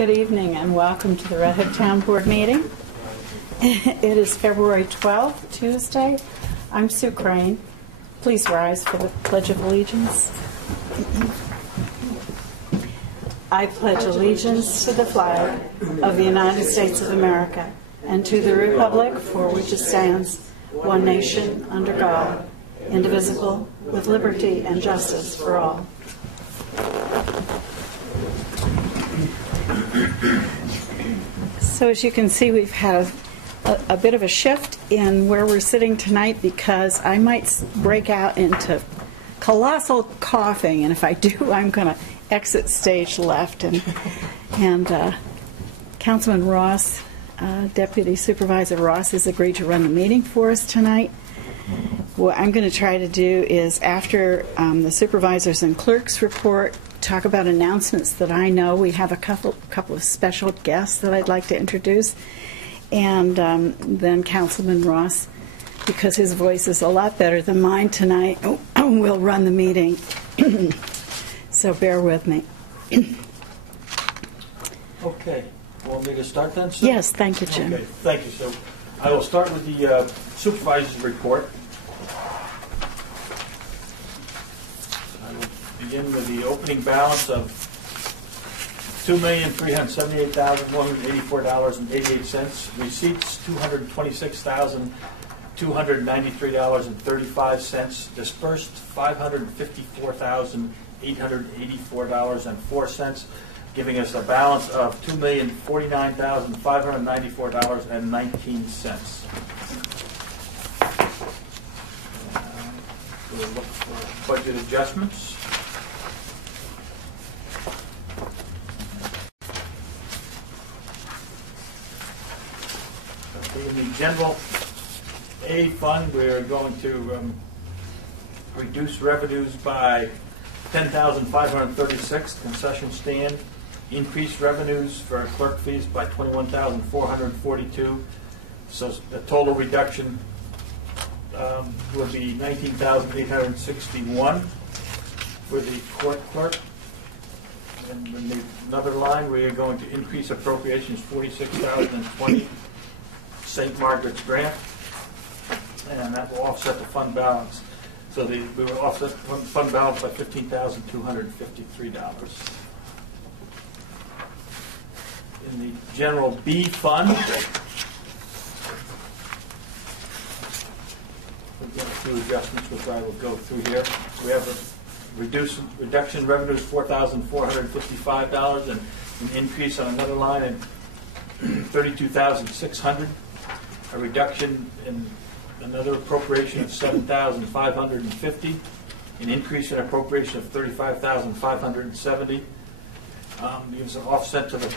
Good evening and welcome to the Red Hook Town Board meeting. It is February 12th, Tuesday. I'm Sue Crane. Please rise for the Pledge of Allegiance. I pledge allegiance to the flag of the United States of America and to the republic for which it stands, one nation, under God, indivisible, with liberty and justice for all. So as you can see, we've had a bit of a shift in where we're sitting tonight because I might break out into colossal coughing, and if I do, I'm going to exit stage left. And Councilman Ross, Deputy Supervisor Ross, has agreed to run the meeting for us tonight. What I'm going to try to do is, after the supervisors and clerks report, talk about announcements that I know. We have a couple of special guests that I'd like to introduce. And then Councilman Ross, because his voice is a lot better than mine tonight, will run the meeting. So bear with me. Okay. Want me to start then, Sue? Yes, thank you, Jim. Okay, thank you, Sue. I will start with the supervisor's report. I will begin with the opening balance of $2,378,184.88. Receipts, $226,293.35. Dispersed, $554,884.04, giving us a balance of $2,049,594.19. We'll look for budget adjustments. In the general A fund, we're going to reduce revenues by $10,536, concession stand. Increase revenues for clerk fees by $21,442. So the total reduction would be $19,861 for the court clerk. And in another line, we are going to increase appropriations $46,020. St. Margaret's grant, and that will offset the fund balance. So we will offset the fund balance by $15,253. In the general B fund, we've got a few adjustments which I will go through here. We have a reduction in revenues $4,455 and an increase on another line in $32,600. A reduction in another appropriation of $7,550, an increase in appropriation of $35,570, gives an offset to the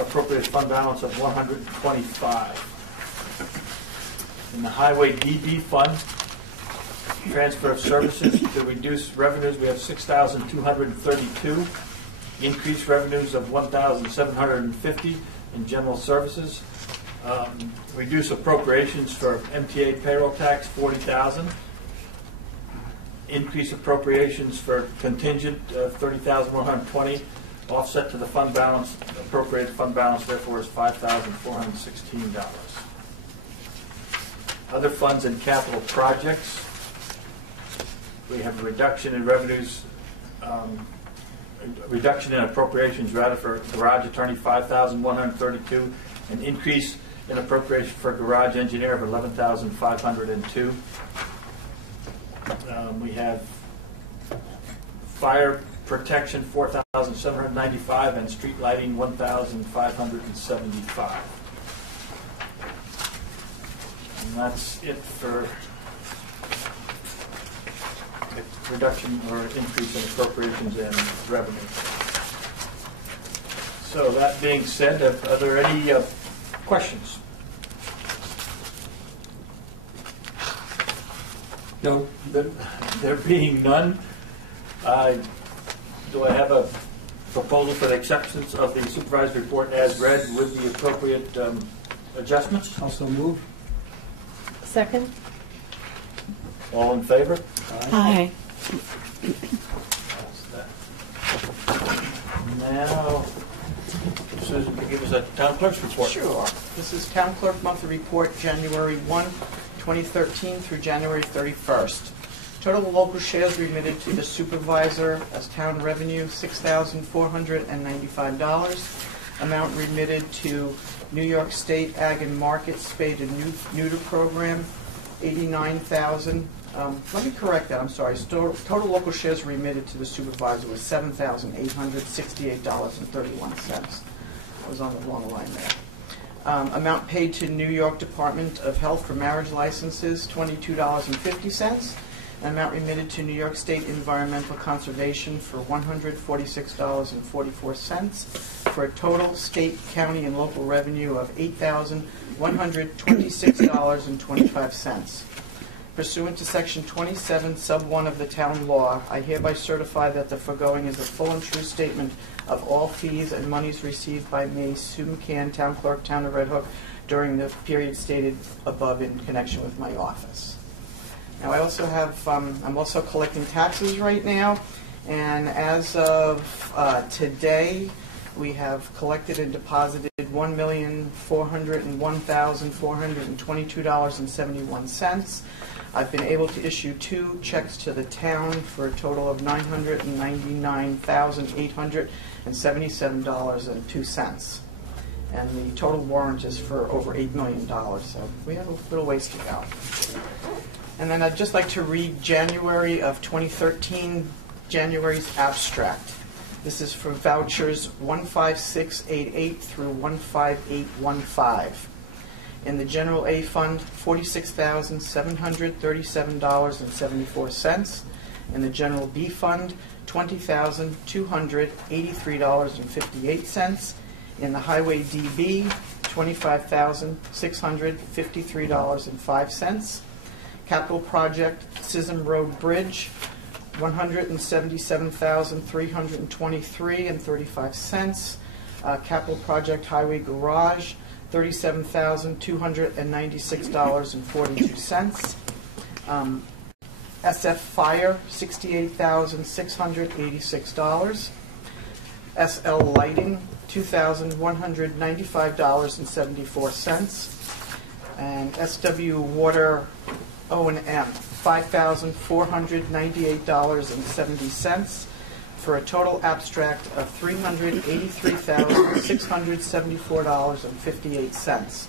appropriated fund balance of $125. In the Highway DB fund, transfer of services to reduce revenues, we have $6,232, increased revenues of $1,750 in general services. Reduce appropriations for MTA payroll tax, $40,000. Increase appropriations for contingent, $30,120. Offset to the fund balance, appropriated fund balance, therefore, is $5,416. Other funds and capital projects. We have a reduction in revenues, reduction in appropriations rather for garage attorney, $5,132. An increase in appropriation for garage engineer of $11,502. We have fire protection $4,795 and street lighting $1,575. And that's it for reduction or increase in appropriations and revenue. So that being said, are there any questions? No. There being none, do I have a proposal for the acceptance of the supervisor's report as read with the appropriate adjustments? Also move. Second? All in favor? Aye. Now, Susan to give us a town clerk's report. Sure. This is Town Clerk Monthly Report, January 1, 2013 through January 31st. Total local shares remitted to the supervisor as town revenue, $6,495. Amount remitted to New York State Ag and Market Spade and Neuter Program, $89,000. Let me correct that, I'm sorry. Total local shares remitted to the supervisor was $7,868.31. I was on the wrong line there. Amount paid to New York Department of Health for marriage licenses, $22.50. Amount remitted to New York State Environmental Conservation for $146.44, for a total state, county, and local revenue of $8,126.25. Pursuant to Section 27, Sub 1 of the Town Law, I hereby certify that the foregoing is a full and true statement of all fees and monies received by me, Sue McCann, Town Clerk, Town of Red Hook, during the period stated above in connection with my office. Now, I also have, I'm also collecting taxes right now, and as of today, we have collected and deposited $1,401,422.71. I've been able to issue 2 checks to the town for a total of $999,877.02. And the total warrant is for over $8 million, so we have a little ways to go. And then I'd just like to read January of 2013, January's abstract. This is for vouchers 15688 through 15815. In the General A Fund, $46,737.74. In the General B Fund, $20,283.58. In the Highway DB, $25,653.05. Capital Project Sism Road Bridge, $177,323.35. Capital Project Highway Garage, $37,296.42. SF Fire, $68,686. SL Lighting, $2,195.74. And SW Water O&M, $5,498.70, for a total abstract of $383,674.58.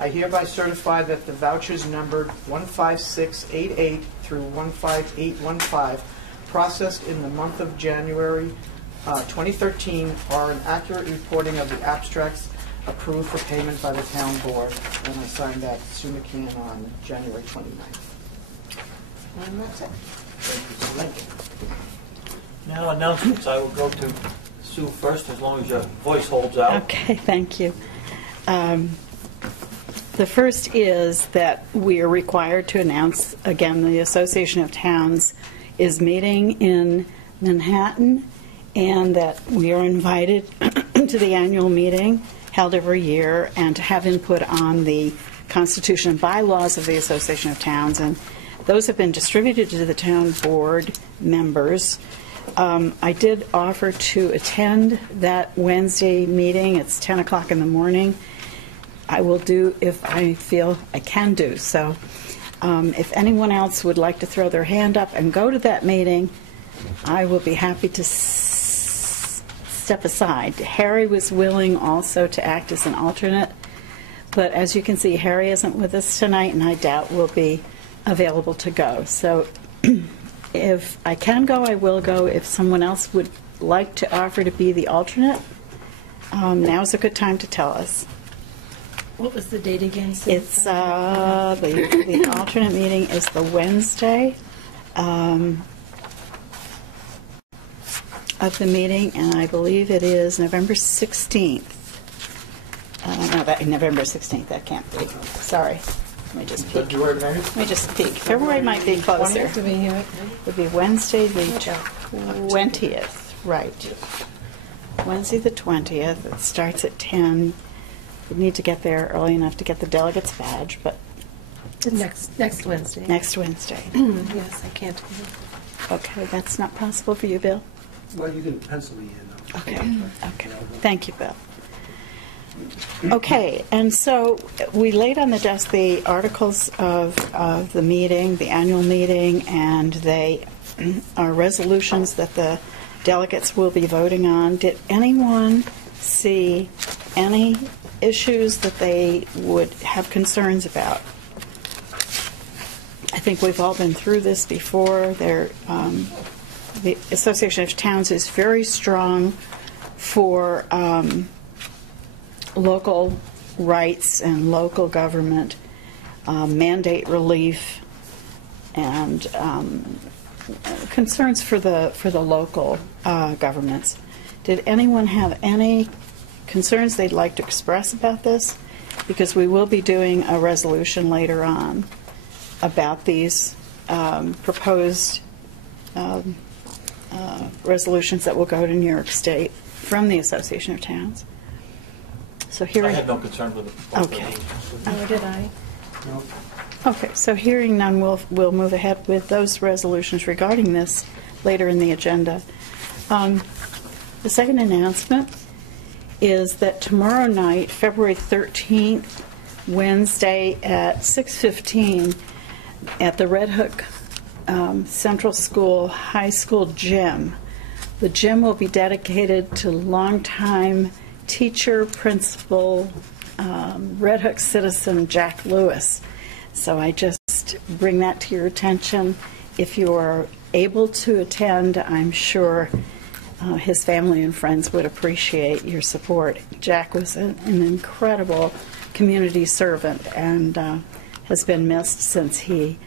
I hereby certify that the vouchers numbered 15688 through 15815, processed in the month of January 2013, are an accurate reporting of the abstracts approved for payment by the town board. And I signed that, Sue McCann, on January 29th. And that's it. Thank you. Now announcements. I will go to Sue first, as long as your voice holds out. Okay, thank you. The first is that we are required to announce, again, the Association of Towns is meeting in Manhattan, and that we are invited to the annual meeting held every year, and to have input on the Constitution and bylaws of the Association of Towns. And those have been distributed to the town board members. I did offer to attend that Wednesday meeting. It's 10 o'clock in the morning. I will do if I feel I can do so. If anyone else would like to throw their hand up and go to that meeting, I will be happy to step aside. Harry was willing also to act as an alternate, but as you can see, Harry isn't with us tonight, and I doubt will be available to go. So if I can go, I will go. If someone else would like to offer to be the alternate, now's a good time to tell us. What was the date again? Sue? It's the alternate meeting is the Wednesday of the meeting, and I believe it is November 16th. November 16th. That can't be. Sorry. Let me just peek. February 9th? Let me just peek. February might be closer. It would be Wednesday the 20th. Right. Wednesday the 20th. It starts at 10. We need to get there early enough to get the delegate's badge, but Next Wednesday. next Wednesday. Yes, I can't. Okay, that's not possible for you, Bill? Well, you can pencil me in. Okay. Okay. Thank you, Bill. Okay, and so we laid on the desk the articles of the meeting, the annual meeting, and they are resolutions that the delegates will be voting on. Did anyone see any issues that they would have concerns about? I think we've all been through this before. The Association of Towns is very strong for local rights and local government, mandate relief, and concerns for the local governments. Did anyone have any concerns they'd like to express about this? Because we will be doing a resolution later on about these proposed resolutions that will go to New York State from the Association of Towns. So here I had no concern with it. Okay. Nor did I. Okay, so hearing none, we'll move ahead with those resolutions regarding this later in the agenda. The second announcement is that tomorrow night, February 13th, Wednesday at 6:15, at the Red Hook Central School High School gym. The gym will be dedicated to longtime teacher, principal, Red Hook citizen Jack Lewis. So I just bring that to your attention. If you are able to attend, I'm sure his family and friends would appreciate your support. Jack was an incredible community servant and has been missed since he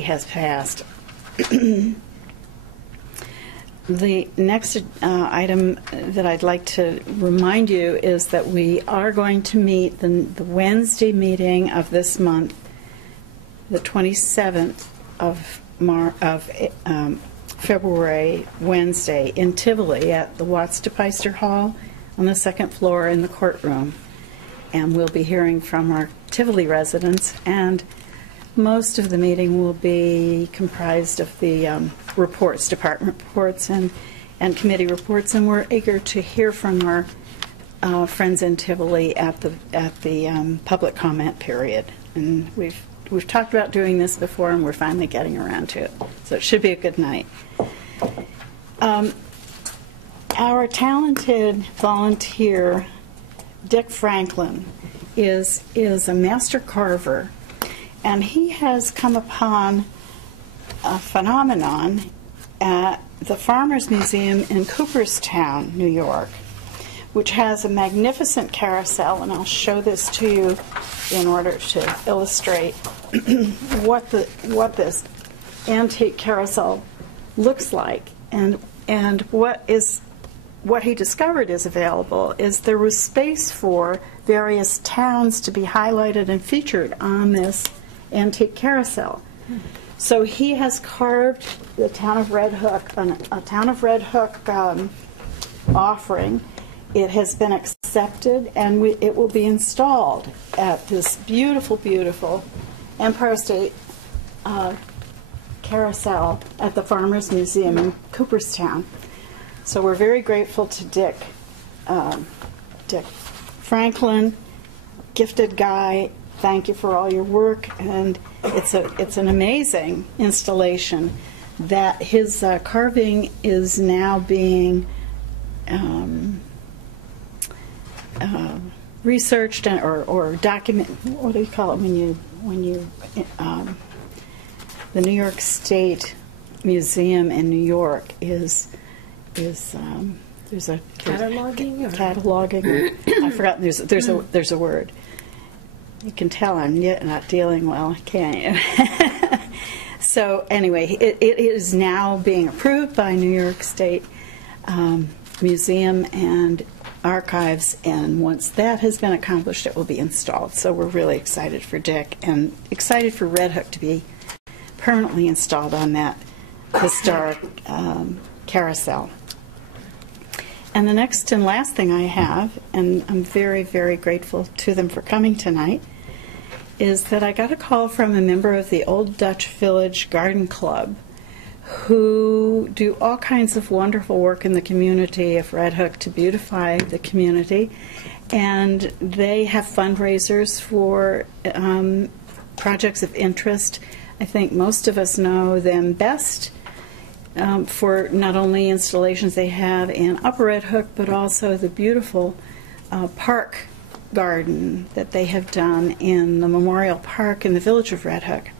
has passed. The next item that I'd like to remind you is that we are going to meet the Wednesday meeting of this month, the 27th of February, Wednesday, in Tivoli at the Watts DePeister Hall on the second floor in the courtroom. And we'll be hearing from our Tivoli residents, and most of the meeting will be comprised of the reports, department reports and committee reports, and we're eager to hear from our friends in Tivoli at the public comment period. And we've talked about doing this before, and we're finally getting around to it. So it should be a good night. Our talented volunteer, Dick Franklin, is a master carver, and he has come upon a phenomenon at the Farmers Museum in Cooperstown, New York, which has a magnificent carousel, and I'll show this to you in order to illustrate what this antique carousel looks like. And what he discovered is available is there was space for various towns to be highlighted and featured on this antique carousel. So he has carved the town of Red Hook, a town of Red Hook offering. It has been accepted, and it will be installed at this beautiful, beautiful Empire State carousel at the Farmers Museum in Cooperstown. So we're very grateful to Dick Franklin, gifted guy. Thank you for all your work, and it's an amazing installation that his carving is now being researched or document. What do you call it when you the New York State Museum in New York is there's Cataloging? Cataloging. I forgot. There's a word. You can tell I'm not dealing well, can't you? So anyway, it is now being approved by New York State Museum and Archives, and once that has been accomplished, it will be installed. So we're really excited for Dick and excited for Red Hook to be permanently installed on that historic carousel. And the next and last thing I have, and I'm very, very grateful to them for coming tonight, is that I got a call from a member of the Old Dutch Village Garden Club who do all kinds of wonderful work in the community of Red Hook to beautify the community. And they have fundraisers for projects of interest. I think most of us know them best for not only installations they have in Upper Red Hook, but also the beautiful park garden that they have done in the Memorial Park in the village of Red Hook.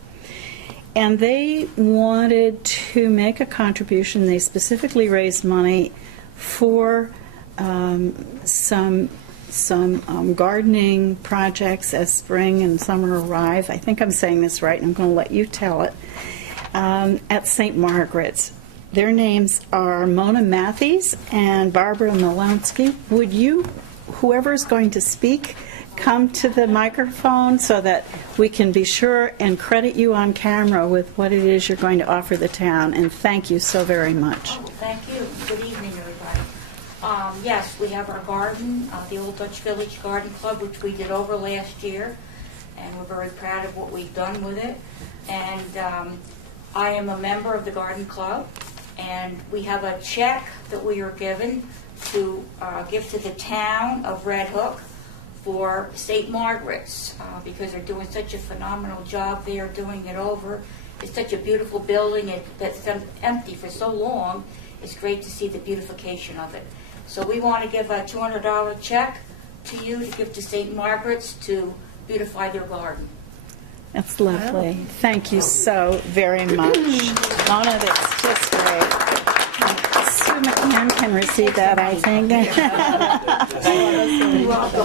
And they wanted to make a contribution. They specifically raised money for some gardening projects as spring and summer arrive. I think I'm saying this right, and I'm going to let you tell it. At St. Margaret's. Their names are Mona Matthews and Barbara Milonsky. Would you, whoever's going to speak, come to the microphone so that we can be sure and credit you on camera with what it is you're going to offer the town? And thank you so very much. Oh, thank you. Good evening, everybody. Yes, we have our garden, the Old Dutch Village Garden Club, which we did over last year, and we're very proud of what we've done with it. And I am a member of the garden club, and we have a check that we are given to give to the town of Red Hook for St. Margaret's, because they're doing such a phenomenal job there doing it over. It's such a beautiful building that's been empty for so long. It's great to see the beautification of it. So we want to give a $200 check to you to give to St. Margaret's to beautify their garden. That's lovely. Thank you so very much. Mona, that's just great. Sue McCann can receive that, I think.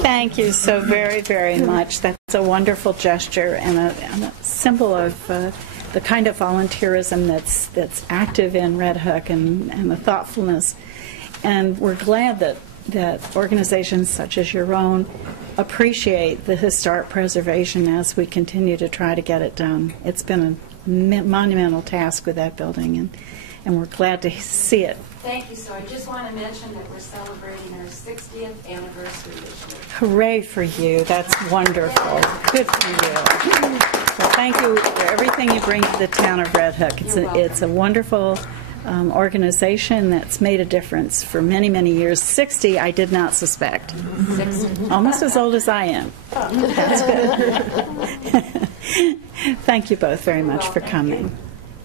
Thank you so very, very much. That's a wonderful gesture and a symbol of the kind of volunteerism that's active in Red Hook and the thoughtfulness. And we're glad that organizations such as your own appreciate the historic preservation as we continue to try to get it done. It's been a monumental task with that building, and we're glad to see it. Thank you. So I just want to mention that we're celebrating our 60th anniversary this year. Hooray for you. That's wonderful. Good for you. Well, thank you for everything you bring to the town of Red Hook. It's a wonderful organization that's made a difference for many, many years. 60, I did not suspect. 60. Almost as old as I am. That's good. Thank you both very much for coming.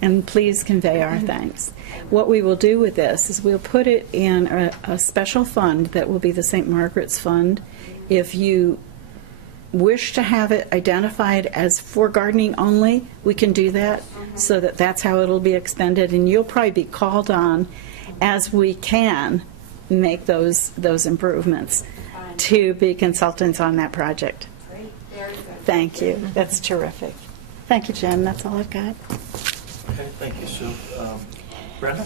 And please convey our thanks. What we will do with this is we'll put it in a special fund that will be the St. Margaret's Fund. If you wish to have it identified as for gardening only, we can do that so that that's how it'll be expended, and you'll probably be called on as we can make those improvements to be consultants on that project. Great. Very good. Thank you. That's terrific. Thank you, Jen. That's all I've got. Okay, thank you, Sue. Brenda?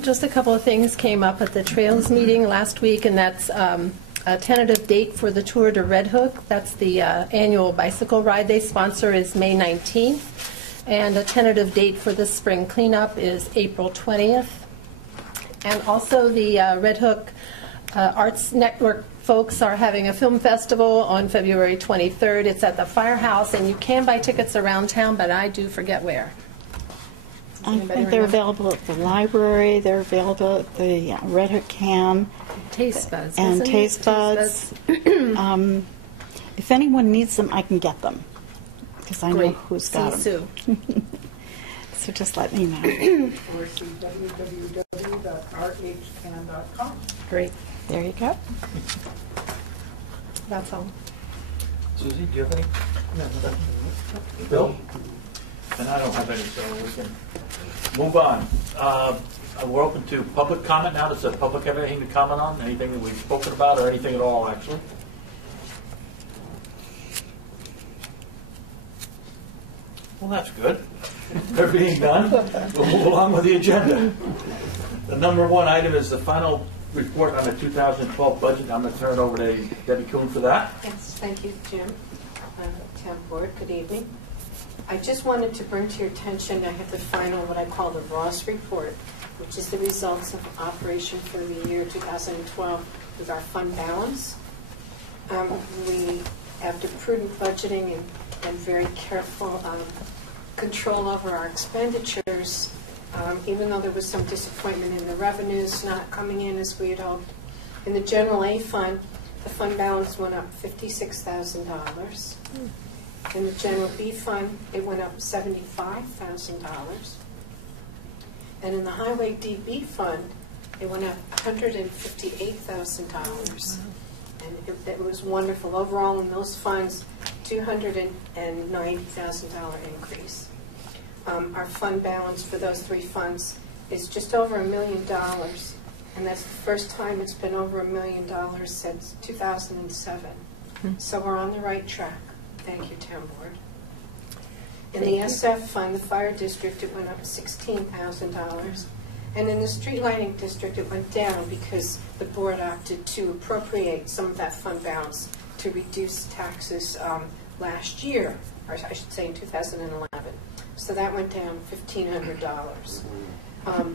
Just a couple of things came up at the Trails meeting last week, and that's a tentative date for the Tour de Red Hook. That's the annual bicycle ride they sponsor is May 19th. And a tentative date for the spring cleanup is April 20th. And also the Red Hook Arts Network folks are having a film festival on February 23rd. It's at the Firehouse, and you can buy tickets around town, but I do forget where. I think they're available at the library. They're available at the Red Hook CAM. Taste Buds. And Taste Buds. If anyone needs them, I can get them because I know Great. who's got See them. Sue. So just let me know. Or see www.rhcan.com. Great. There you go. That's all. Susie, do you have any? No. Bill? And I don't have any, so we can move on. We're open to public comment now. Does the public have anything to comment on? Anything that we've spoken about or anything at all, actually? Well, that's good. There being done, we'll move along with the agenda. The number one item is the final report on the 2012 budget. I'm going to turn it over to Debbie Kuhn for that. Yes, thank you, Jim. Town Board, good evening. I just wanted to bring to your attention, I have the final, what I call the Ross report, which is the results of operation for the year 2012 with our fund balance. We, after prudent budgeting and very careful control over our expenditures, even though there was some disappointment in the revenues not coming in as we had hoped. In the General A Fund, the fund balance went up $56,000. In the General B Fund, it went up $75,000. And in the Highway DB Fund, it went up $158,000. And it was wonderful. Overall, in those funds, $290,000 increase. Our fund balance for those three funds is just over $1 million, and that's the first time it's been over $1 million since 2007. So we're on the right track. Thank you, Town Board. In the SF Fund, the Fire District, it went up $16,000. And in the Street Lighting District, it went down because the board opted to appropriate some of that fund balance to reduce taxes last year, or I should say in 2011. So that went down $1,500.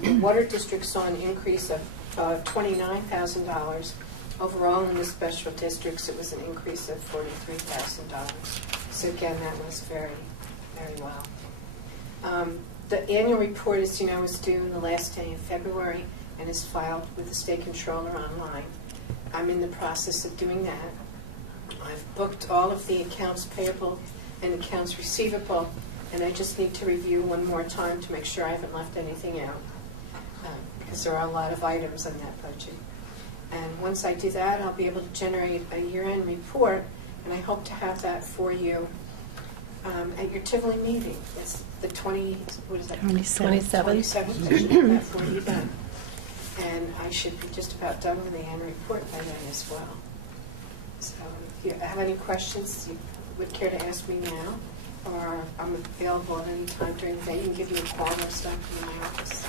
The Water District saw an increase of $29,000. Overall, in the special districts, it was an increase of $43,000. So again, that was very, very well. The annual report, as you know, is due the last day of February and is filed with the State Controller online. I'm in the process of doing that. I've booked all of the accounts payable and accounts receivable, and I just need to review one more time to make sure I haven't left anything out, because there are a lot of items in that budget. And once I do that, I'll be able to generate a year-end report, and I hope to have that for you at your Tivoli meeting. It's the 27th. I should have that for you then. And I should be just about done with the annual report by then as well. So if you have any questions you would care to ask me now, or I'm available at any time during the day. You can give me a call or stop in my office.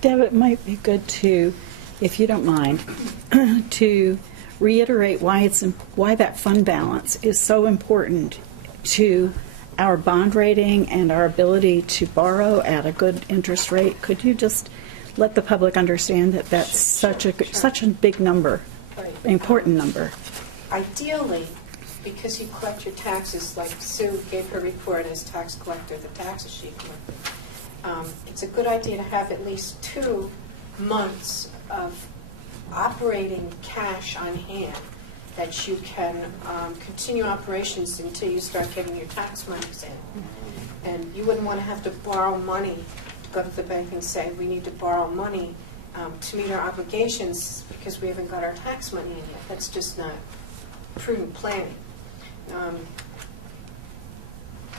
Deb, it might be good to, if you don't mind, to reiterate why that fund balance is so important to our bond rating and our ability to borrow at a good interest rate. Could you just let the public understand that that's such a big number, Right. important number? Ideally, because you collect your taxes, like Sue gave her report as tax collector, the taxes she collected, it's a good idea to have at least 2 months of operating cash on hand that you can continue operations until you start getting your tax monies in. And you wouldn't want to have to borrow money to go to the bank and say, we need to borrow money to meet our obligations because we haven't got our tax money in yet. That's just not prudent planning.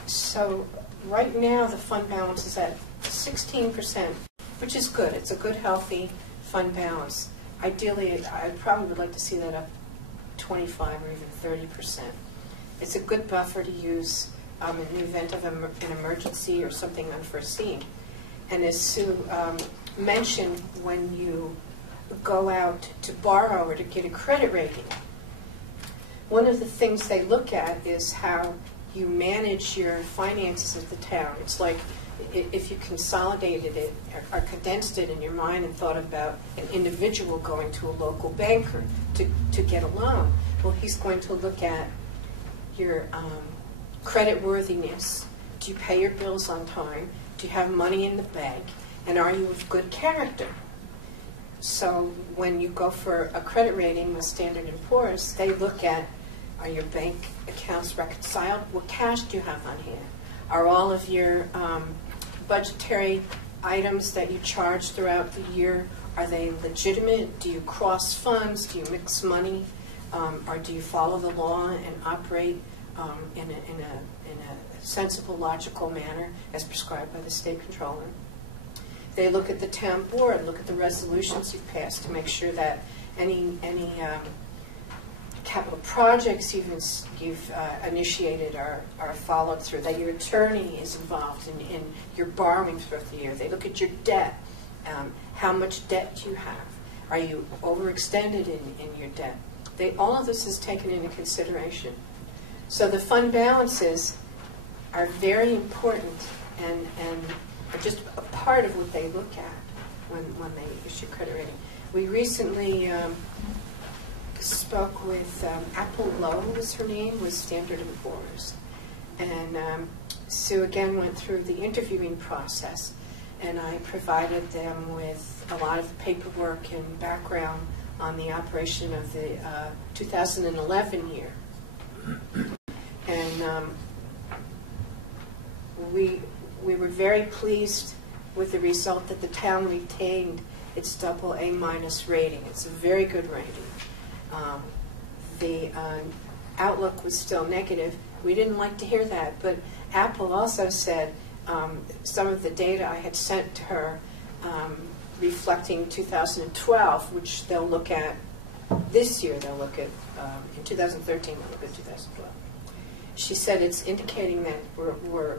So right now the fund balance is at 16%, which is good. It's a good, healthy fund balance. Ideally, I probably would like to see that up 25 or even 30%. It's a good buffer to use in the event of an emergency or something unforeseen. And as Sue mentioned, when you go out to borrow or to get a credit rating, one of the things they look at is how you manage your finances of the town. It's like if you consolidated it or condensed it in your mind and thought about an individual going to a local banker to get a loan. Well, he's going to look at your credit worthiness. Do you pay your bills on time? Do you have money in the bank? And are you of good character? So when you go for a credit rating with Standard & Poor's, they look at, are your bank accounts reconciled? What cash do you have on hand? Are all of your budgetary items that you charge throughout the year, are they legitimate? Do you cross funds? Do you mix money? Or do you follow the law and operate in a sensible, logical manner as prescribed by the State Controller? They look at the town board, look at the resolutions you've passed to make sure that any capital projects you've initiated are followed through, that your attorney is involved in your borrowing throughout the year. They look at your debt. How much debt do you have? Are you overextended in your debt? All of this is taken into consideration. So the fund balances are very important and are just a part of what they look at when they issue credit rating. We recently spoke with Apple Lowe, was her name, with Standard & Poor's. And Sue again went through the interviewing process. and I provided them with a lot of the paperwork and background on the operation of the 2011 year. And we were very pleased with the result that the town retained its AA- rating. It's a very good rating. The outlook was still negative. We didn't like to hear that, but Apple also said some of the data I had sent to her reflecting 2012, which they'll look at this year, they'll look at, in 2013, they'll look at 2012. She said it's indicating that we're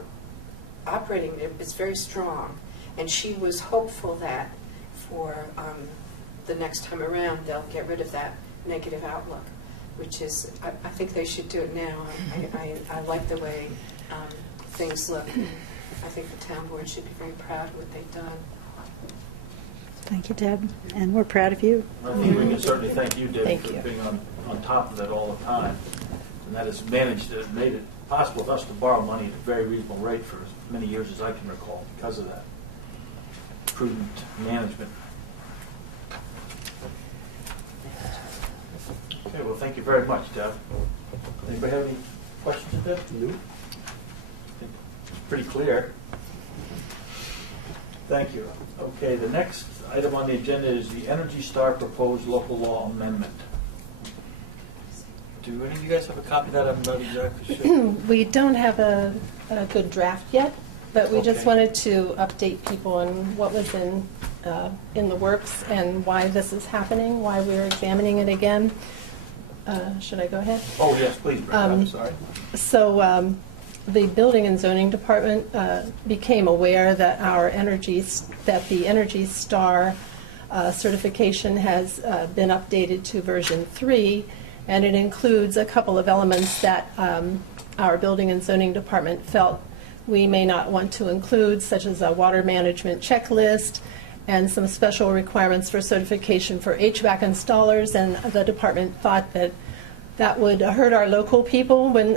operating, it's very strong, and she was hopeful that for the next time around they'll get rid of that negative outlook, which is, I think they should do it now. I like the way things look. I think the town board should be very proud of what they've done. Thank you, Deb, and we're proud of you. I think we can certainly thank you, Deb, Thank for you. being on top of it all the time. And that has managed to made it possible for us to borrow money at a very reasonable rate for as many years as I can recall because of that prudent management. Okay, well, thank you very much, Deb. Anybody have any questions, Deb? No. It's pretty clear. Thank you. Okay, the next item on the agenda is the Energy Star proposed local law amendment. Do any of you guys have a copy of that? I'm not exactly sure. We don't have a good draft yet, but we just Okay. wanted to update people on what was in the works and why this is happening, why we're examining it again. Should I go ahead? Oh, yes, please, Brenda. I'm sorry. So the Building and Zoning Department became aware that the Energy Star certification has been updated to version 3, and it includes a couple of elements that our Building and Zoning Department felt we may not want to include, such as a water management checklist and some special requirements for certification for HVAC installers, and the department thought that that would hurt our local people when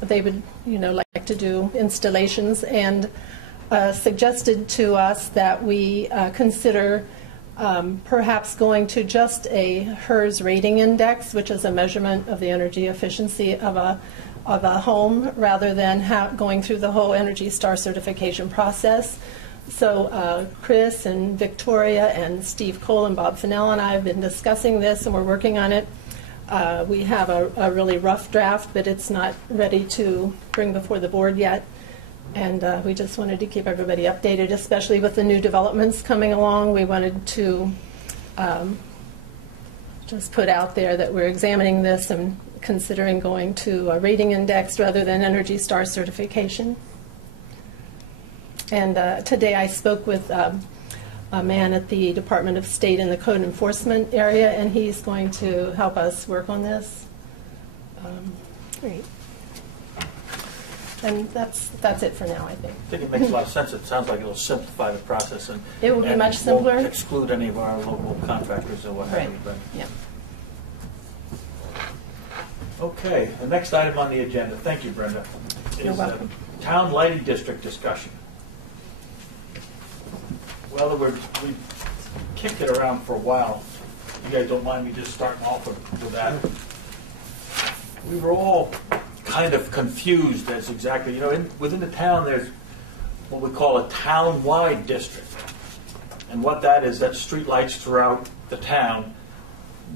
they would, like to do installations, and suggested to us that we consider perhaps going to just a HERS rating index, which is a measurement of the energy efficiency of a home, rather than going through the whole Energy Star certification process. So Chris and Victoria and Steve Cole and Bob Fennell and I have been discussing this, and we're working on it. We have a really rough draft, but it's not ready to bring before the board yet. And we just wanted to keep everybody updated, especially with the new developments coming along. We wanted to just put out there that we're examining this and considering going to a rating index rather than Energy Star certification. And today I spoke with a man at the Department of State in the code enforcement area, and he's going to help us work on this. Great. And that's it for now, I think. I think it makes a lot of sense. It sounds like it'll simplify the process and It will be and much simpler. Won't exclude any of our local contractors or what have Right. you. But Yeah. okay, the next item on the agenda. Thank you, Brenda. You're Is welcome. town lighting district discussion. Well, we kicked it around for a while. You guys don't mind me just starting off with that. We were all kind of confused as exactly, within the town there's what we call a town-wide district. And what that is, that's streetlights throughout the town,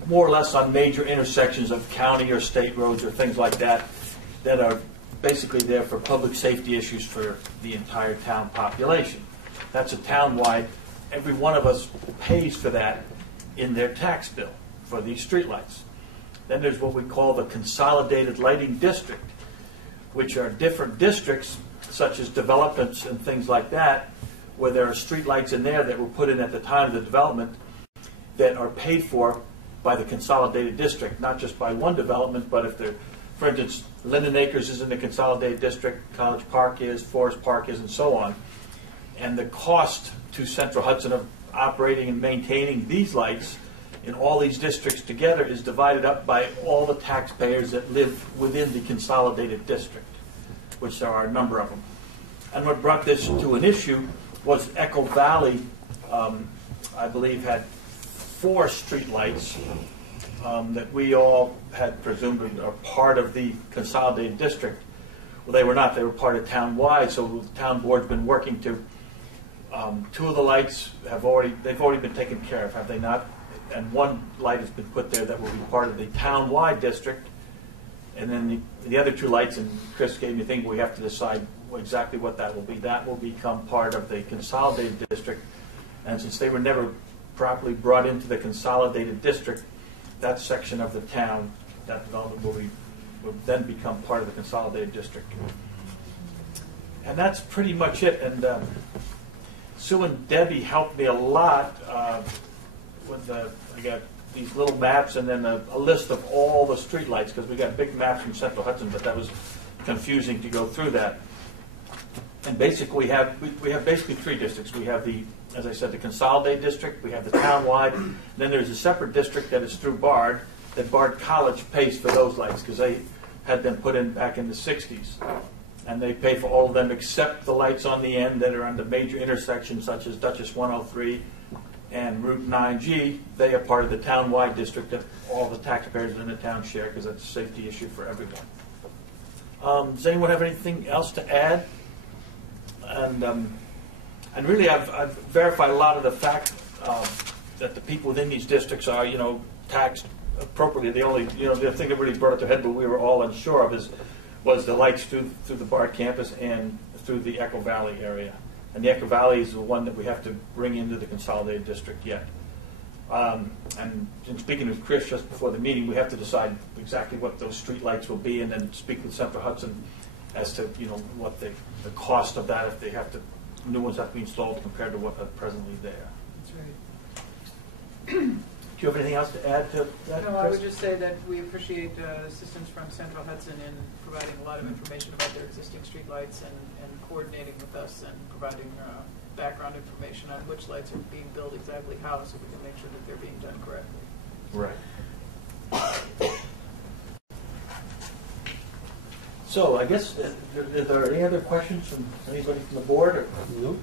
more or less on major intersections of county or state roads or things like that, that are basically there for public safety issues for the entire town population. That's a town-wide. Every one of us pays for that in their tax bill for these streetlights. Then there's what we call the consolidated lighting district, which are different districts, such as developments and things like that, where there are streetlights in there that were put in at the time of the development that are paid for by the consolidated district, not just by one development, but if they're, for instance, Linden Acres is in the consolidated district, College Park is, Forest Park is, and so on. And the cost to Central Hudson of operating and maintaining these lights in all these districts together is divided up by all the taxpayers that live within the consolidated district, which there are a number of them. And what brought this to an issue was Echo Valley, I believe, had 4 streetlights that we all had presumed are part of the consolidated district. Well, they were not. They were part of town-wide, so the town board's been working to, 2 of the lights they've already been taken care of, have they not? And 1 light has been put there that will be part of the town-wide district. And then the other 2 lights, and Chris gave me a thing, we have to decide exactly what that will be. That will become part of the consolidated district. And since they were never properly brought into the consolidated district, that section of the town, that development will then become part of the consolidated district. And that's pretty much it. And Sue and Debbie helped me a lot with I got these little maps and then a list of all the streetlights, because we got big maps from Central Hudson, but that was confusing to go through that. And basically we have basically 3 districts. We have the, as I said, the consolidated district, we have the town-wide, then there's a separate district that is through Bard, that Bard College pays for those lights, because they had them put in back in the 60s. And they pay for all of them except the lights on the end that are on the major intersections, such as Dutchess 103 and Route 9G. They are part of the town-wide district that all the taxpayers in the town share, because that's a safety issue for everyone. Does anyone have anything else to add? And really, I've verified a lot of the fact that the people within these districts are, taxed appropriately. The only, the thing that really brought it to head, but we were all unsure of, was the lights through the Bard campus and through the Echo Valley area. And the Echo Valley is the one that we have to bring into the consolidated district yet. And in speaking with Chris just before the meeting, we have to decide exactly what those street lights will be, and then speak with Central Hudson as to what the cost of that, if they have to, new ones have to be installed compared to what are presently there. That's right. Do you have anything else to add to that, No, I Chris? would just say that we appreciate assistance from Central Hudson in providing a lot of information about their existing streetlights and coordinating with us and providing background information on which lights are being built exactly how, so we can make sure that they're being done correctly. Right. So I guess, are there any other questions from anybody from the board? Or? No.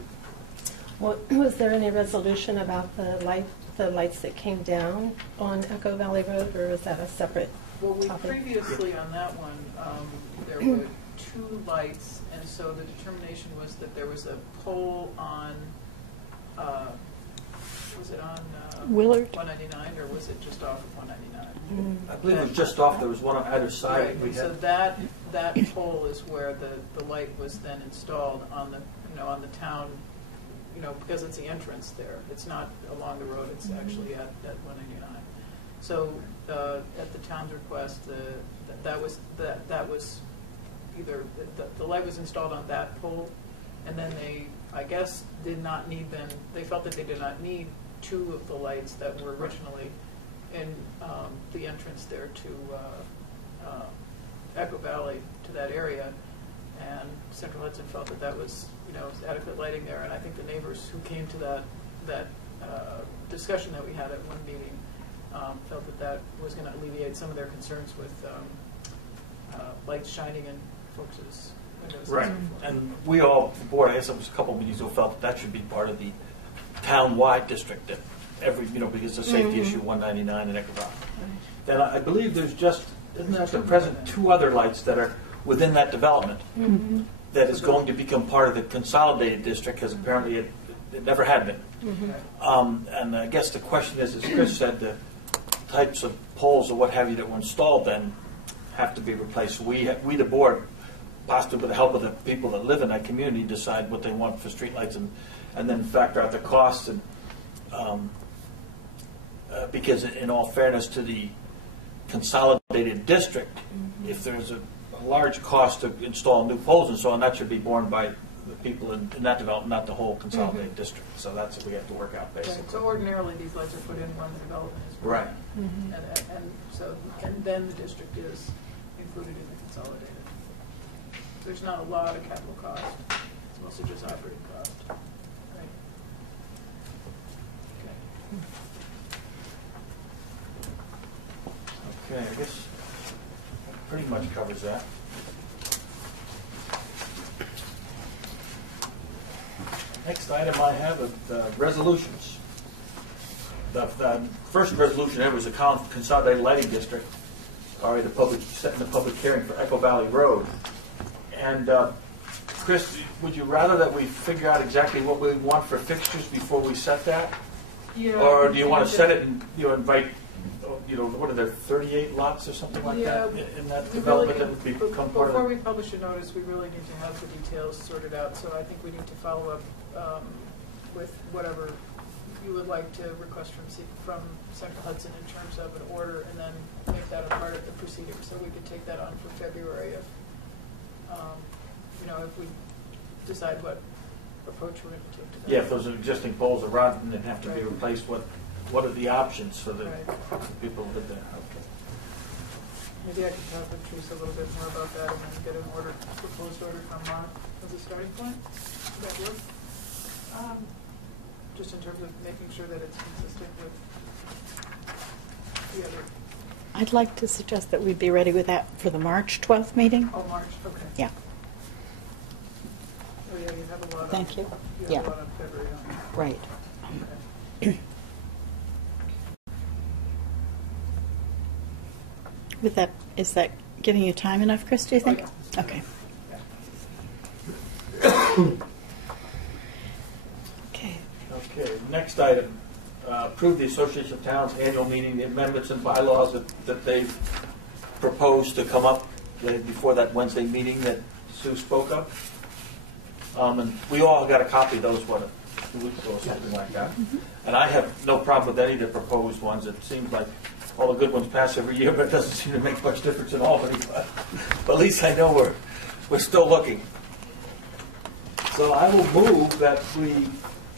Well, was there any resolution about the lights that came down on Echo Valley Road, or is that a separate Well, we topic? previously on that one, there were 2 lights, and so the determination was that there was a pole on, was it on Willard? 199, or was it just off of 199? I believe it was just off. There was one on either side. Right, We and so had. that pole is where the light was then installed on the, on the town, because it's the entrance there. It's not along the road, it's actually at 199. So at the town's request, that was either, the light was installed on that pole, and then they, I guess, did not need then, they felt that they did not need 2 of the lights that were originally in the entrance there to Echo Valley, to that area, and Central Hudson felt that that was, adequate lighting there, and I think the neighbors who came to that discussion that we had at one meeting felt that was going to alleviate some of their concerns with lights shining in folks' windows. Right, and we all, the board, I guess it was a couple of meetings ago, felt that should be part of the town-wide district, that every, because it's a safety issue, 199 and Echo Valley. Then I believe there's just, isn't there at the present 2 other lights that are within that development that is going to become part of the consolidated district, because apparently it never had been. And I guess the question is, as Chris said, the types of poles or what have you that were installed then have to be replaced. We, the board, possibly with the help of the people that live in that community, decide what they want for streetlights and then factor out the costs. And because in all fairness to the consolidated district, if there's a large cost to install new poles and so on, that should be borne by the people in that development, not the whole consolidated district. So that's what we have to work out, basically. Right. So ordinarily, these lights are put in when the development is built. Right. And then the district is included in the consolidated. There's not a lot of capital cost. It's mostly just operating cost. Right. Okay, I guess that pretty much covers that. Next item I have is resolutions. The first resolution ever was a consolidated lighting district, already setting the public hearing for Echo Valley Road. And Chris, would you rather that we figure out exactly what we want for fixtures before we set that? Yeah. Or do you want to set it and invite, what are there, 38 lots or something like that in that development that would become part of Before it? we publish a notice, we really need to have the details sorted out, so I think we need to follow up with whatever you would like to request from Central Hudson in terms of an order, and then make that a part of the proceeding, so we could take that on for February if we decide what approach we're going to take to that. Yeah, if those are existing poles are rotten and have to be replaced, what are the options so that people live there? Okay. Maybe I could talk with Teresa a little bit more about that and then get an proposed order from Mark as a starting point. Would that work? Just in terms of making sure that it's consistent with the other. I'd like to suggest that we be ready with that for the March 12th meeting. Oh, March, okay. Yeah. Oh, yeah, you have a lot on. Thank you. You have Yeah. a lot on February. Right. Okay. Is that giving you time enough, Chris, do you think? yeah. Okay. Okay. Okay, next item, approve the Association of Towns annual meeting, the amendments and bylaws that they've proposed to come up before that Wednesday meeting that Sue spoke of. And we all got a copy of those, 2 weeks ago or something like that. And I have no problem with any of the proposed ones. It seems like all the good ones pass every year, but it doesn't seem to make much difference in Albany. But at least I know we're still looking. So I will move that we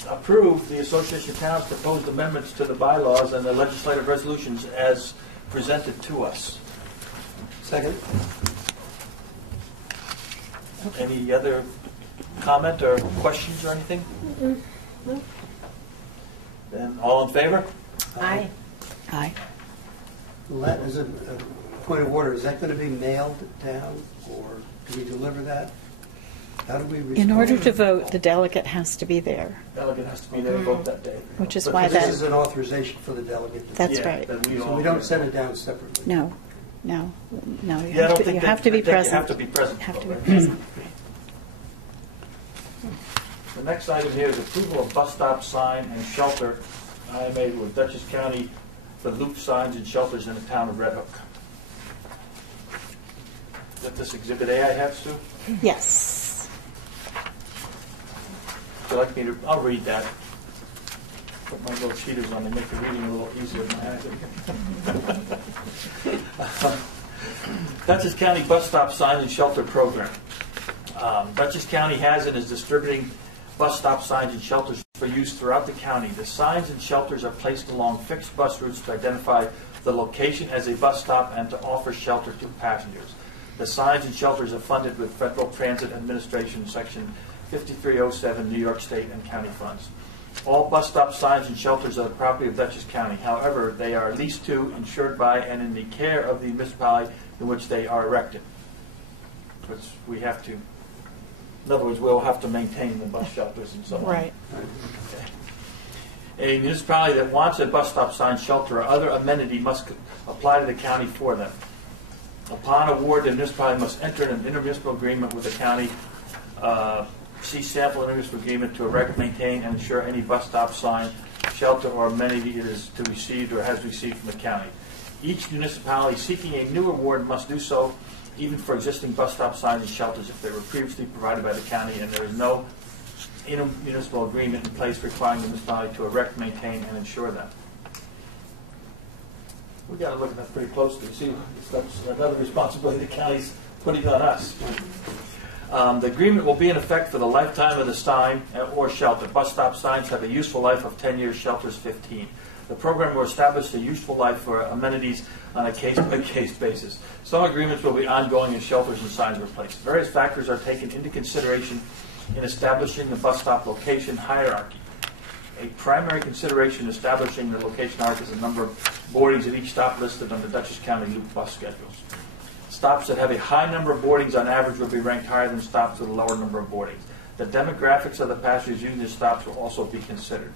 approve the Association of Towns proposed amendments to the bylaws and the legislative resolutions as presented to us. Second. Any other comment or questions or anything? No. Then all in favor? Aye. Aye. Well, that is a point of order. Is that going to be mailed down, or do we deliver that? How do we respond? In order to vote, the delegate has to be there, Delegate has to be there to vote that day. which is But why This that, is an authorization for the delegate. That's Yeah, right. then So we don't send it down separately. no. You Yeah, I don't have to, think you that- have to be I think present. You have to be present. Have to be Right. present. The next item here is approval of bus stop sign and shelter IMA with Dutchess County for loop signs and shelters in the town of Red Hook. Is that this Exhibit A I have, Sue? Yes. Would you like me to, I'll read that. Put my little cheaters on to make the reading a little easier than I have. Dutchess County Bus Stop Sign and Shelter Program. Dutchess County has and is distributing bus stop signs and shelters for use throughout the county. The signs and shelters are placed along fixed bus routes to identify the location as a bus stop and to offer shelter to passengers. The signs and shelters are funded with Federal Transit Administration Section 5307 New York State and county funds. All bus stop signs and shelters are the property of Dutchess County. However, they are leased to, insured by, and in the care of the municipality in which they are erected. Which we have to, in other words, we'll have to maintain the bus shelters and so on. Right. Okay. A municipality that wants a bus stop sign, shelter, or other amenity must apply to the county for them. Upon award, the municipality must enter an intermunicipal agreement with the county, see sample intermunicipal agreement to erect, maintain, and ensure any bus stop sign, shelter, or amenity it is to receive or has received from the county. Each municipality seeking a new award must do so even for existing bus stop signs and shelters if they were previously provided by the county and there is no intermunicipal agreement in place requiring the municipality to erect, maintain, and insure them. We got to look at that pretty closely to see if that's another responsibility the county's putting on us. The agreement will be in effect for the lifetime of the sign or shelter. Bus stop signs have a useful life of 10 years, shelters 15. The program will establish a useful life for amenities on a case-by-case basis. Some agreements will be ongoing as shelters and signs are replaced. Various factors are taken into consideration in establishing the bus stop location hierarchy. A primary consideration in establishing the location hierarchy is the number of boardings at each stop listed on the Dutchess County loop bus schedules. Stops that have a high number of boardings on average will be ranked higher than stops with a lower number of boardings. The demographics of the passengers using the stops will also be considered.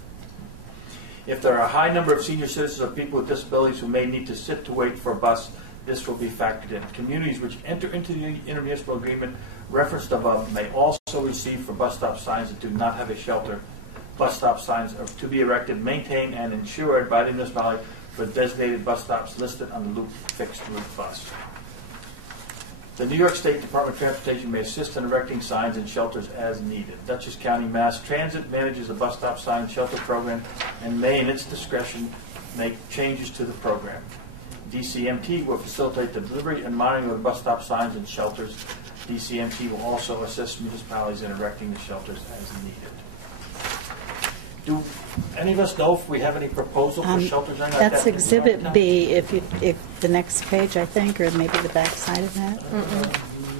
If there are a high number of senior citizens or people with disabilities who may need to sit to wait for a bus, this will be factored in. Communities which enter into the intermunicipal agreement referenced above may also receive for bus stop signs that do not have a shelter. Bus stop signs are to be erected, maintained, and insured by the municipality for designated bus stops listed on the loop fixed route bus. The New York State Department of Transportation may assist in erecting signs and shelters as needed. Dutchess County Mass Transit manages the bus stop sign and shelter program and may, in its discretion, make changes to the program. DCMT will facilitate the delivery and monitoring of the bus stop signs and shelters. DCMT will also assist municipalities in erecting the shelters as needed. Do any of us know if we have any proposal for shelters or anything like that? That's Exhibit B, if the next page, I think, or maybe the back side of that.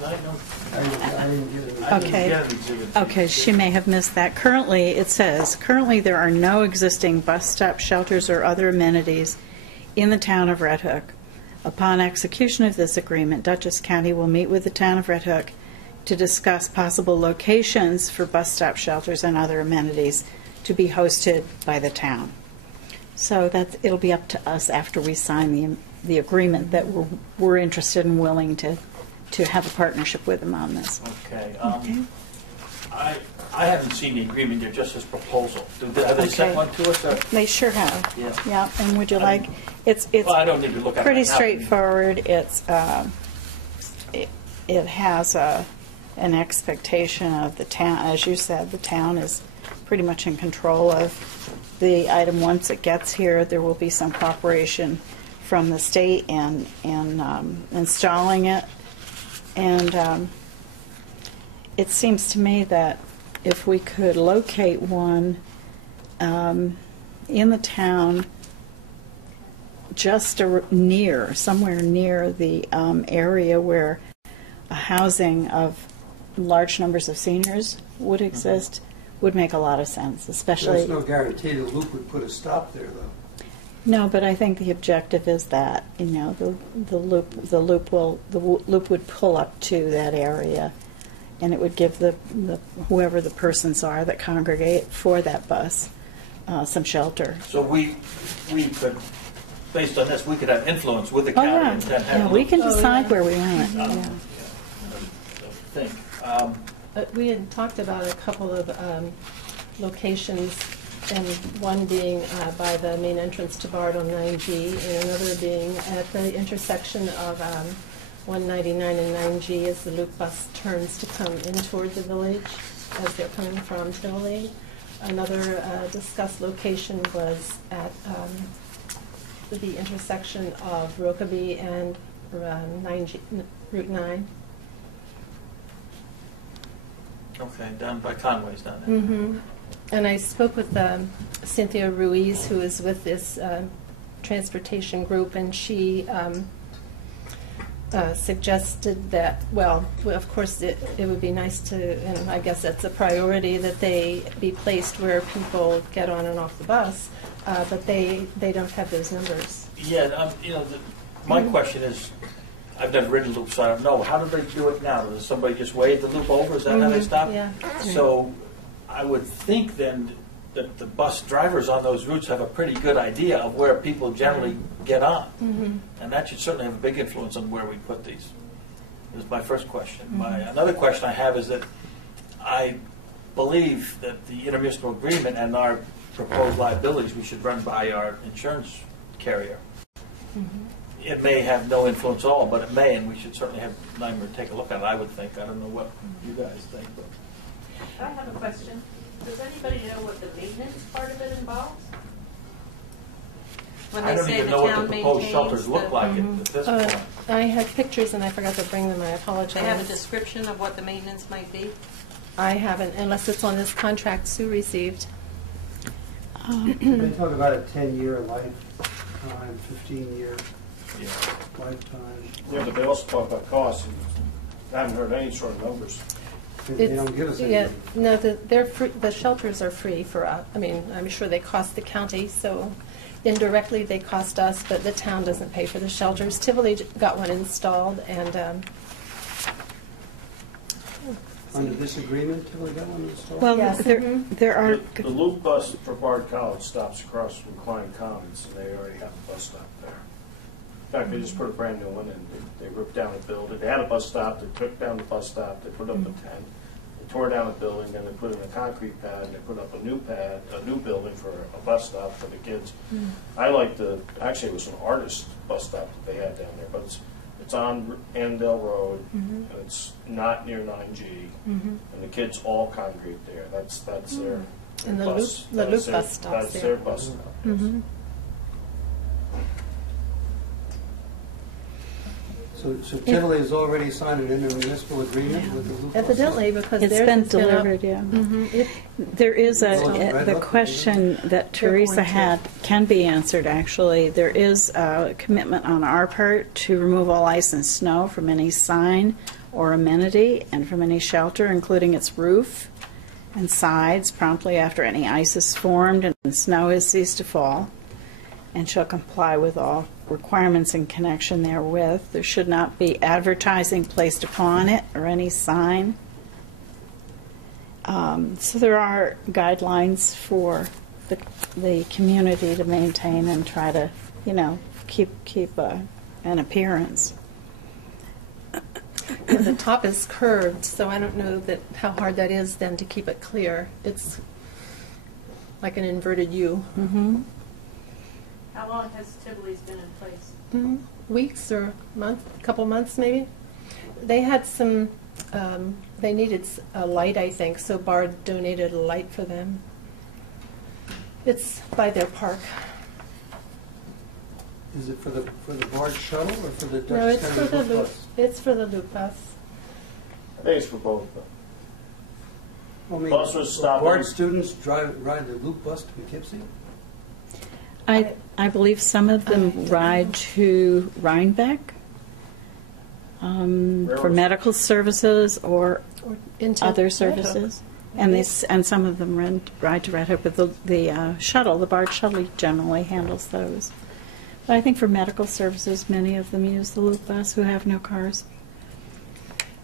I didn't get it. I didn't Okay. get an Exhibit B. Okay, she may have missed that. Currently, it says, currently there are no existing bus stop shelters or other amenities in the town of Red Hook. Upon execution of this agreement, Dutchess County will meet with the town of Red Hook to discuss possible locations for bus stop shelters and other amenities to be hosted by the town. So it'll be up to us after we sign the agreement that we're interested and willing to have a partnership with them on this. Okay. Okay. I haven't seen the agreement yet, just this proposal. Have they sent Okay. one to us? Or? They sure have. Yeah. Yeah, and would you like, it's Well, I don't need to look at it pretty right now. straightforward. It has an expectation of the town, as you said, the town is pretty much in control of the item. Once it gets here, there will be some cooperation from the state in installing it. And it seems to me that if we could locate one in the town, just somewhere near the area where a housing of large numbers of seniors would exist, would make a lot of sense, especially... There's no guarantee the loop would put a stop there, though. No, but I think the objective is that, the loop would pull up to that area, and it would give the whoever the persons are that congregate for that bus some shelter. So we could, based on this, we could have influence with the Oh, county yeah. and then have Yeah, a we look. can decide yeah. where we want it. Yeah. Yeah. Think. We had talked about a couple of locations, and one being by the main entrance to Bard on 9G, and another being at the intersection of 199 and 9G as the loop bus turns to come in toward the village as they're coming from Tivoli. Another discussed location was at the intersection of Rokeby and 9G, Route 9. Okay, down by Conway's down there. Mm-hmm. And I spoke with Cynthia Ruiz, who is with this transportation group, and she suggested that, well, of course, it would be nice to, and I guess that's a priority, that they be placed where people get on and off the bus, but they don't have those numbers. Yeah, my question is, I've never ridden a loop, so I don't know. How do they do it now? Does somebody just wave the loop over? Is that how they stop? Yeah. So I would think then that the bus drivers on those routes have a pretty good idea of where people generally get on. Mm-hmm. And that should certainly have a big influence on where we put these. Is my first question. Another question I have is that I believe that the intermunicipal agreement and our proposed liabilities we should run by our insurance carrier. Mm-hmm. It may have no influence at all, but it may, and we should certainly have Nymer take a look at it, I would think. I don't know what you guys think. But I have a question. Does anybody know what the maintenance part of it involves? When I they don't say even the know what town the proposed maintains shelters look like at this point. I had pictures, and I forgot to bring them. I apologize. They have a description of what the maintenance might be? I haven't, unless it's on this contract Sue received. They talk about a 10-year lifetime, 15-year Yeah. lifetime. Yeah, but they also talk about costs, and I haven't heard any sort of numbers. They don't give us any. Yeah, no, they're free, the shelters are free for us. I mean, I'm sure they cost the county, so indirectly they cost us, but the town doesn't pay for the shelters. Tivoli got one installed, and Under this agreement, have we got one installed? Well, Yes. there are, The loop bus for Bard College stops across from Klein Commons, and they already have a bus stop there. In fact, they just put a brand new one in. They ripped down the building. They had a bus stop, they took down the bus stop, they put up a tent, they tore down the building, then they put in a concrete pad, and they put up a new building for a bus stop for the kids. I like actually it was an artist bus stop that they had down there, but it's on Annandale Road, and it's not near 9G, and the kids all congregate there. That's their And the bus. loop That's bus stops That's there. their bus stop. yes. So Tivoli has already signed an intermunicipal agreement with the loop buses? Evidently, because it's theirs been has been up. delivered, yeah. It- There is the question that Teresa had can be answered, actually. There is a commitment on our part to remove all ice and snow from any sign or amenity and from any shelter, including its roof and sides, promptly after any ice is formed and snow has ceased to fall, and shall comply with all requirements in connection therewith. There should not be advertising placed upon it or any sign. So there are guidelines for the community to maintain and try to, keep an appearance. The top is curved, so I don't know how hard that is then to keep it clear. It's like an inverted U. How long has Tivoli's been in place? Weeks or couple months maybe. They had some, they needed a light, I think, so Bard donated a light for them. It's by their park. Is it for the Bard shuttle or for the No, Dutch it's for County the loop loop. bus? It's for the loop bus. I think it's for both of them. I mean, Bus was stopping- Bard students ride the loop bus to Poughkeepsie? I believe some of them ride to Rhinebeck for medical services or Or into other Red Hook. services. And some of them ride to Red Hook, but the shuttle, the Bard shuttle generally handles those. But I think for medical services, many of them use the loop bus who have no cars.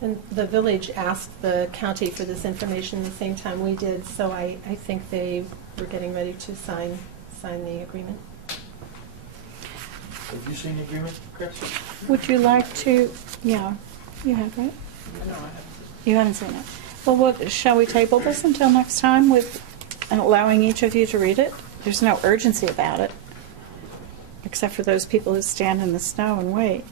And the village asked the county for this information the same time we did, so I think they were getting ready to sign the agreement. Have you seen the agreement, Chris? Would you like to, yeah, you have, right? No, I haven't. You haven't seen it. Well, shall we table this until next time with allowing each of you to read it? There's no urgency about it, except for those people who stand in the snow and wait.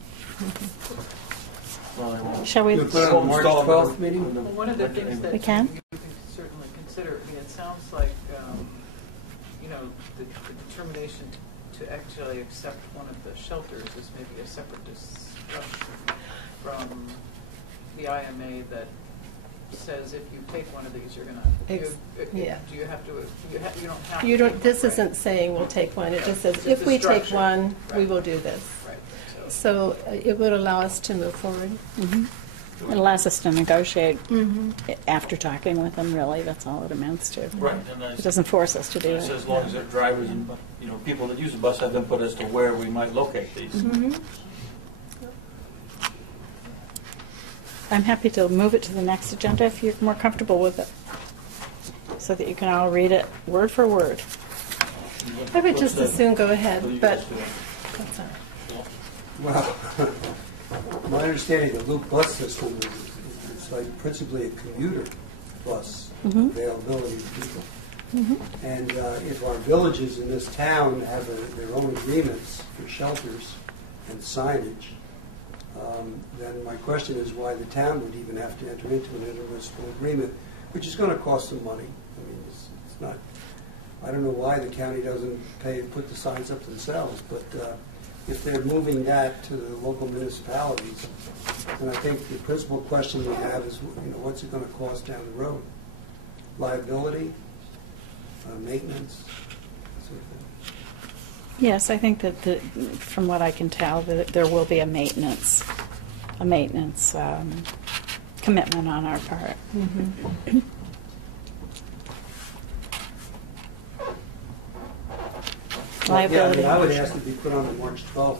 Well, I won't. Shall we? You put it on the March 12th meeting? Well, one of the things that We can? you can certainly consider, I mean, it sounds like, the determination to actually accept one of the shelters is maybe a separate discussion from the IMA that says if you take one of these, you're going to, yeah. do you have to, you don't have to. You don't. take This one, isn't saying we'll take one. It just says It's if the we take structure. one, we Right. will do this. Right, So it would allow us to move forward. It allows us to negotiate after talking with them, really. That's all it amounts to. Right, and It doesn't force us to do it says it. as long as their drivers and, people that use the bus have input as to where we might locate these. I'm happy to move it to the next agenda if you're more comfortable with it, so that you can all read it word for word. I would just as soon go What do you ahead, guys but do? that's all right. Well, my understanding of the loop bus system is it's like principally a commuter bus availability to people. And if our villages in this town have their own agreements for shelters and signage, then my question is why the town would even have to enter into an intermunicipal agreement, which is going to cost some money. I mean, it's not. I don't know why the county doesn't put the signs up themselves, but if they're moving that to the local municipalities, then I think the principal question we have is, what's it going to cost down the road? Liability, maintenance, that sort of thing. Yes, I think that from what I can tell, that there will be a maintenance commitment on our part. Liability. Yeah, I would ask it be put on the March 12th.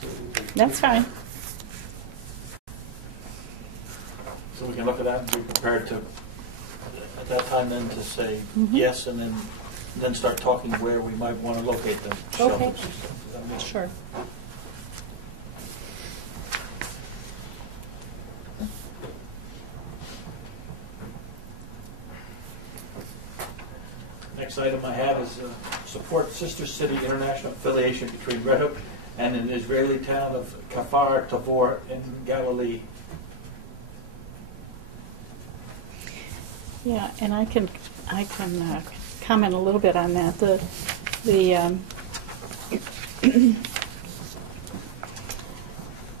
So we can- That's fine. So we can look at that and be prepared to, at that time then, to say yes, and then start talking where we might want to locate the shelters and stuff. Does that make sense? Sure. Next item I have is support Sister City International affiliation between Red Hook and an Israeli town of Kfar Tavor in Galilee. Yeah, and I can comment a little bit on that.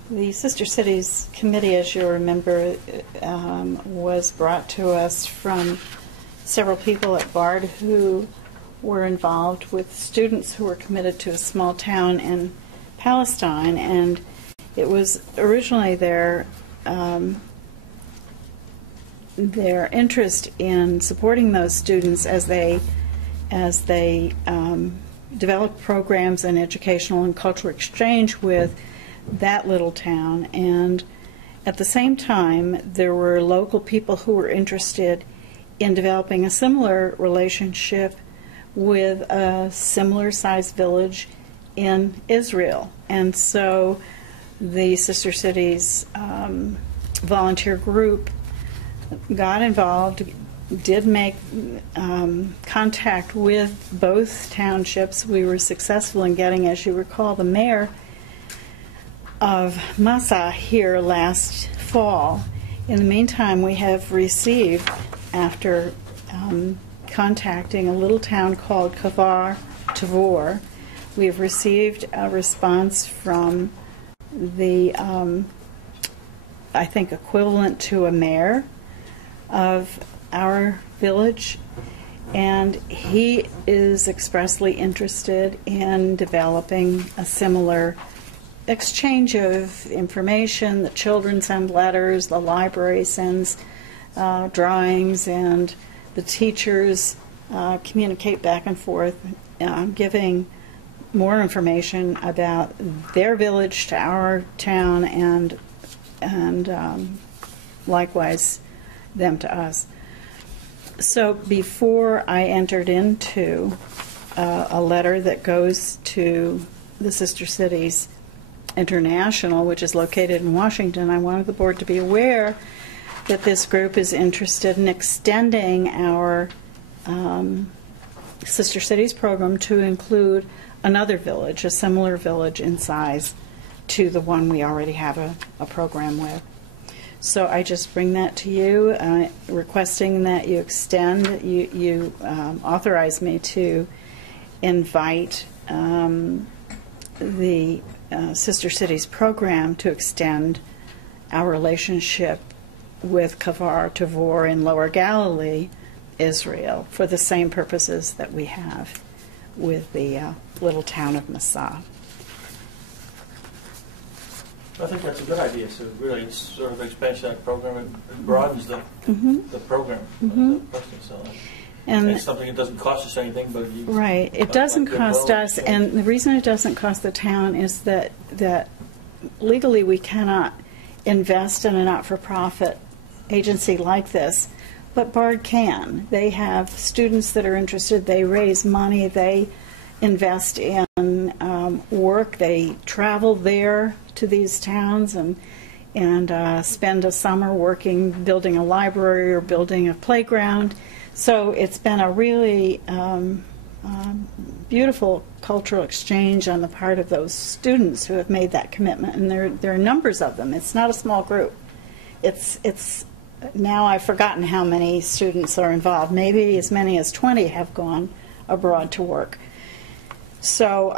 The Sister Cities Committee, as you remember, was brought to us from several people at Bard who were involved with students who were committed to a small town in Palestine, and it was originally their interest in supporting those students as they developed programs and educational and cultural exchange with that little town. And at the same time, there were local people who were interested in developing a similar relationship with a similar sized village in Israel. And so the Sister Cities volunteer group got involved, did make contact with both townships. We were successful in getting, as you recall, the mayor of Massa here last fall. In the meantime, we have received, after contacting a little town called Kfar Tavor, we have received a response from the, I think, equivalent to a mayor of our village, and he is expressly interested in developing a similar exchange of information. The children send letters, the library sends drawings, and the teachers communicate back and forth, giving more information about their village to our town, and likewise them to us. So before I entered into a letter that goes to the Sister Cities International, which is located in Washington, I wanted the board to be aware that this group is interested in extending our Sister Cities program to include another village, a similar village in size to the one we already have a program with. So I just bring that to you, requesting that you extend, you authorize me to invite the Sister Cities program to extend our relationship with Kfar Tavor in Lower Galilee, Israel, for the same purposes that we have with the little town of Massa. I think that's a good idea. So really, it's sort of expansion of that program. It broadens the program. So And it's something that doesn't cost us anything, but you, right, it doesn't cost us, and the reason it doesn't cost the town is that legally we cannot invest in a not-for-profit agency like this, but Bard can. They have students that are interested. They raise money. They invest in work. They travel there to these towns and spend a summer working, building a library or building a playground. So it's been a really beautiful cultural exchange on the part of those students who have made that commitment, and there are numbers of them. It's not a small group. It's now I've forgotten how many students are involved. Maybe as many as 20 have gone abroad to work. So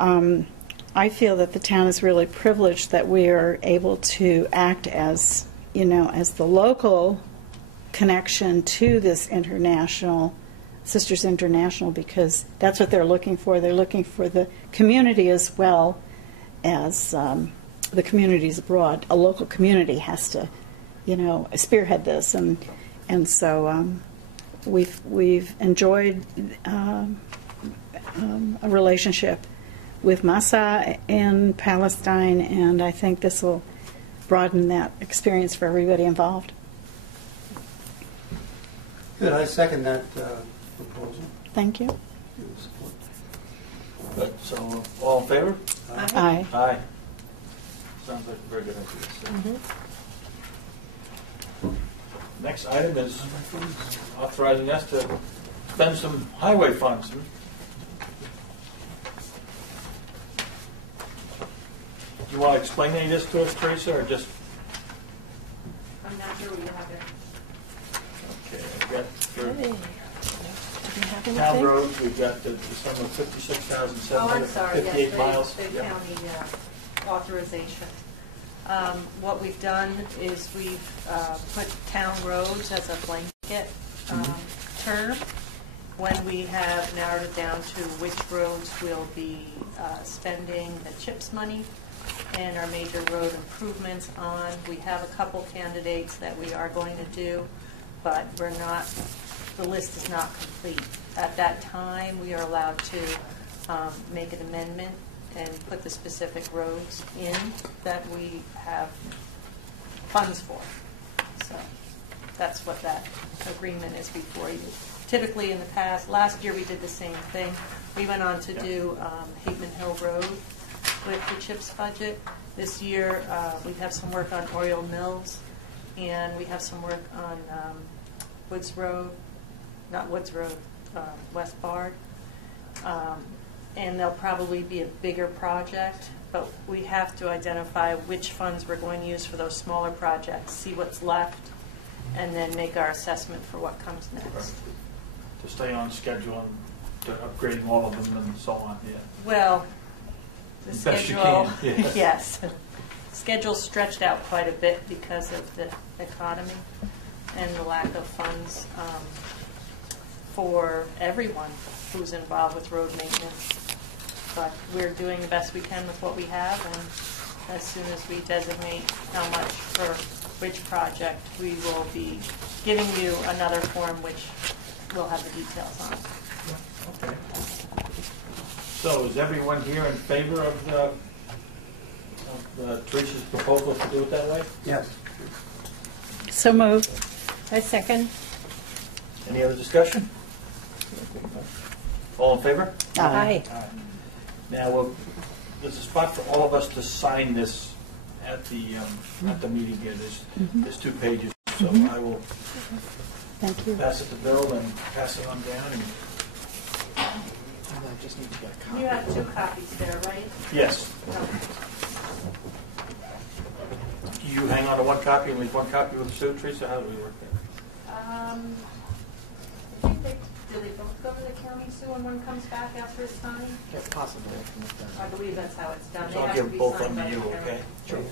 I feel that the town is really privileged that we are able to act as, as the local connection to this international, Sisters International, because that's what they're looking for. They're looking for the community as well as the communities abroad. A local community has to, spearhead this, and so we've enjoyed a relationship with Massa in Palestine, and I think this will broaden that experience for everybody involved. Good, I second that proposal. Thank you. Give it support. Good, so all in favor? Aye. Aye. Sounds like a very good idea. So. Next item is authorizing us to spend some highway funds. Do you want to explain any of this to us, Teresa, or just? I'm not sure what you have there. Okay, I've got for Okay. Do you have town anything? roads, we've got the sum of Oh, I'm sorry, 56,758 yes, miles. the Yep. county authorization. What we've done is we've put town roads as a blanket term. When we have narrowed it down to which roads we'll be spending the CHIPS money and our major road improvements on, we have a couple candidates that we are going to do, but the list is not complete. At that time, we are allowed to make an amendment and put the specific roads in that we have funds for. So that's what that agreement is before you. Typically in the past, last year we did the same thing. We went on to do Hateman Hill Road with the CHIPS budget. This year we have some work on Oriole Mills, and we have some work on Woods Road, not Woods Road, West Bard. And they'll probably be a bigger project, but we have to identify which funds we're going to use for those smaller projects, see what's left, and then make our assessment for what comes next. To stay on schedule and to upgrading all of them and so on, yeah. Well, the As best you schedule, can, yes. yes. Schedule's stretched out quite a bit because of the economy and the lack of funds for everyone who's involved with road maintenance. But we're doing the best we can with what we have, and as soon as we designate how much for which project, we will be giving you another form which will have the details on. Okay. So is everyone here in favor of Teresa's proposal to do it that way? Yes. So moved. I second. Any other discussion? All in favor? Aye. Aye. Now, there's a spot for all of us to sign this at the meeting here. There's 2 pages, so I will Thank you. pass it to Bill and pass it on down. And I just need to get a copy. You have 2 copies there, right? yes, you hang on to 1 copy and leave 1 copy with Sue, Teresa. How do we work that? I think do they both go to the county, Sue, when one comes back after it's signed? Yeah, possibly. I can look that I up. believe that's how it's done. So They I'll have to give be both of signed them by to you, the county. okay? Sure.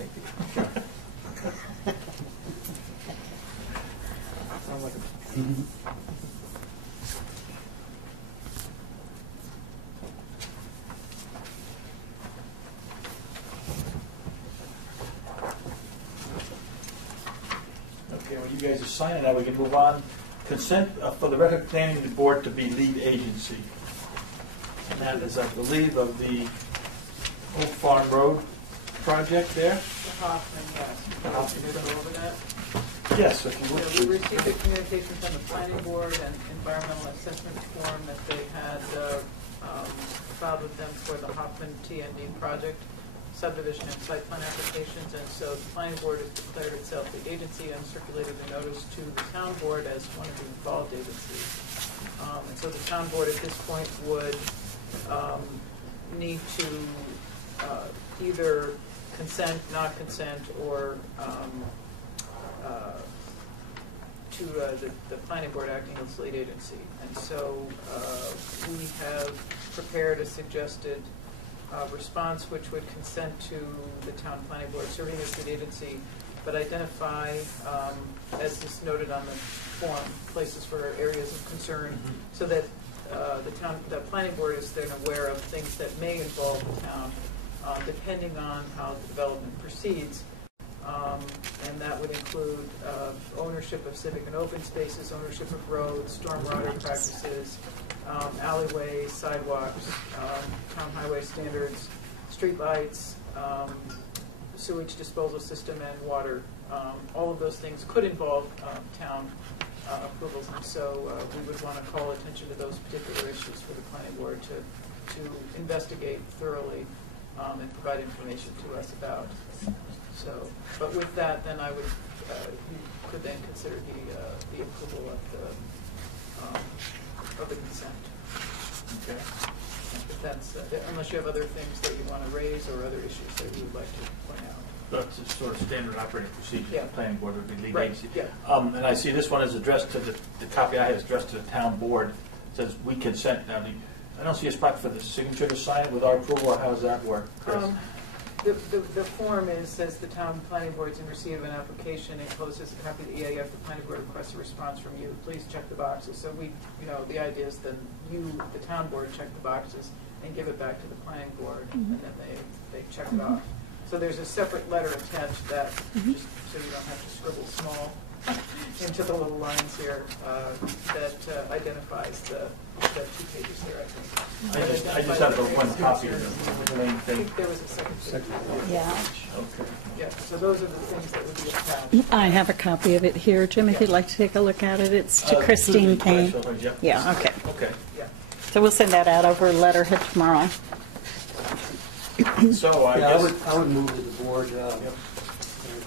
Sounds like a Okay, well, you guys are signing now. We can move on. Consent for the record planning board to be lead agency. And that is, I believe, of the Oak Farm Road project there. The Hoffman, yes. The Hoffman. Can you go over that? Yes, if you Yeah, would. we received a communication from the planning board and environmental assessment form that they had filed with them for the Hoffman TND project subdivision and site plan applications, and so the planning board has declared itself the agency and circulated a notice to the town board as one of the involved agencies. And so the town board at this point would need to either consent, not consent, or to the planning board acting as lead agency. And so we have prepared a suggested response which would consent to the town planning board serving as lead agency, but identify, as is noted on the form, places for areas of concern, so that the planning board is then aware of things that may involve the town, depending on how the development proceeds. And that would include ownership of civic and open spaces, ownership of roads, stormwater practices, alleyways, sidewalks, town highway standards, streetlights, sewage disposal system, and water. All of those things could involve town approvals, and so we would want to call attention to those particular issues for the planning board to investigate thoroughly and provide information to us about. So, but with that, then I would, you could then consider the approval of the consent. Okay. If that's, unless you have other things that you want to raise or other issues that you would like to point out. That's a sort of standard operating procedure. Yeah. The planning board would be lead Right, agency. yeah. And I see this one is addressed to the copy I have is addressed to the town board. It says we consent. Now, I don't see a spot for the signature to sign it with our approval, or how does that work, Chris? The form says the town planning board's in receipt of an application, encloses a copy of the EAF, the planning board requests a response from you, please check the boxes. So we, the idea is then you, the town board, check the boxes and give it back to the planning board, and then they check it off. So there's a separate letter attached that, just so you don't have to scribble small into the little lines here, that identifies the 2 pages there, I think. I just have the one copy of the main I thing. think there was a second. Yeah. Okay. Yeah, so those are the things that would be attached. I have a copy of it here, Jim, if you'd like to take a look at it. It's to Susan Christine Payne. Price, yeah. Yeah, okay. Okay. Yeah. So we'll send that out over letterhead tomorrow. So I Yeah, guess. I would move that the board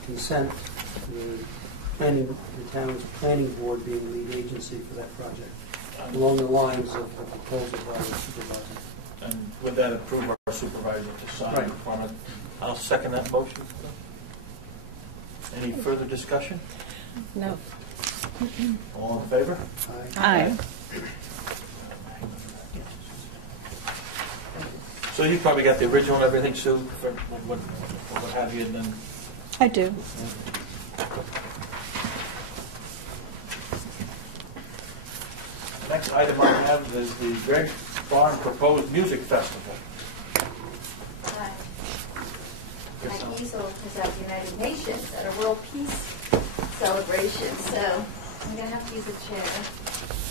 consent the town's planning board being lead agency for that project, along the lines of the proposal by the supervisor. And with that, approve our supervisor to sign Right. the form. I'll second that motion. Any further discussion? No. All in favor? Aye. So you probably got the original and everything, Sue, for what have you, and then. I do. Next item I have is the Greg Farm Proposed Music Festival. Hi. My easel is at the United Nations at a World Peace celebration, so I'm going to have to use a chair.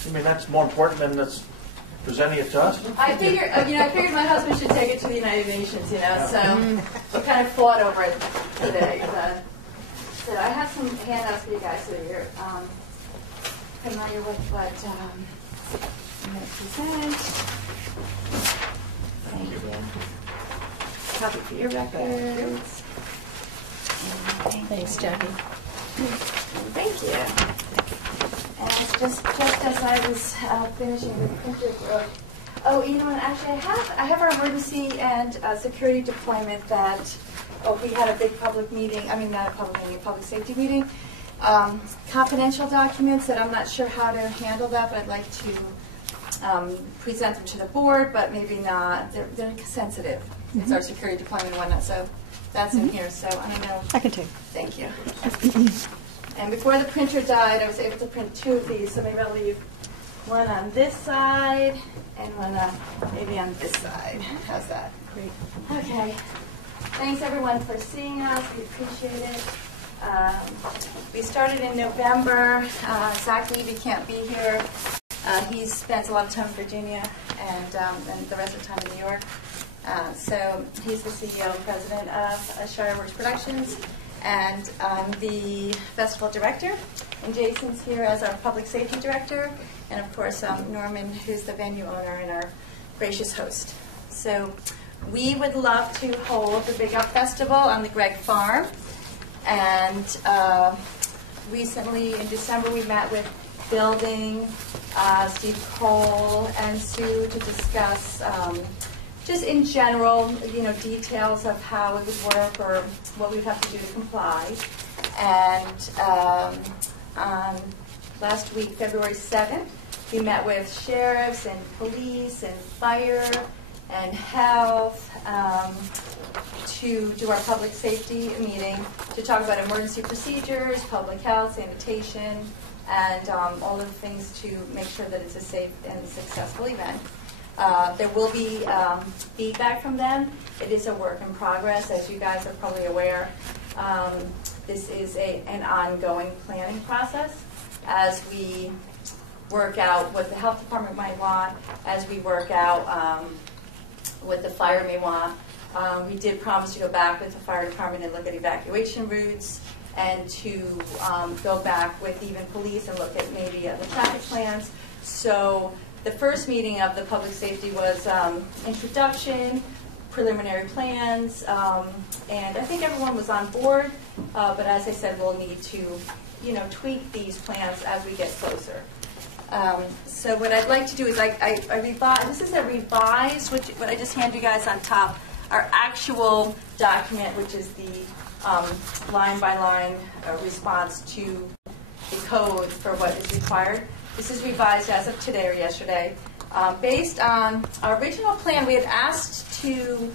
I mean, that's more important than this presenting it to us. I figured my husband should take it to the United Nations, so we kind of fought over it today. So I have some handouts for you guys so you're familiar with what I'm going to present. Copy for your records. Thanks, Jackie. Thank you. And it's just as I was finishing the printer book. Oh, and actually I have our emergency and security deployment that, we had a big public meeting, not a public meeting, a public safety meeting. Confidential documents that I'm not sure how to handle that, but I'd like to present them to the board, but maybe not. They're sensitive. It's our security deployment and whatnot, so that's in here. So I don't know. I can take. Thank you. And before the printer died, I was able to print 2 of these, so maybe I'll leave one on this side and one maybe on this side. How's that? Great. Okay. Thanks, everyone, for seeing us. We appreciate it. We started in November. Zach Levy can't be here. He spends a lot of time in Virginia and the rest of the time in New York. So he's the CEO and president of Shireworks Productions, and I'm the festival director. And Jason's here as our public safety director, and of course Norman, who's the venue owner and our gracious host. So we would love to hold the Big Up Festival on the Gregg Farm. And recently in December we met with Building, Steve Cole, and Sue to discuss just in general, details of how it would work or what we'd have to do to comply. And on last week, February 7th, we met with sheriffs and police and fire and health to do our public safety meeting to talk about emergency procedures, public health, sanitation, and all of the things to make sure that it's a safe and successful event. There will be feedback from them. It is a work in progress, as you guys are probably aware. This is an ongoing planning process as we work out what the health department might want, as we work out what the fire may want. We did promise to go back with the fire department and look at evacuation routes. and to go back with even police and look at maybe the traffic plans. So the first meeting of the public safety was introduction, preliminary plans, and I think everyone was on board, but as I said, we'll need to tweak these plans as we get closer. So what I'd like to do is I revise, this is a revised, what I just handed you guys on top, our actual document, which is the line-by-line response to the code for what is required. This is revised as of today or yesterday. Based on our original plan, we had asked to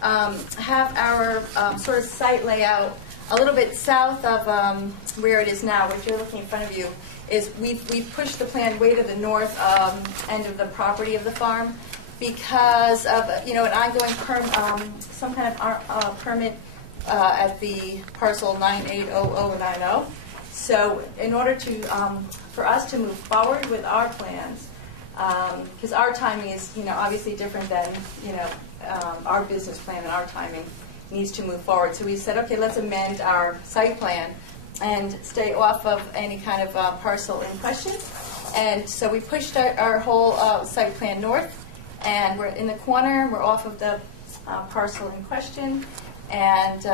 have our sort of site layout a little bit south of where it is now, which you're looking in front of you, is we've pushed the plan way to the north end of the property of the farm because of an ongoing some kind of permit at the parcel 980090. So in order to for us to move forward with our plans, because our timing is obviously different than our business plan, and our timing needs to move forward. So we said, okay, let's amend our site plan and stay off of any kind of parcel in question. And so we pushed our whole site plan north, and we're in the corner. We're off of the parcel in question, and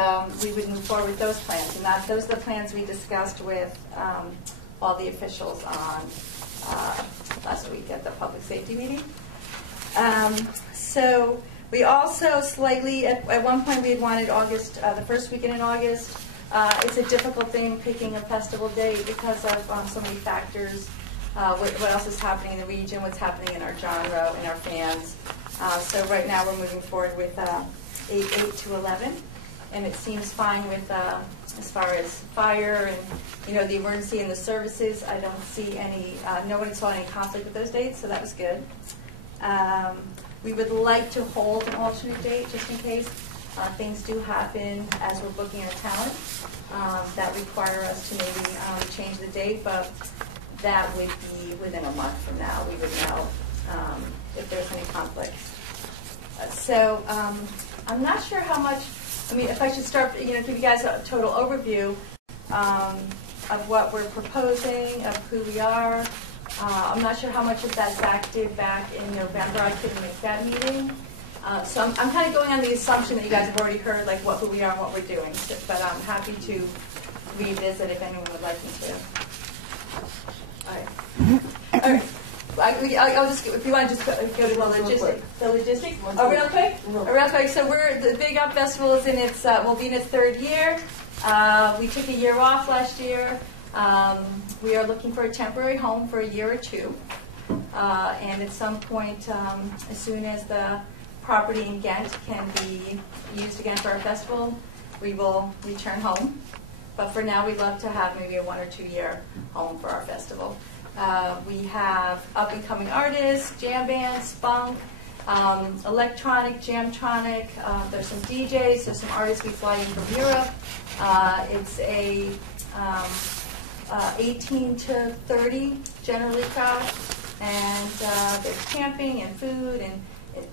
we would move forward with those plans. And those are the plans we discussed with all the officials on last week at the public safety meeting. So we also slightly, at one point we had wanted August, the first weekend in August. It's a difficult thing picking a festival date because of so many factors. What else is happening in the region, what's happening in our genre, in our fans. So right now we're moving forward with 8 to 11. And it seems fine with as far as fire and the emergency and the services. I don't see any. No one saw any conflict with those dates, so that was good. We would like to hold an alternate date just in case things do happen as we're booking our talent that require us to maybe change the date, but that would be within a month from now. We would know if there's any conflict. So I'm not sure how much. I mean, if I should start, give you guys a total overview of what we're proposing, of who we are. I'm not sure how much of that Zach did back in November. I couldn't make that meeting. So I'm kind of going on the assumption that you guys have already heard, like, who we are and what we're doing. But I'm happy to revisit if anyone would like me to. All right. All right. I'll just, if you want to just go to the logistics. The logistics? Real quick? Real quick. So the Big Up Festival is in its, will be in its third year. We took a year off last year. We are looking for a temporary home for a year or two. And at some point, as soon as the property in Ghent can be used again for our festival, we will return home. But for now, we'd love to have maybe a 1 or 2 year home for our festival. We have up-and-coming artists, jam bands, spunk, electronic, jamtronic. There's some DJs. There's some artists we fly in from Europe. It's a 18 to 30 generally crowd, and there's camping and food and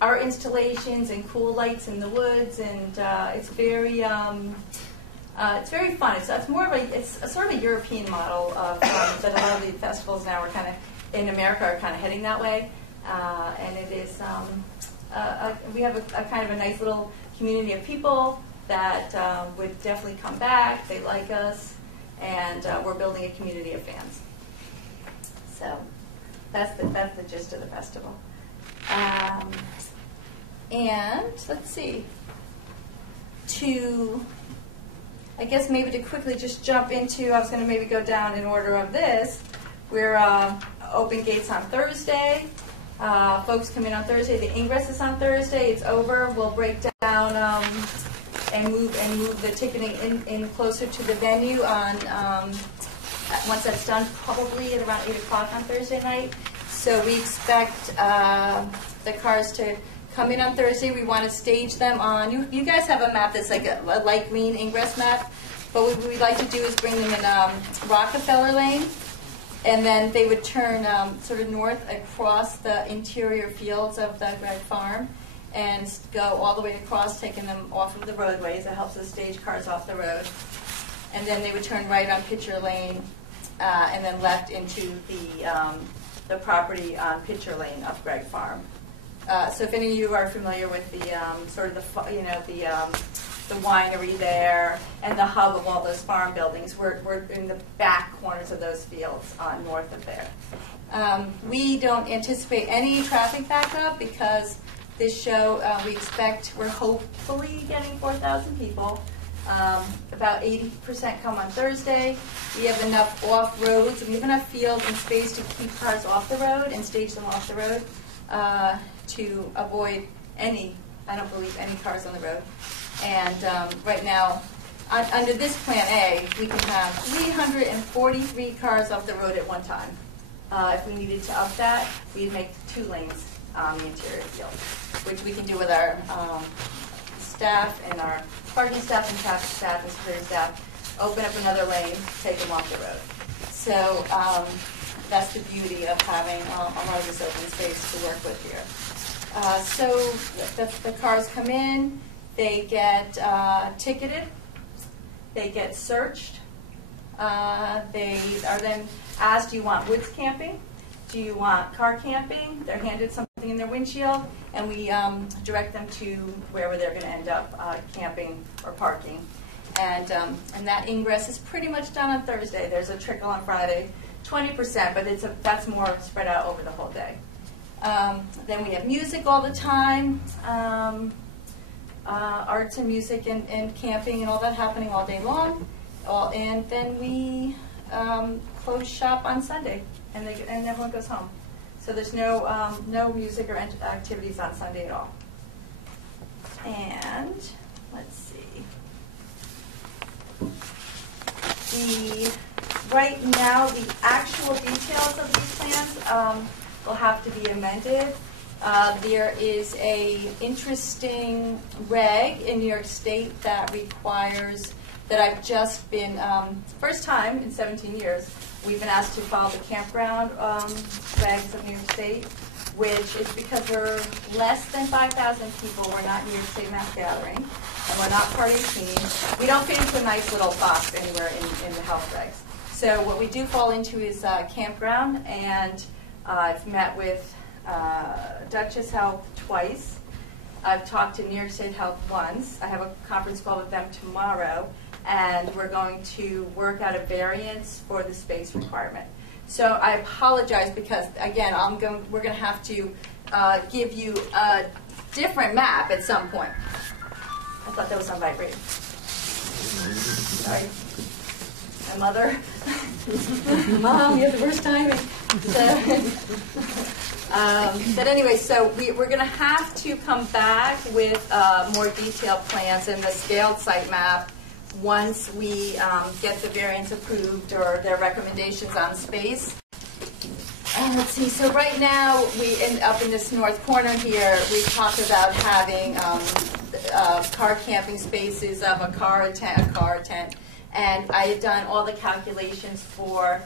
art installations and cool lights in the woods, and it's very fun. It's more of it's a sort of a European model of that a lot of the festivals now are kind of in America are kind of heading that way, and it is we have a kind of a nice little community of people that would definitely come back. They like us, and we're building a community of fans. So that's the gist of the festival. And let's see. I guess maybe to quickly just jump into, I was going to maybe go down in order of this. We're open gates on Thursday. Folks come in on Thursday. The ingress is on Thursday. It's over. We'll break down and move the ticketing in closer to the venue on once that's done, probably at around 8 o'clock on Thursday night. So we expect the cars to come in on Thursday. We want to stage them on. You guys have a map that's like a light green ingress map. But what we'd like to do is bring them in Rockefeller Lane, and then they would turn sort of north across the interior fields of the Gregg Farm and go all the way across, taking them off of the roadways. It helps us stage cars off the road. and then they would turn right on Pitcher Lane, and then left into the property on Pitcher Lane of Gregg Farm. So if any of you are familiar with the sort of the winery there and the hub of all those farm buildings, we're in the back corners of those fields north of there. We don't anticipate any traffic backup because this show, we're hopefully getting 4,000 people. About 80% come on Thursday. We have enough off-roads, we have enough field and space to keep cars off the road and stage them off the road to avoid I don't believe, any cars on the road. And right now, under this Plan A, we can have 343 cars off the road at one time. If we needed to up that, we'd make 2 lanes on the interior field, which we can do with our staff and our parking staff and traffic staff and security staff. Open up another lane, take them off the road. So that's the beauty of having a lot of this open space to work with here. So the cars come in, they get ticketed, they get searched. They are then asked, do you want woods camping? Do you want car camping? They're handed something in their windshield, and we direct them to wherever they're going to end up camping or parking. And that ingress is pretty much done on Thursday. There's a trickle on Friday, 20%, but that's more spread out over the whole day. Then we have music all the time, arts and music and camping and all that happening all day long. And then we close shop on Sunday, and everyone goes home. So there's no music or activities on Sunday at all. And let's see. Right now, the actual details of these plans will have to be amended. There is a interesting reg in New York State that requires that I've just been, first time in 17 years, we've been asked to follow the campground regs of New York State, which is because we're less than 5,000 people. We're not New York State mass gathering, and we're not Part 18. We don't fit into a nice little box anywhere in the health regs. So what we do fall into is campground, and I've met with Dutchess Health twice. I've talked to New York State Health once. I have a conference call with them tomorrow, and we're going to work out a variance for the space requirement. So I apologize because, again, we're going to have to give you a different map at some point. I thought that was on vibrating. Sorry. My mother. Mom, you have the worst timing. But anyway, so we're going to have to come back with more detailed plans and the scaled site map once we get the variance approved or their recommendations on space. Let's see, so right now, we end up in this north corner here, we talk about having car camping spaces of a car, a tent, and I had done all the calculations for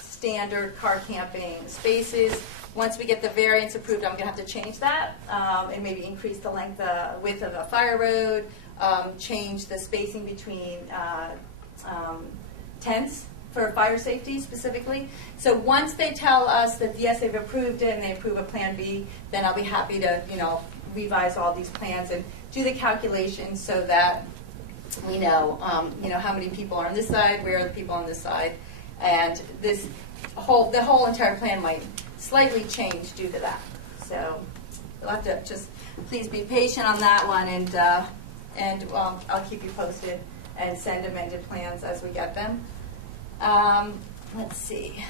standard car camping spaces. Once we get the variance approved, I'm going to have to change that and maybe increase the width of a fire road, change the spacing between tents for fire safety specifically. So once they tell us that yes, they've approved it and they approve a Plan B, then I'll be happy to revise all these plans and do the calculations so that we know how many people are on this side, where are the people on this side, and the whole entire plan might slightly change due to that. So you'll have to just please be patient on that one, and I'll keep you posted and send amended plans as we get them. Let's see.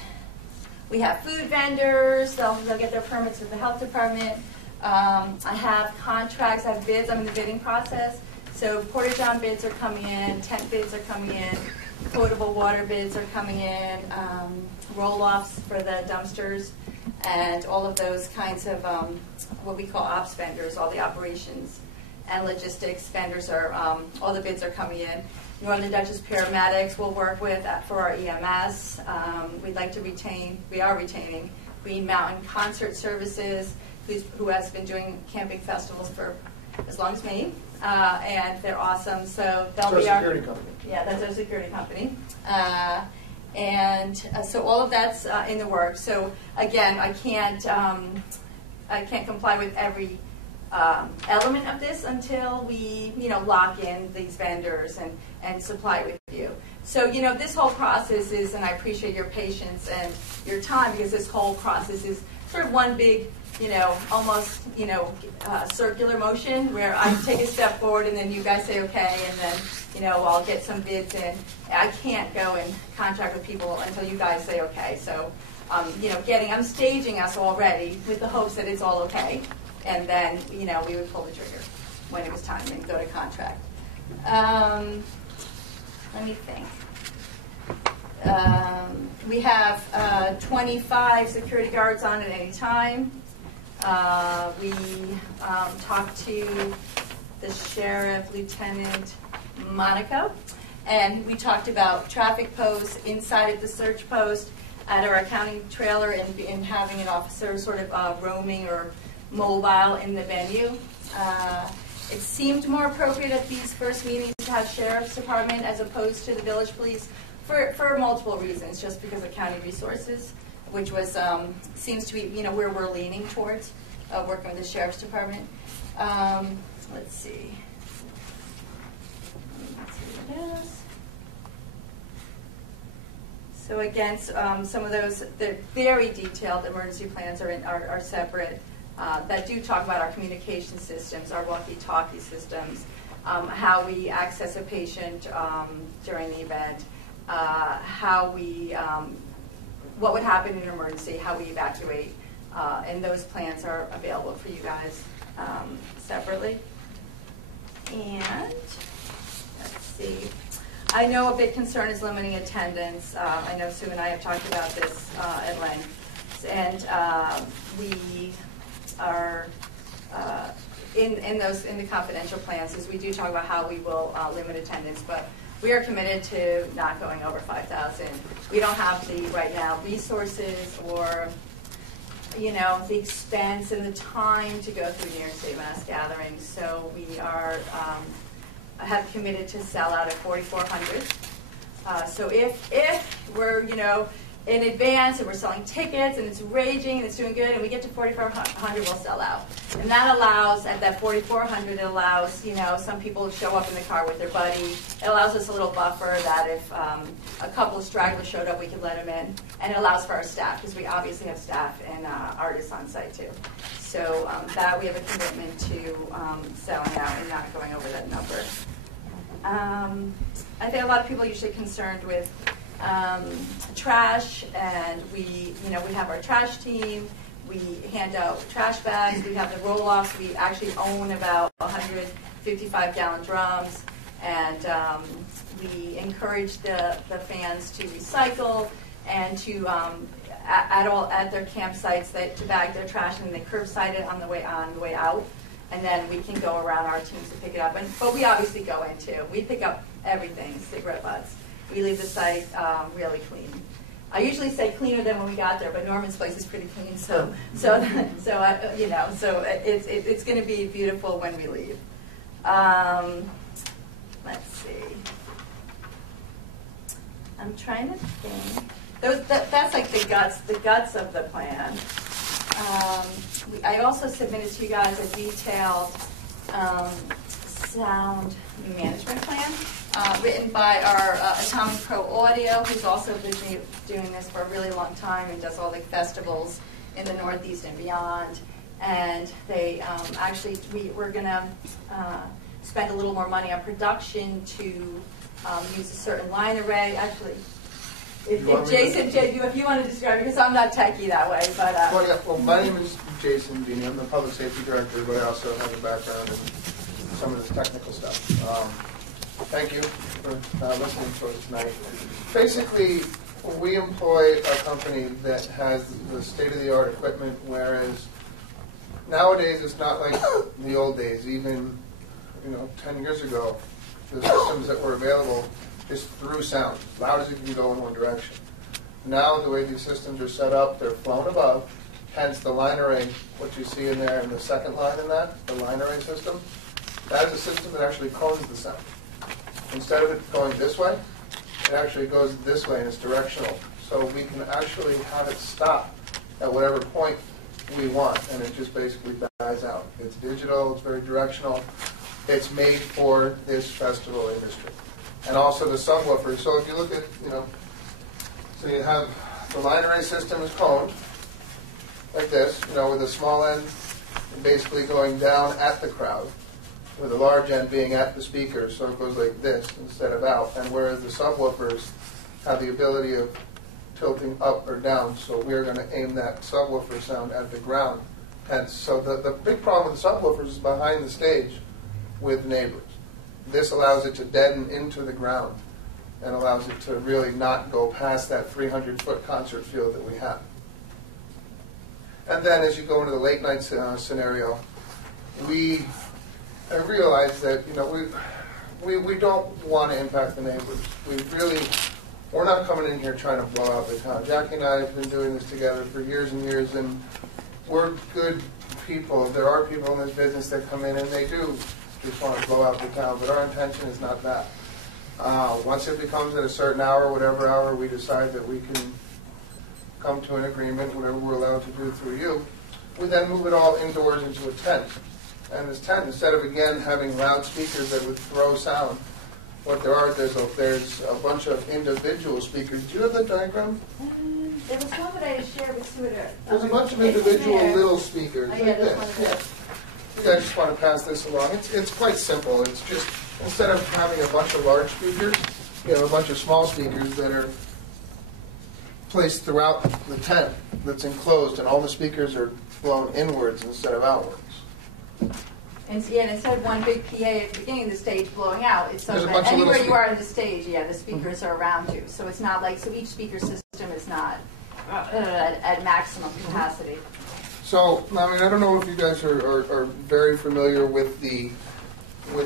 We have food vendors. They'll get their permits with the health department. I have contracts. I have bids. I'm in the bidding process. So porta-john bids are coming in. Tent bids are coming in. Potable water bids are coming in. Roll-offs for the dumpsters. And all of those kinds of what we call ops vendors, all the operations and logistics vendors are, all the bids are coming in. Northern Dutchess Paramedics we'll work with for our EMS. We'd like to we are retaining Green Mountain Concert Services, who has been doing camping festivals for as long as me. and they're awesome. So they'll It's be our our security company. Yeah, that's our security company. So all of that's in the works. So again, I can't comply with every element of this until we, lock in these vendors and supply with you. So, this whole process is, and I appreciate your patience and your time, because this whole process is sort of one big, almost, circular motion where I take a step forward and then you guys say okay, and then, I'll get some bids in. I can't go and contract with people until you guys say okay. So, I'm staging us already with the hopes that it's all okay. And then, we would pull the trigger when it was time and go to contract. Let me think. We have 25 security guards on at any time. We talked to the sheriff, Lieutenant Monica, and we talked about traffic posts inside of the search post at our accounting trailer and having an officer sort of roaming or mobile in the venue. It seemed more appropriate at these first meetings to have sheriff's department as opposed to the village police for multiple reasons, just because of county resources, which was seems to be where we're leaning towards working with the sheriff's department. Let's see. What else? So again, some of those, the very detailed emergency plans are separate. That do talk about our communication systems, our walkie-talkie systems, how we access a patient during the event, how we, what would happen in an emergency, how we evacuate, and those plans are available for you guys separately. And let's see. I know a big concern is limiting attendance. I know Sue and I have talked about this at length, and we are in the confidential plans, is we do talk about how we will limit attendance, but we are committed to not going over 5,000. We don't have the right now resources or the expense and the time to go through New York State mass gatherings. So we are have committed to sell out at 4,400. So if we're in advance and we're selling tickets and it's raging and it's doing good and we get to 4,400, we'll sell out. And that allows, at that 4,400, it allows some people to show up in the car with their buddy. It allows us a little buffer that if a couple of stragglers showed up, we could let them in. And it allows for our staff, because we obviously have staff and artists on site too. So that we have a commitment to selling out and not going over that number. I think a lot of people are usually concerned with trash, and we have our trash team. We hand out trash bags. We have the roll-offs. We actually own about 155-gallon drums, and we encourage the fans to recycle and to at their campsites to bag their trash, and they curbside it on the way out. And then we can go around our teams to pick it up. But we obviously go in too. We pick up everything, cigarette butts. We leave the site really clean. I usually say cleaner than when we got there, but Norman's place is pretty clean. So it's going to be beautiful when we leave. Let's see. I'm trying to think. That's like the guts of the plan. I also submitted to you guys a detailed sound management plan written by our Atomic Pro Audio, who's also been doing this for a really long time and does all the festivals in the Northeast and beyond. And they we're going to spend a little more money on production to use a certain line array. Actually, if Jason, if you want to describe it, because I'm not techie that way, but well, my name is Jason Beanie. I'm the public safety director, but I also have a background in some of the technical stuff. Thank you for listening to us tonight. Basically, we employ a company that has the state-of-the-art equipment, whereas nowadays it's not like the old days. Even 10 years ago, the systems that were available just through sound, as loud as it can go in one direction. Now, the way these systems are set up, they're flown above, hence the line array, what you see in there in the second line in that, the line array system, That is a system that actually cones the sound. Instead of it going this way, it actually goes this way and it's directional. So we can actually have it stop at whatever point we want, and it just basically dies out. It's digital, it's very directional. It's made for this festival industry. And also the subwoofer. So if you look at, so you have the line array system is coned, like this, with a small end basically going down at the crowd, with a large end being at the speaker, so it goes like this instead of out. And whereas the subwoofers have the ability of tilting up or down, so we're going to aim that subwoofer sound at the ground. And so the big problem with the subwoofers is behind the stage with neighbors. This allows it to deaden into the ground and allows it to really not go past that 300-foot concert field that we have. And then as you go into the late night scenario, I realize that we don't want to impact the neighbors. We're not coming in here trying to blow out the town. Jackie and I have been doing this together for years and years, and we're good people. There are people in this business that come in and they do just want to blow out the town, but our intention is not that. Once it becomes at a certain hour, whatever hour we decide that we can come to an agreement, whatever we're allowed to do through you, we then move it all indoors into a tent. And this tent, instead of again having loudspeakers that would throw sound, what there's a bunch of individual speakers. Do you have that diagram? There was one that I shared with Stuart. There's a bunch of individual little speakers. Oh, yeah, there's one of those. I just want to pass this along. It's quite simple. It's just, instead of having a bunch of large speakers, you have a bunch of small speakers that are placed throughout the tent that's enclosed, and all the speakers are blown inwards instead of outwards. And instead of one big PA at the beginning of the stage blowing out, it's so There's a that bunch of anywhere little you are in the stage, the speakers are around you. So it's not like, so each speaker system is not at maximum capacity. So, I don't know if you guys are very familiar with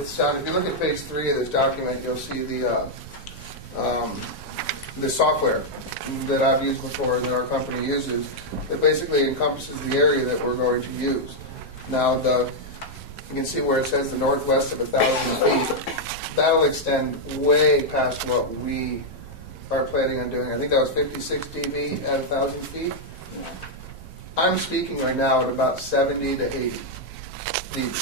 sound. If you look at page 3 of this document, you'll see the software that I've used before that our company uses. It basically encompasses the area that we're going to use. Now, you can see where it says the northwest of 1,000 feet. That'll extend way past what we are planning on doing. I think that was 56 dB at 1,000 feet. Yeah. I'm speaking right now at about 70 to 80 dB.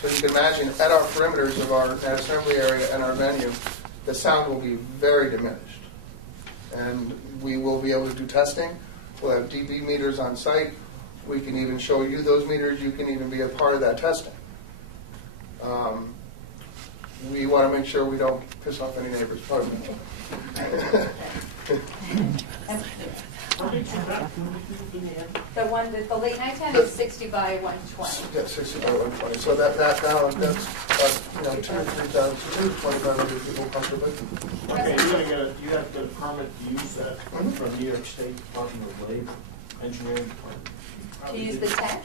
So you can imagine at our perimeters of our assembly area and our venue, the sound will be very diminished. And we will be able to do testing. We'll have dB meters on site. We can even show you those meters. You can even be a part of that testing. We want to make sure we don't piss off any neighbors. Pardon me. The late night tent is 60 by 120. Yeah, 60 by 120. So that's 2,000 or 3,000, 2,500 people comfortably. Okay, you have to get a permit to use that from New York State Department of Labor, Engineering Department. To use the tent?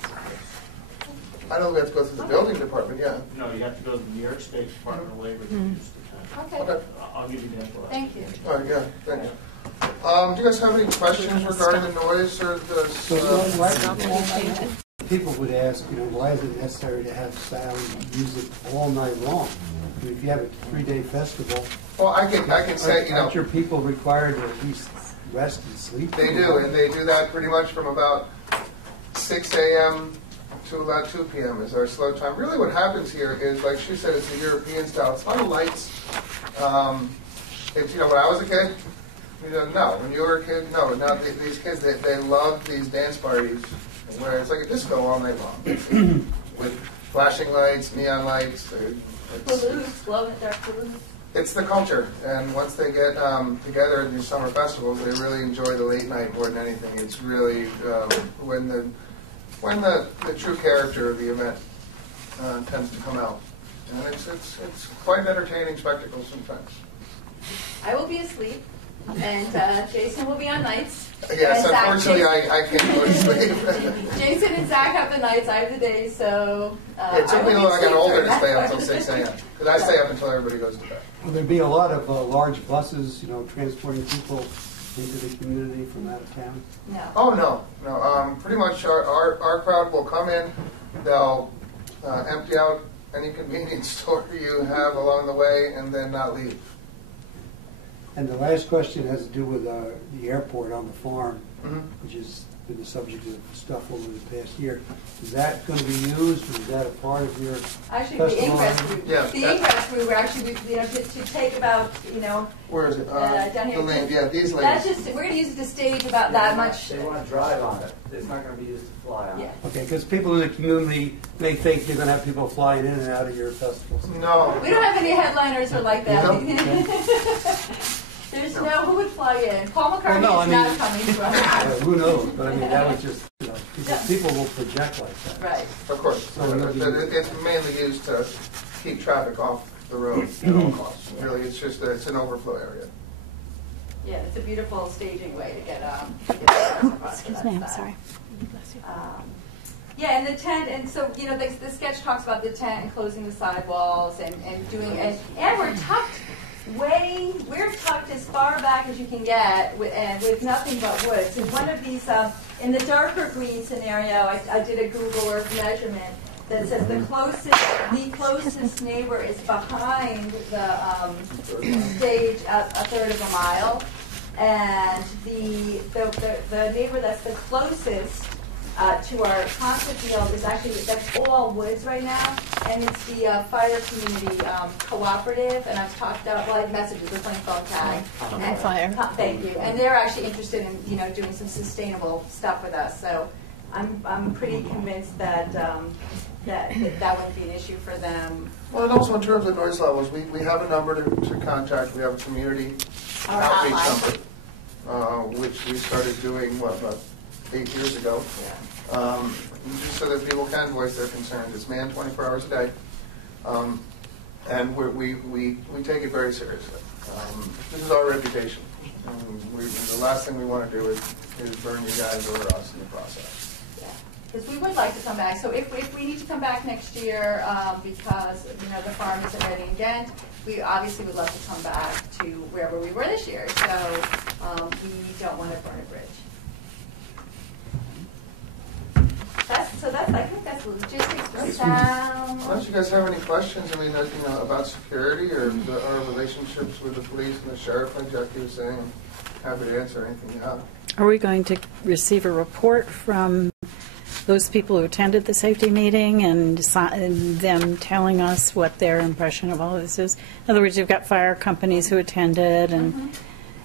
I know we have to go through the building department, yeah. No, you have to go to the New York State Department of Labor to use the tent. Okay. I'll give you the info. Thank you. Oh, yeah, thanks. Do you guys have any questions regarding the noise or the... People would ask, why is it necessary to have sound music all night long? I mean, if you have a 3-day festival, Well, I can say, aren't your people required to at least rest and sleep? they do, and they do that pretty much from about 6 a.m. to about 2 p.m. is our slow time. Really what happens here is, like she said, it's a European style. It's a lot of lights. When I was a kid, no. When you were a kid, no. Now these kids, they love these dance parties where it's like a disco all night long with flashing lights, neon lights. It's the culture, and once they get together in these summer festivals, they really enjoy the late night more than anything. It's really when the true character of the event tends to come out, and it's quite an entertaining spectacle sometimes. I will be asleep, and Jason will be on nights. Yes, and unfortunately, I can't go to sleep. Jason and Zach have the nights, I have the days, so It took me until I got older to stay up until 6 a.m. Because I stay up until everybody goes to bed. Will there be a lot of large buses, transporting people into the community from out of town? No. Oh, no. Pretty much our crowd will come in. They'll empty out any convenience store you have along the way and then not leave. And the last question has to do with the airport on the farm, Mhm. which has been the subject of stuff over the past year. Is that going to be used, or is that a part of your Actually, the testimony? ingress route, Yeah, the that- ingress route, we're actually, to take about, Where is it? down here. The lane, yeah, these That's lanes. just, we're gonna use it to stage about that much. They want to drive on it. It's not going to be used to fly on Yeah. it. Okay, because people in the community may think you're going to have people flying in and out of your festivals. No. We don't have any headliners or like that. No. There's no, who would fly in? Paul McCartney Well, no, I is mean- not coming to us. Who knows? But I mean, that was just, people will project like that. Right. Of course. So we're looking- It's mainly used to keep traffic off the road at all costs. Really, it's just, it's an overflow area. Yeah, it's a beautiful staging way to get across. Excuse me, I'm sorry. Yeah, and the tent, and so, the sketch talks about the tent and closing the sidewalls and doing, and we're tucked as far back as you can get with nothing but woods. And one of these, in the darker green scenario, I did a Google Earth measurement that says the closest neighbor is behind the stage a third of a mile. And the neighbor that's the closest to our concert field is actually, that's all woods right now, and it's the fire community cooperative, and I've talked about, well, I have messages, we're playing phone tag. And, Fire. Thank you, and they're actually interested in, doing some sustainable stuff with us, so I'm pretty convinced that that wouldn't be an issue for them. Well, and also in terms of noise levels, we have a number to contact. We have a community Our outreach hotline. number, which we started doing, about 8 years ago. Just so that people can voice their concerns. It's manned 24 hours a day, and we take it very seriously. This is our reputation. The last thing we want to do is burn you guys or us in the process. Because we would like to come back. So if we need to come back next year because the farm isn't ready again, we obviously would love to come back to wherever we were this year. So we don't want to burn a bridge. I think that's the logistics. Unless you guys have any questions, about security or our relationships with the police and the sheriff, like Jackie was saying, I'm happy to answer anything you have. Are we going to receive a report from those people who attended the safety meeting and them telling us what their impression of all this is? In other words, you've got fire companies who attended,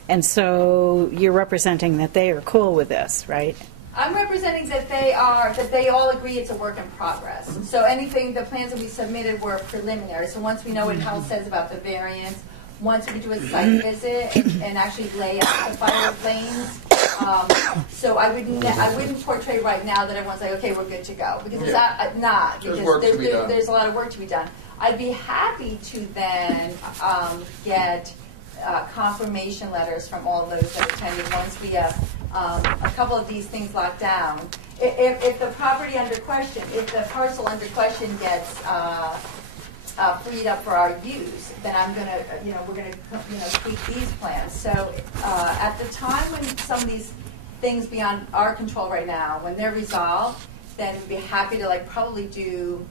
and so you're representing that they are cool with this, right? I'm representing that they all agree it's a work in progress. So the plans that we submitted were preliminary. So once we know what Hal says about the variance, once we do a site visit and actually lay out the fire lanes, so I wouldn't portray right now that everyone's like, okay, we're good to go, because it's not. Because there's a lot of work to be done. I'd be happy to then get confirmation letters from all those that attended once we have a couple of these things locked down. If the property under question, if the parcel under question gets freed up for our use, then we're gonna tweak these plans. So at the time when some of these things beyond our control right now, when they're resolved, then we'd be happy to probably do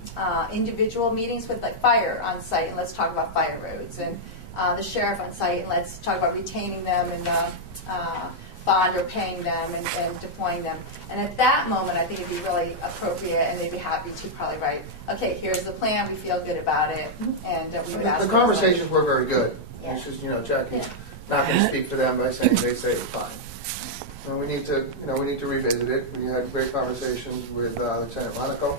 individual meetings with fire on site, and let's talk about fire roads, and the sheriff on site, and let's talk about retaining them and bond or paying them and deploying them. And at that moment, I think it'd be really appropriate, and they'd be happy to probably write, okay, here's the plan, we feel good about it, and we would ask The for conversations were very good. Yeah. It's just, Jackie's not going to speak for them by saying they say it's fine. So we need to revisit it. We had great conversations with Lieutenant Monaco,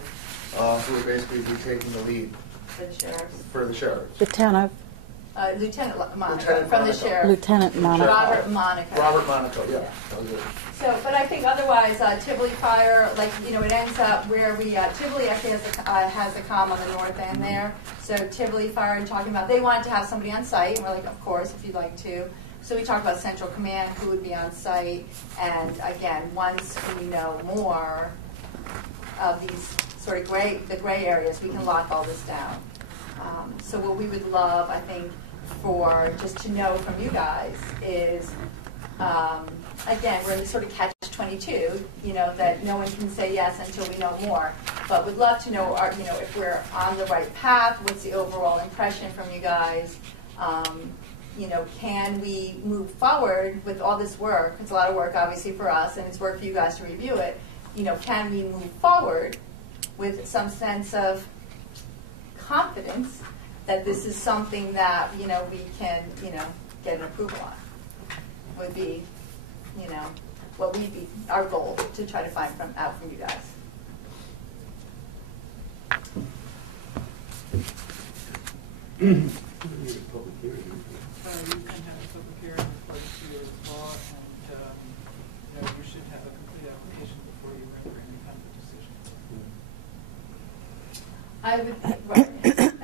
who would basically be taking the lead for the sheriffs. for the sheriffs. The town of Lieutenant Monaco Lieutenant from the Monaco. sheriff. Lieutenant Monaco. Robert Monaco. Robert Monaco, yeah. That was it. So, but I think otherwise, Tivoli Fire, it ends up where we, Tivoli actually has a comm on the north end there. So Tivoli Fire and talking about, they wanted to have somebody on site, and we're like, of course, if you'd like to. So we talked about Central Command, who would be on site, and again, once we know more of these sort of the gray areas, we can lock all this down. So what we would love, I think, for just to know from you guys is, again, we're in sort of catch-22, that no one can say yes until we know more. But we'd love to know, if we're on the right path. What's the overall impression from you guys? Can we move forward with all this work? It's a lot of work, obviously, for us, and it's work for you guys to review it. Can we move forward with some sense of confidence that this is something that, we can, get an approval on? Would be, what would be our goal to try to find out from you guys. Public hearing. You can have a public hearing according to your law, and you should have a complete application before you render any kind of decision.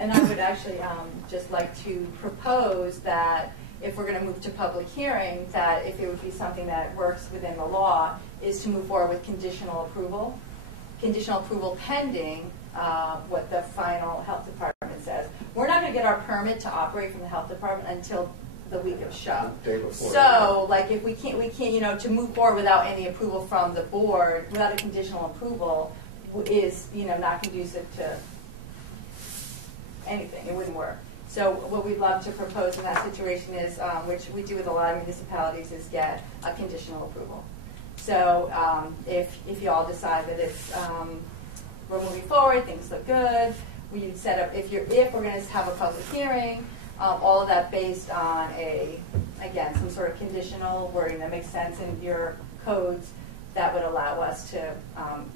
I would actually just like to propose that if we're going to move to public hearing, that if it would be something that works within the law, is to move forward with conditional approval. Conditional approval pending what the final health department says. We're not going to get our permit to operate from the health department until the week of show. The day before. So, if we can't, to move forward without any approval from the board, without a conditional approval, is, not conducive to anything. It wouldn't work. So what we'd love to propose in that situation is, which we do with a lot of municipalities, is get a conditional approval. So if you all decide that it's we're moving forward, things look good, we'd set up, if we're going to have a public hearing, all of that based on some sort of conditional wording that makes sense in your codes that would allow us to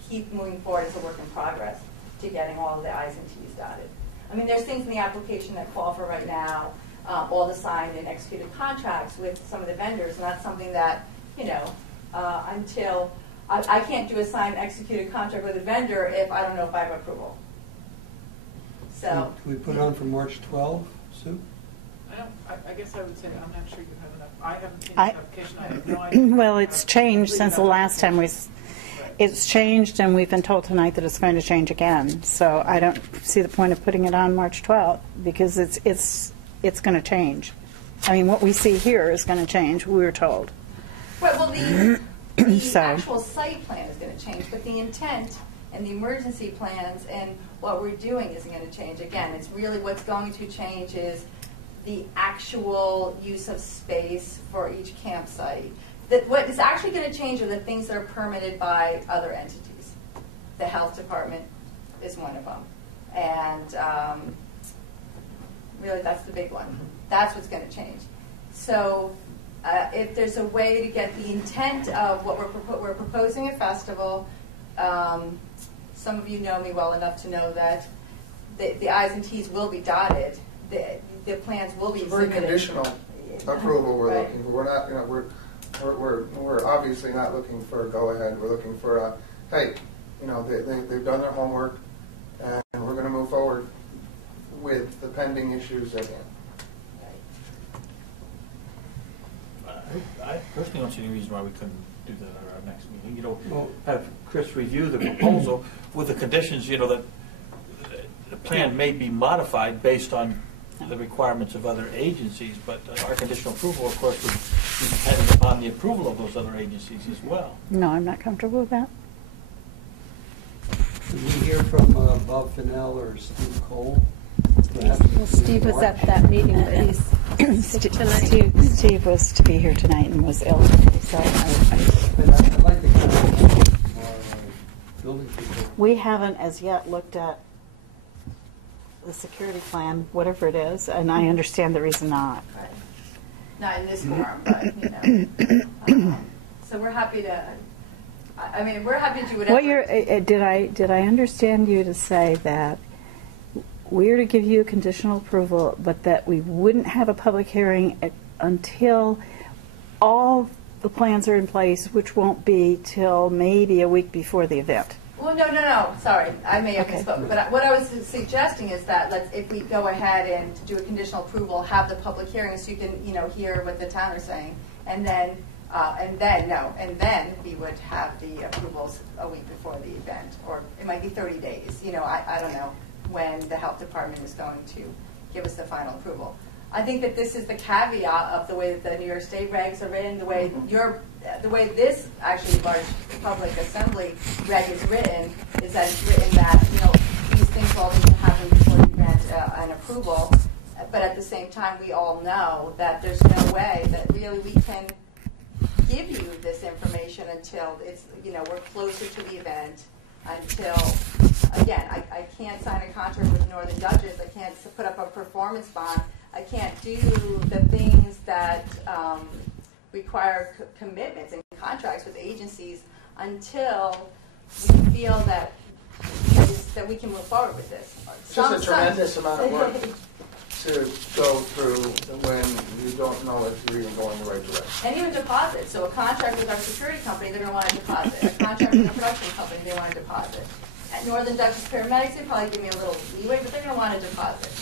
keep moving forward as a work in progress to getting all of the I's and T's dotted. I mean, there's things in the application that call for right now, all the signed and executed contracts with some of the vendors, and that's something that, until I can't do a signed executed contract with a vendor if I don't know if I have approval. So. Can we put it on for March 12, Sue? I guess I would say I'm not sure you have enough. I haven't seen the application. I have no idea. Well, it's changed since the last time it's changed, and we've been told tonight that it's going to change again. So I don't see the point of putting it on March 12th, because it's going to change. I mean, what we see here is going to change, we were told. Right, well, the So. actual site plan is going to change, but the intent and the emergency plans and what we're doing isn't going to change. Again, it's really what's going to change is the actual use of space for each campsite. What is actually going to change are the things that are permitted by other entities. The health department is one of them. And really, that's the big one. That's what's going to change. So if there's a way to get the intent of what we're proposing a festival, some of you know me well enough to know that the I's and T's will be dotted. The plans will be Very submitted. conditional approval we're Right. looking for. We're not, we're obviously not looking for a go-ahead. We're looking for a, hey, they've done their homework, and we're going to move forward with the pending issues at hand. I personally don't see any reason why we couldn't do that at our next meeting. Have Chris review the proposal with the conditions, that the plan may be modified based on the requirements of other agencies, but our conditional approval, of course, would be dependent upon the approval of those other agencies as well. No, I'm not comfortable with that. Did we hear from Bob Fennell or Steve Cole? Well, Steve was at that meeting, but he's sick tonight. Steve was to be here tonight and was ill, so I'd like to kind of our building people. we haven't as yet looked at the security plan, whatever it is, and I understand the reason not. Right. Not in this forum, but, so we're happy to, we're happy to do whatever. What did I understand you to say that we're to give you conditional approval, but that we wouldn't have a public hearing until all the plans are in place, which won't be till maybe a week before the event? Well, no, sorry, I may have Okay. misspoke. But what I was suggesting is that if we go ahead and do a conditional approval, have the public hearing so you can, hear what the town is saying, and then we would have the approvals a week before the event, or it might be 30 days. I don't know when the health department is going to give us the final approval. I think that this is the caveat of the way that the New York State regs are written, the way this actually large public assembly reg is written, is that it's written that, you know, these things all need to happen before you grant an approval. But at the same time, we all know that there's no way that really we can give you this information until it's, you know, we're closer to the event, until, again, I can't sign a contract with Northern Duchess, I can't put up a performance bond, I can't do the things that require commitments and contracts with agencies until we feel that we can move forward with this. It's just a tremendous amount of work to go through when you don't know if you're even going the right direction. And even deposit. So a contract with our security company, they're going to want to deposit. A contract with a production company, they want to deposit. At Northern Duchess Paramedics, they probably give me a little leeway, but they're going to want to deposit.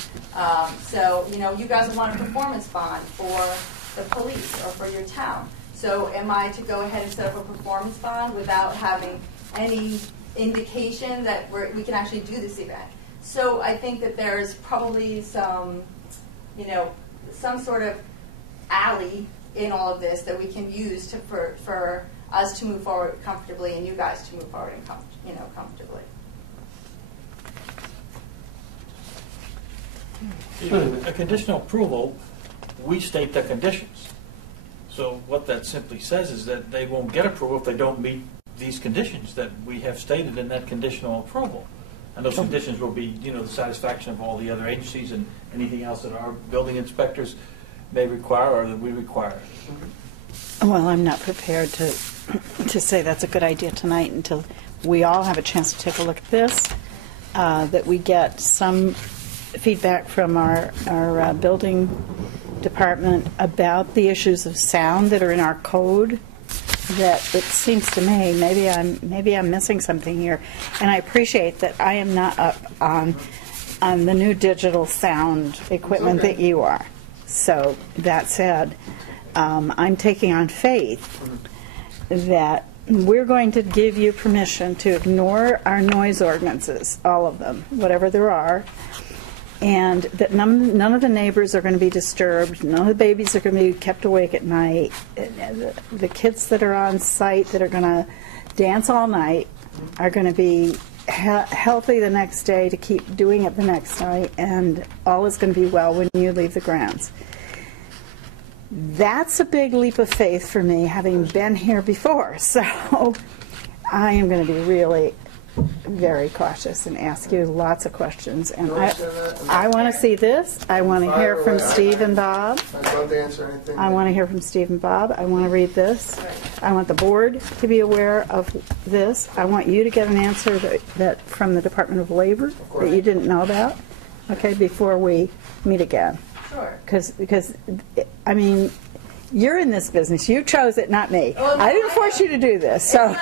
So, you know, you guys want a performance bond for the police or for your town. So am I to go ahead and set up a performance bond without having any indication that we can actually do this event? So I think that there's probably some, you know, some sort of alley in all of this that we can use for us to move forward comfortably and you guys to move forward and comfortably. A conditional approval, we state the conditions. So what that simply says is that they won't get approval if they don't meet these conditions that we have stated in that conditional approval. And those conditions will be, you know, the satisfaction of all the other agencies and anything else that our building inspectors may require or that we require. Well, I'm not prepared to say that's a good idea tonight until we all have a chance to take a look at this, that we get some feedback from our building department about the issues of sound that are in our code. That it seems to me maybe I'm missing something here, and I appreciate that I am not up on the new digital sound equipment that you are. So that said, I'm taking on faith that we're going to give you permission to ignore our noise ordinances, all of them, whatever there are, and that none of the neighbors are going to be disturbed, none of the babies are going to be kept awake at night, the kids that are on site that are going to dance all night are going to be healthy the next day to keep doing it the next night, and all is going to be well when you leave the grounds. That's a big leap of faith for me, having been here before, so I am going to be really very cautious and ask you lots of questions. And I want to see this. I want to hear from Steve and Bob. I'd love to answer anything. I want to hear from Steve and Bob. I want to read this. I want the board to be aware of this. I want you to get an answer that from the Department of Labor that you didn't know about, okay, before we meet again. Sure. Because I mean, you're in this business. You chose it, not me. Well, no, I didn't force you to do this, so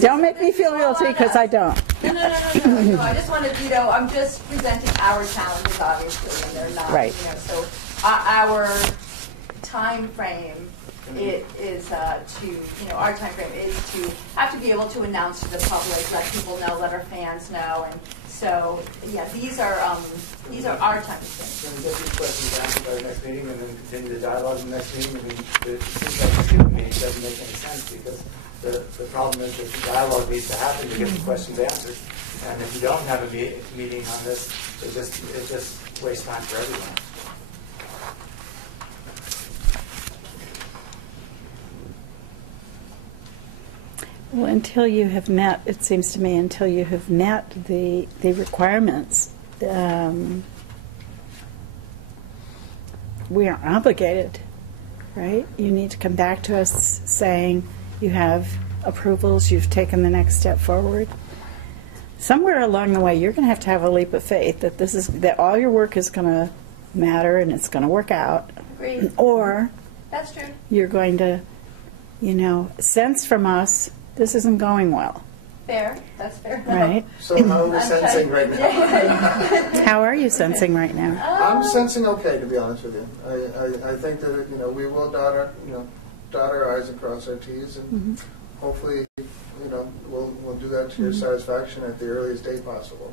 don't make me feel guilty because I don't. No. I just wanted, you know, I'm just presenting our challenges, obviously, and they're not, right. You know, so our time frame is to, you know, our time frame is to have to be able to announce to the public, let people know, let our fans know, and so, yeah, these are our time frames. Can we get these questions answered by the next meeting and then continue the dialogue in the next meeting? I mean, it seems like the student meeting doesn't make any sense because the problem is that the dialogue needs to happen to get the questions answered. And if you don't have a meeting on this, it just wastes time for everyone. Well, until you have met, it seems to me, until you have met the requirements, we are obligated, right? You need to come back to us saying you have approvals, you've taken the next step forward. Somewhere along the way, you're going to have a leap of faith that that all your work is going to matter and it's going to work out. Agreed. Or that's true. You're going to, you know, sense from us this isn't going well. Fair. That's fair. Right. So how are we sensing right now? How are you sensing right now? I'm sensing okay, to be honest with you. I think that, you know, we will dot our I's and cross our T's, and hopefully, you know, we'll do that to your satisfaction at the earliest date possible.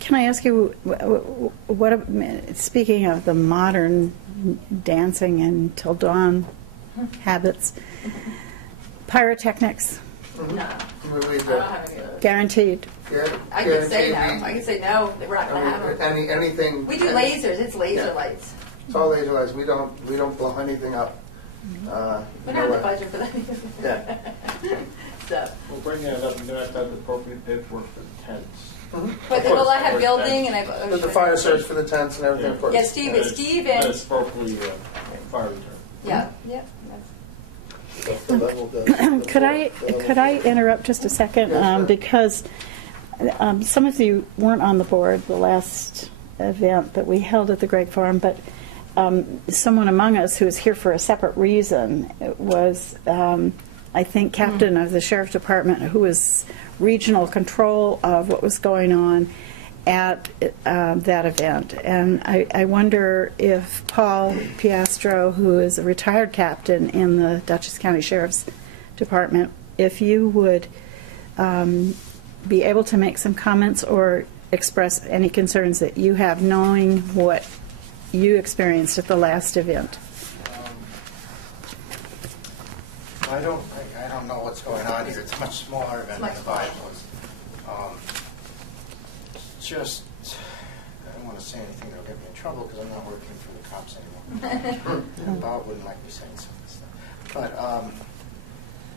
Can I ask you, speaking of the modern dancing until dawn habits, pyrotechnics, No. We I don't have any of those. guaranteed? I can say no. I can say no, we're not going to have them. Anything. We do lasers. It's laser lights. It's all laser lights. We don't blow anything up. We don't have the budget for that. Yeah. So, We'll bring that up, and do have to have the appropriate paperwork for the tents. but they will have building and I've. The fire surge for the tents and everything, of course. Yeah, Steve That and is appropriately fire retardant. yeah, yeah. Could I interrupt just a second? Yeah, sure. Because some of you weren't on the board the last event that we held at the Great Farm, but someone among us who was here for a separate reason was, I think, captain of the sheriff's department, who was regional control of what was going on at that event. And I wonder if Paul Piastro, who is a retired captain in the Dutchess County Sheriff's Department, if you would be able to make some comments or express any concerns that you have, knowing what you experienced at the last event. I don't know what's going on here. It's a much smaller event than the Bible was. Just, I don't want to say anything that'll get me in trouble because I'm not working for the cops anymore. And Bob wouldn't like me saying some of this stuff. But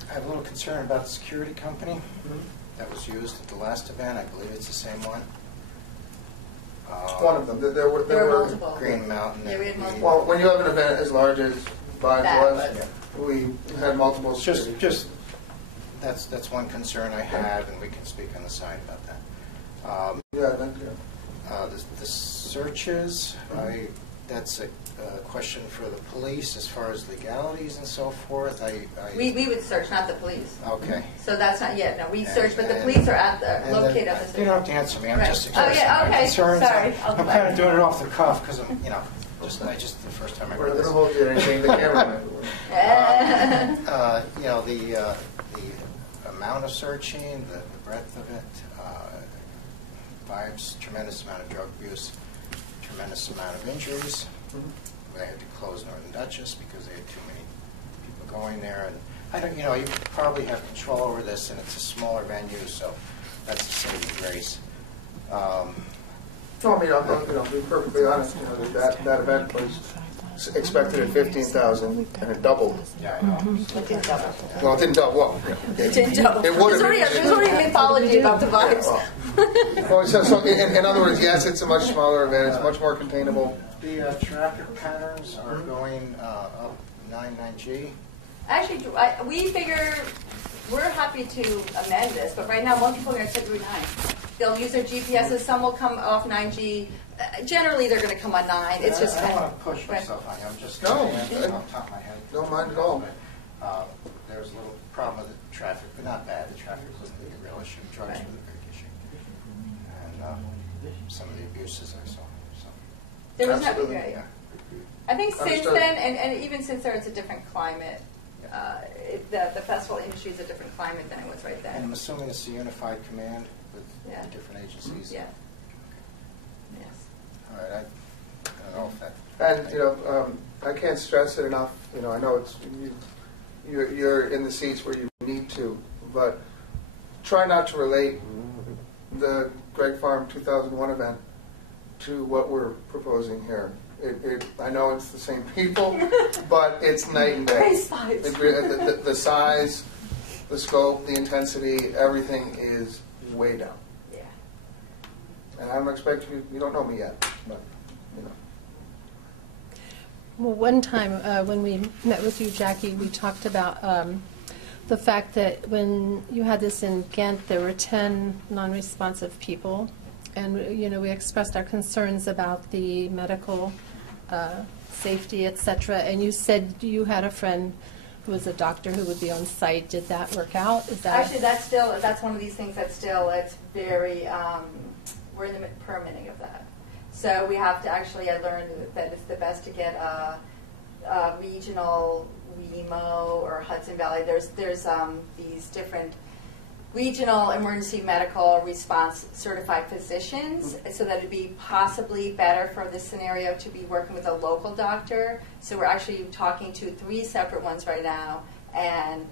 I have a little concern about the security company that was used at the last event. I believe it's the same one. One of them. There were multiple. Green Mountain. Yeah, we had multiple. Well, when you have an event as large as Vibes That was, we had multiple security. Just that's one concern I have, and we can speak on the side about that. The searches, that's a question for the police as far as legalities and so forth. We would search, not the police. Okay. So that's not yet. No, we search, but the police are located at the. You don't have to answer me. I'm Right. just Oh, expressing yeah, my okay. concerns. Sorry. I'm kind of doing it off the cuff because I'm, just the first time I We're read going this. to hold you to anything the camera The amount of searching, the breadth of it, Vibes, tremendous amount of drug abuse, tremendous amount of injuries. They had to close Northern Dutchess because they had too many people going there. And I don't, you probably have control over this, and it's a smaller venue, so that's a saving grace. No, I mean, I'll be perfectly honest. That event was expected at 15,000, and it doubled. Yeah, I know. It didn't double. Well, it didn't double. Well, It didn't double. It would have There's already a mythology about the Vibes. Well, so in other words, yes, it's a much smaller event. It's much more containable. The traffic patterns are going up 99G. Actually, we figure we're happy to amend this, but right now most people are going to take Route 9. They'll use their GPSs. Some will come off 9G. Generally, they're going to come on 9. It's just I don't kind want to push myself on you. I'm just No, saying off the top of my head. Don't mind at all. There's a little problem with the traffic, but not bad. The traffic wasn't a real issue. Drugs Right. were the big issue. And some of the abuses I saw. So. there was not. Absolutely. Yeah. I think since Understood. then, and even since there, it's a different climate. The festival industry is a different climate than it was right And I'm then. assuming it's a unified command with Yeah. different agencies. Yeah. Yes. All right. I don't know if that. And I can't stress it enough. I know it's you're in the seats where you need to, but try not to relate the Great Farm 2001 event to what we're proposing here. I know it's the same people, but it's night and day. Race vibes. The size, the scope, the intensity, everything is way down. Yeah. And I'm expecting you don't know me yet, but Well, one time when we met with you, Jackie, we talked about the fact that when you had this in Ghent, there were 10 non-responsive people, and we expressed our concerns about the medical safety, etc. And you said you had a friend who was a doctor who would be on site. Did that work out? Is that Actually, that's one of these things it's very, we're in the permitting of that. So we have to actually, I learned that it's the best to get a regional WEMO or Hudson Valley. There's these different regional emergency medical response certified physicians, so that it'd be possibly better for this scenario to be working with a local doctor. So we're actually talking to 3 separate ones right now and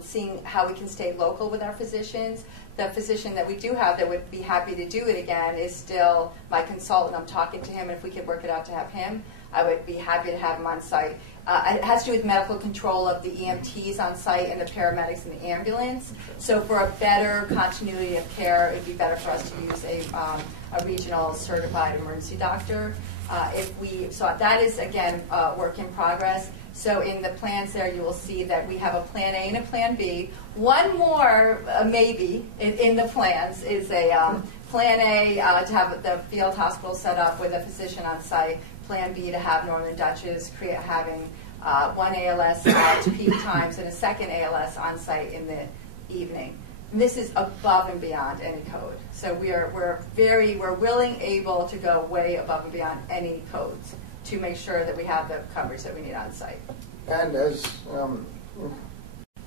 seeing how we can stay local with our physicians. The physician that we do have that would be happy to do it again is still my consultant. I'm talking to him, and if we could work it out to have him, I would be happy to have him on site. It has to do with medical control of the EMTs on site and the paramedics in the ambulance. So for a better continuity of care, it would be better for us to use a regional certified emergency doctor. So that is, again, work in progress. So in the plans there, you will see that we have a plan A and a plan B. One more maybe in the plans is a plan A to have the field hospital set up with a physician on site. Plan B to have Northern Dutchess having 1 ALS to peak times and a second ALS on site in the evening. And this is above and beyond any code. So we're willing, able to go way above and beyond any codes to make sure that we have the coverage that we need on site. And as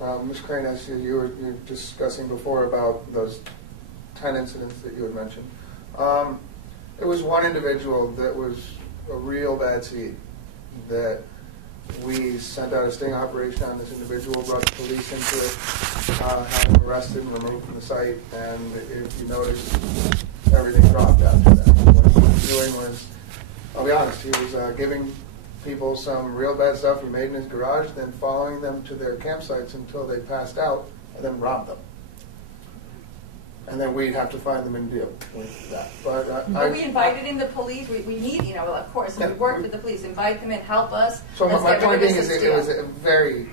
Ms. Crane, as you were discussing before about those 10 incidents that you had mentioned, it was one individual that was a real bad seed that we sent out a sting operation on. This individual, brought the police into it, had him arrested and removed from the site, and if you notice, everything dropped after that. What he was doing was, I'll be honest, he was giving people some real bad stuff he made in his garage, then following them to their campsites until they passed out, and then robbed them. And then we'd have to find them and deal with that. But we invited in the police. We need, of course, we work with the police. Invite them in, help us. So my point being is it was a very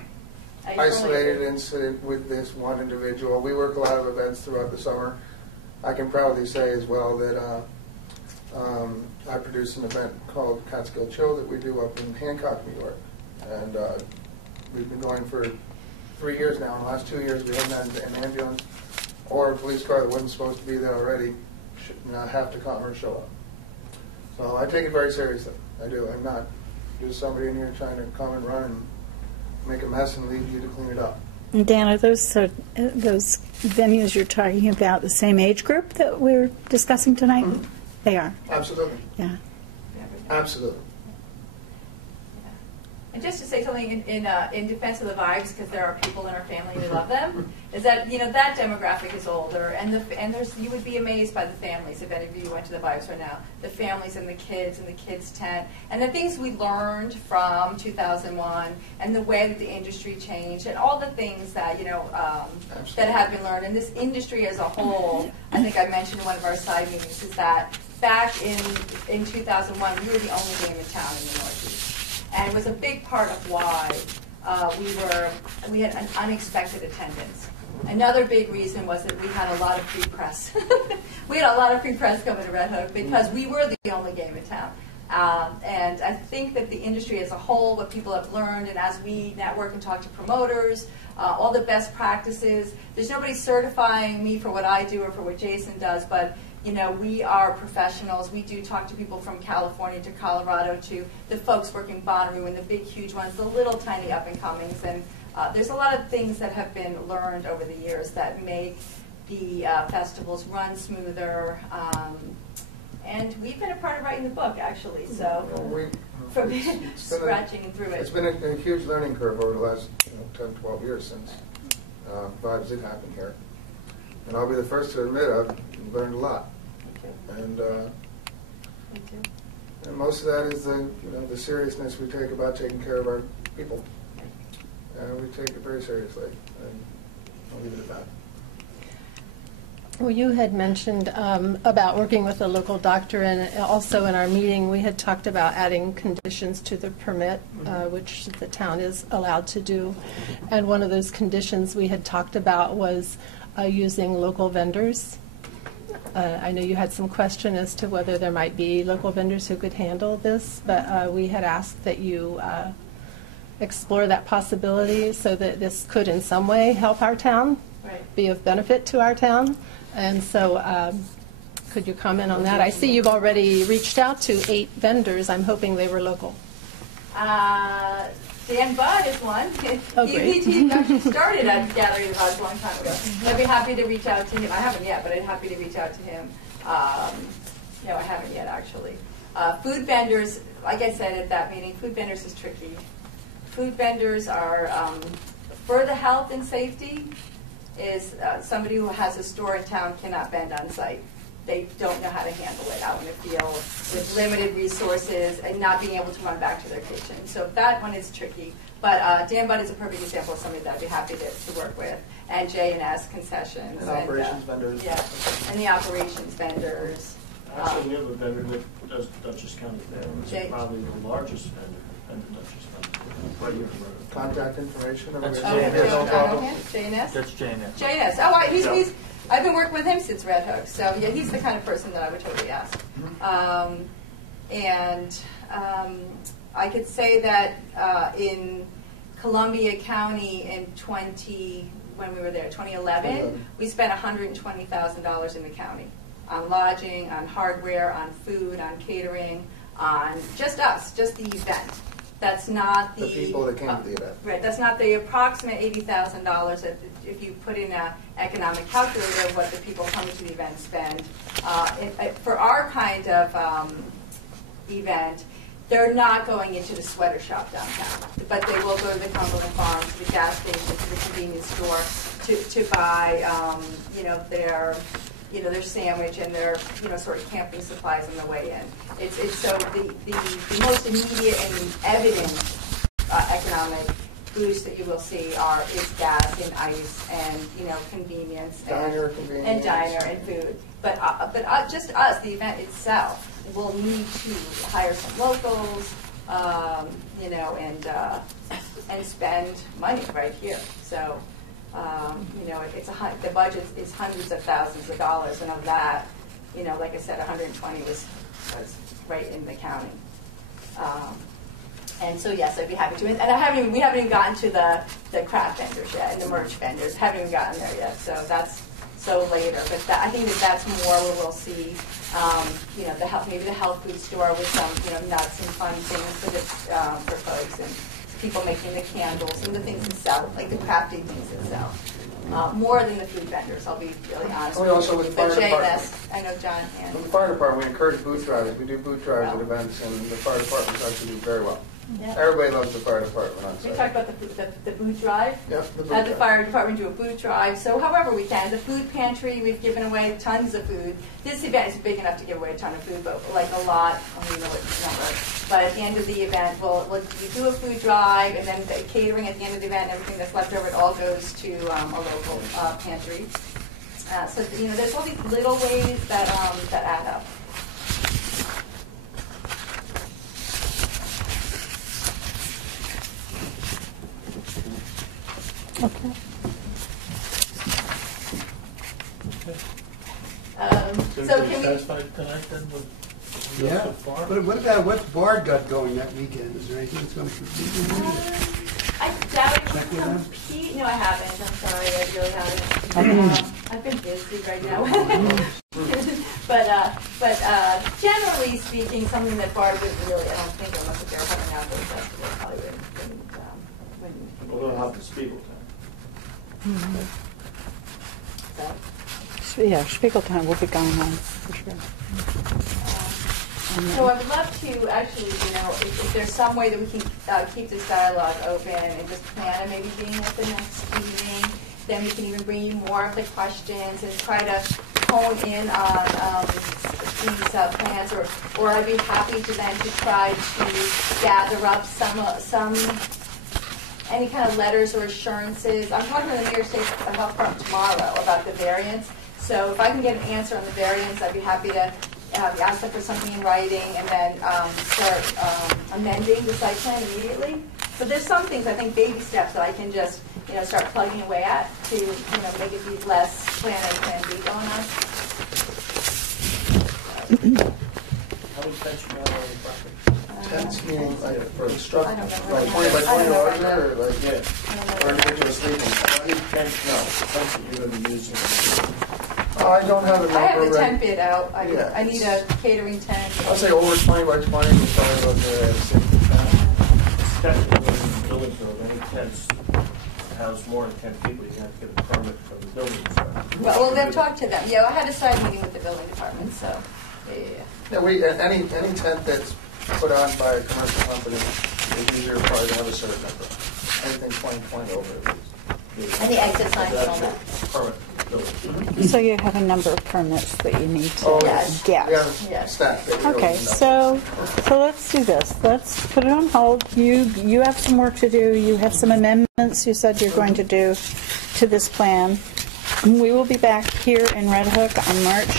isolated incident with this one individual. We work a lot of events throughout the summer. I can proudly say as well that I produce an event called Catskill Chill that we do up in Hancock, New York. And we've been going for 3 years now. In the last 2 years, we haven't had an ambulance or a police car that wasn't supposed to be there already have to come or show up. So I take it very seriously. I do. I'm not just somebody in here trying to come and run and make a mess and leave you to clean it up. And Dan, are those venues you're talking about the same age group that we're discussing tonight? Mm-hmm. They are. Absolutely. Yeah. Absolutely. And just to say something in defense of the Vibes, because there are people in our family who love them, is that that demographic is older, and there's you would be amazed by the families if any of you went to the Vibes right now. The families and the kids tent, and the things we learned from 2001, and the way that the industry changed, and all the things that that have been learned. And this industry as a whole, I think I mentioned in one of our side meetings, is that back in 2001, we were the only game in town in the Northeast. And it was a big part of why we had an unexpected attendance. Another big reason was that we had a lot of free press. We had a lot of free press coming to Red Hook because we were the only game in town. And I think that the industry as a whole, what people have learned, and as we network and talk to promoters, all the best practices, there's nobody certifying me for what I do or for what Jason does, but we are professionals. We do talk to people from California to Colorado to the folks working Bonnaroo and the big, huge ones, the little tiny up-and-comings. And there's a lot of things that have been learned over the years that make the festivals run smoother. And we've been a part of writing the book, actually, so from scratching through it. It's been a huge learning curve over the last 10, 12 years since Vibes did happen here. And I'll be the first to admit I've learned a lot. And most of that is the seriousness we take about taking care of our people. We take it very seriously, and I'll leave it at that. Well, you had mentioned about working with a local doctor, and also in our meeting we had talked about adding conditions to the permit, which the town is allowed to do. And one of those conditions we had talked about was using local vendors. I know you had some question as to whether there might be local vendors who could handle this, but we had asked that you explore that possibility so that this could in some way help our town, be of benefit to our town. And so could you comment on that? I see you've already reached out to 8 vendors. I'm hoping they were local. Dan Budd is one. Oh, great. He actually started at Gathering of Buds a long time ago. I'd be happy to reach out to him. I haven't yet, but I'd be happy to reach out to him. No, I haven't yet, actually. Food vendors, like I said at that meeting, food vendors is tricky. Food vendors are, for the health and safety, is somebody who has a store in town cannot vend on site. They don't know how to handle it out in the field with limited resources and not being able to run back to their kitchen. So that one is tricky. But Dan Budd is a perfect example of somebody that I'd be happy to work with. And J&S Concessions. And operations vendors. Yeah, and the operations vendors. Actually, we have a vendor that does Dutchess County Fair. It's Jay- probably the largest vendor in the Dutchess County Fair. Right here from Rhode. Contact information. That's Oh, J&S. Joe Donovan, J&S? That's J&S. J&S. Oh, he's I've been working with him since Red Hook, so yeah, he's the kind of person that I would totally ask. I could say that in Columbia County in 2011, we spent $120,000 in the county on lodging, on hardware, on food, on catering, on just us, just the event. That's not The people that came to the event. Right, that's not the approximate $80,000 that if you put in an economic calculator of what the people coming to the event spend. For our kind of event, they're not going into the sweater shop downtown, but they will go to the Cumberland Farm, to the gas station, to the convenience store to buy, their sandwich and their, sort of camping supplies on the way in. It's so the most immediate and evident economic boost that you will see is gas and ice and convenience and diner and food. But just us, the event itself, will need to hire some locals, and spend money right here. So. The budget is hundreds of thousands of dollars, and of that, like I said, 120 was right in the county. And so yes, I'd be happy to. And we haven't even gotten to the craft vendors yet and the merch vendors. Haven't even gotten there yet. So that's later. But I think that's more where we'll see, maybe the health food store with some nuts and fun things for folks and people making the candles and the things that sell, like the crafty things that sell. More than the food vendors, I'll be really honest. We also with the fire department. I know John and. With the fire department, we encourage booth drivers. We do booth drives at events, and the fire departments actually do very well. Yeah. Everybody loves the fire department on site. We talked about the boot drive. Yep, the boot At the drive. fire department, do a boot drive. So however we can. The food pantry, we've given away tons of food. This event is big enough to give away a ton of food, but like a lot, I don't even know what number. But at the end of the event, we'll do a food drive, and then the catering at the end of the event, everything that's left over, it all goes to a local pantry. So there's all these little ways that add up. Okay. So can we? Satisfied tonight then with Yeah. so far? But what about what's Bard got going that weekend? Is there anything that's going to compete? I doubt it Check will with them? compete. No, I haven't. I'm sorry. I really haven't. I've been busy right now. but generally speaking, something that Bard would really, I don't think, unless if they're having an outdoor festival, probably wouldn't. We're going to have the Spiegel time. Yeah, Spiegeltime will be going on for sure. So I would love to actually, if there's some way that we can keep this dialogue open and just plan on maybe being at the next meeting, then we can even bring you more of the questions and try to hone in on these plans, or I'd be happy to then to try to gather up some any kind of letters or assurances. I'm talking to the New York State Health Department tomorrow about the variance. So if I can get an answer on the variance, I'd be happy to ask them for something in writing and then start amending the site plan immediately. But there's some things, I think, baby steps that I can just start plugging away at to make it be less plan A, plan B going on. How was that you got on the property? Tents meaning like for the structure, I don't know. like 20 by 20 larger, or like Yeah. or individual sleeping. Any tent, no, the tent that you're going to be using. I don't have a number. I have the right- tent bid out. Yeah. I need a catering tent. I'll say over 20 by 20 is probably about the 60 tent. technically, in the building code, any tents house more than 10 people, you have to get a permit from the building inspector. Well, they've talked to them. Yeah, I had a side meeting with the building department, so, yeah. Yeah, any tent that's put on by a commercial company is usually required to have a certain number. Anything 20 over. And the exit signs and all that. Permit building. So you have a number of permits that you need to Yes. get. We have Yes. staff that we don't Okay, know. so let's do this. Let's put it on hold. You have some work to do. You have some amendments you said you're going to do to this plan. We will be back here in Red Hook on March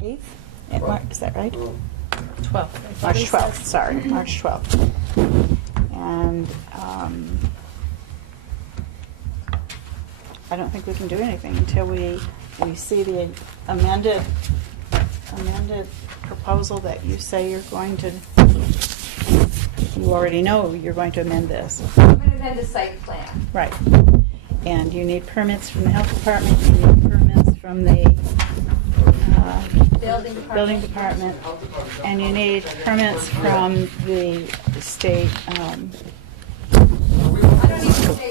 8th. Is that right? 12th. March 12th, sorry, March 12th. And I don't think we can do anything until we see the amended proposal that you say you're going to, you already know you're going to amend this. I'm going to amend the site plan. Right. And you need permits from the health department, you need permits from the building department, and you need permits from the state.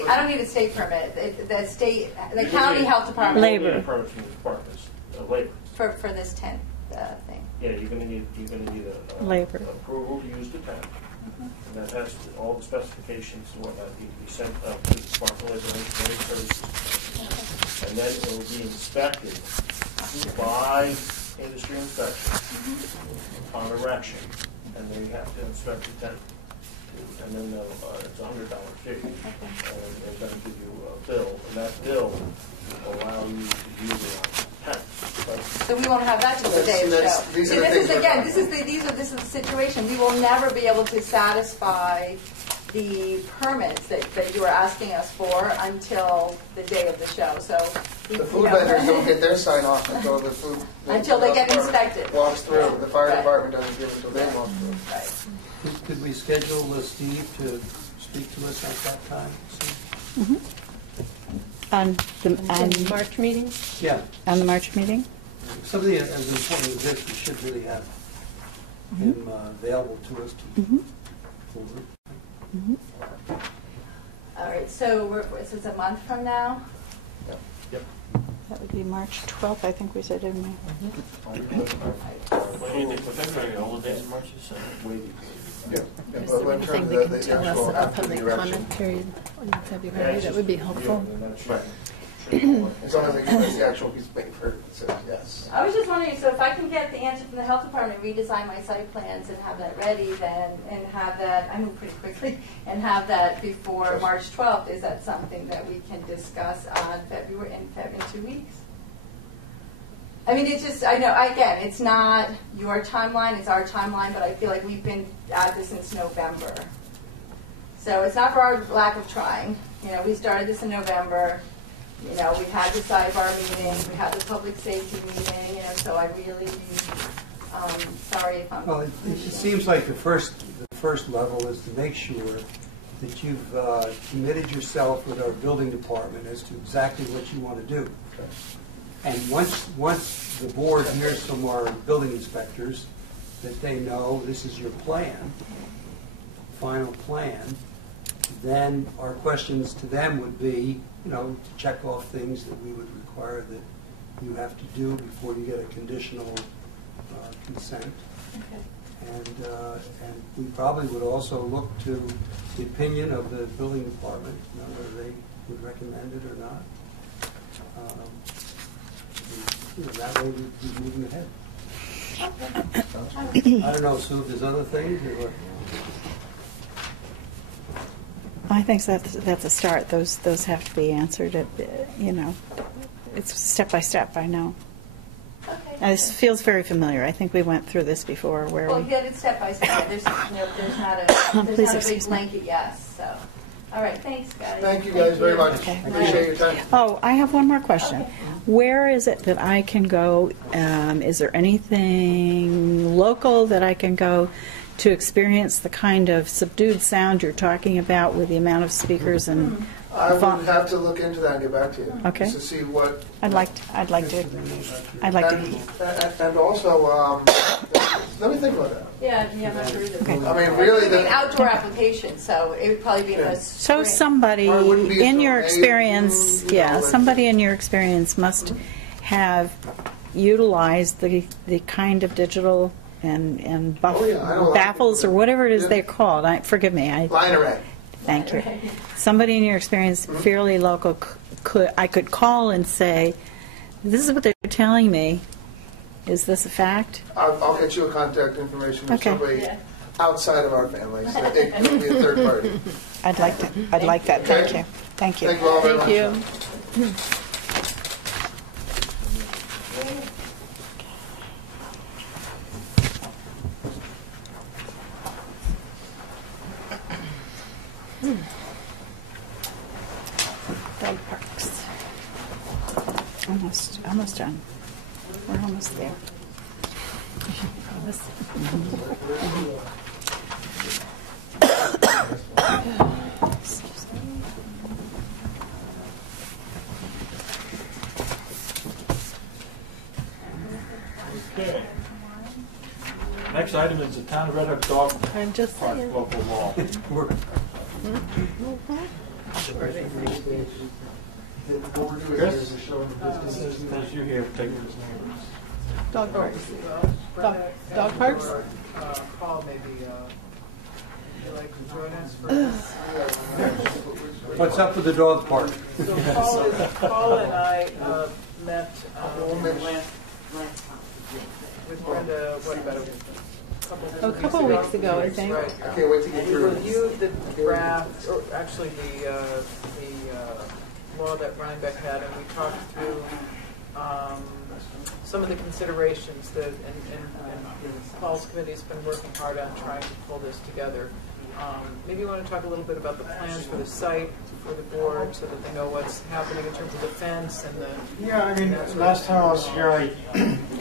I don't need a state permit. The county health department. Labor. You need a permit from the departments, labor. For this tent thing. Yeah, you're going to need a Labor. approval to use the tent. And that has all the specifications and whatnot need to be sent up to the Department of Labor and Engineering Services. And then it will be inspected by industry inspection upon erection. And then you have to inspect the tent too. And then it's a $100 fee. And they're going to give you a bill. And that bill will allow you to use it on the tent. So we won't have that till the day of the show. These See, are the this is things again, this is the situation. We will never be able to satisfy the permits that you are asking us for until the day of the show. So The food vendors don't get their sign off until the food. Until they get inspected. Walks through. The fire Right. department doesn't give it until they walk through. Right. Could we schedule Steve to speak to us at that time? On And March meeting? Yeah, the March meeting? something as important as this, we should really have him available to us to go over. All right. So it's a month from now. That would be March 12th, I think we said, didn't we? What do you think? What's that? All the days in March is Yeah. Is there anything they can tell us at the public comment period in February that would be helpful? Right. As long as they give us the actual piece of paper that says yes. I was just wondering, so if I can get the answer from the health department, redesign my site plans and have that ready then, and have that, I move pretty quickly, and have that before March 12th, is that something that we can discuss on February, in 2 weeks? I mean, it's just, I know, again, it's not your timeline, it's our timeline, but I feel like we've been at this since November. So it's not for our lack of trying. You know, we started this in November. You know, we had the sidebar meeting, we had the public safety meeting, you know, so I really, sorry if I'm... Well, it seems like the first level is to make sure that you've committed yourself with our building department as to exactly what you want to do. And once the board hears from our building inspectors that they know this is your plan, final plan, then our questions to them would be, you know, to check off things that we would require that you have to do before you get a conditional consent. Okay. And we probably would also look to the opinion of the building department, you know, whether they would recommend it or not. You know, that way we'd be moving ahead. I don't know, Sue, if there's other things or what? I think that's a start. Those have to be answered. You know, it's step by step. I know. Okay. And this feels very familiar. I think we went through this before. Where Well, we? yeah, it's step by step. There's not a big excuse me. blanket yes, so. All right, thanks, guys. Thank you guys very much. Okay. Appreciate your time. Oh, I have one more question. Where is it that I can go? Is there anything local that I can go to experience the kind of subdued sound you're talking about with the amount of speakers and? I would have to look into that and get back to you. Okay. Just to see what. I'd like to. And also, let me think about that. Yeah, I'm not sure either. I mean, really, It's an outdoor application, so it would probably be in the So spring. somebody Or it wouldn't be in until your May, experience, June, you yeah, know, somebody in your experience must have utilized the kind of digital and Oh, yeah, I know a lot of baffles people or that- whatever it is yeah. they're called. Forgive me. Line array. Thank you. Somebody in your experience, fairly local, I could call and say, "This is what they're telling me. Is this a fact?" I'll get you a contact information of Okay. somebody outside of our family. So it could be a third party. I'd like that. I'd like that. Thank you. Thank you. Thank you all very much. Thank you. Dog parks. Almost done. We're almost there. Okay. Next item is the Town of Red Hook Dog I'm just Park saying. local law. What we're doing here is we're showing the businesses. As you here, take this. Dog parks. Brenda, Dog parks? Paul, maybe, would you like to join us for this? What's up with the dog park? So Paul and I met with Brenda, what, about A couple weeks ago, I think. Right. I can't wait to get We through it. reviewed the draft, or actually the law that Rhinebeck had, and we talked through some of the considerations that, and Paul's committee's been working hard on trying to pull this together. Maybe you want to talk a little bit about the plans for the site, for the board, so that they know what's happening in terms of the fence and the... Yeah, I mean, last time I was here, I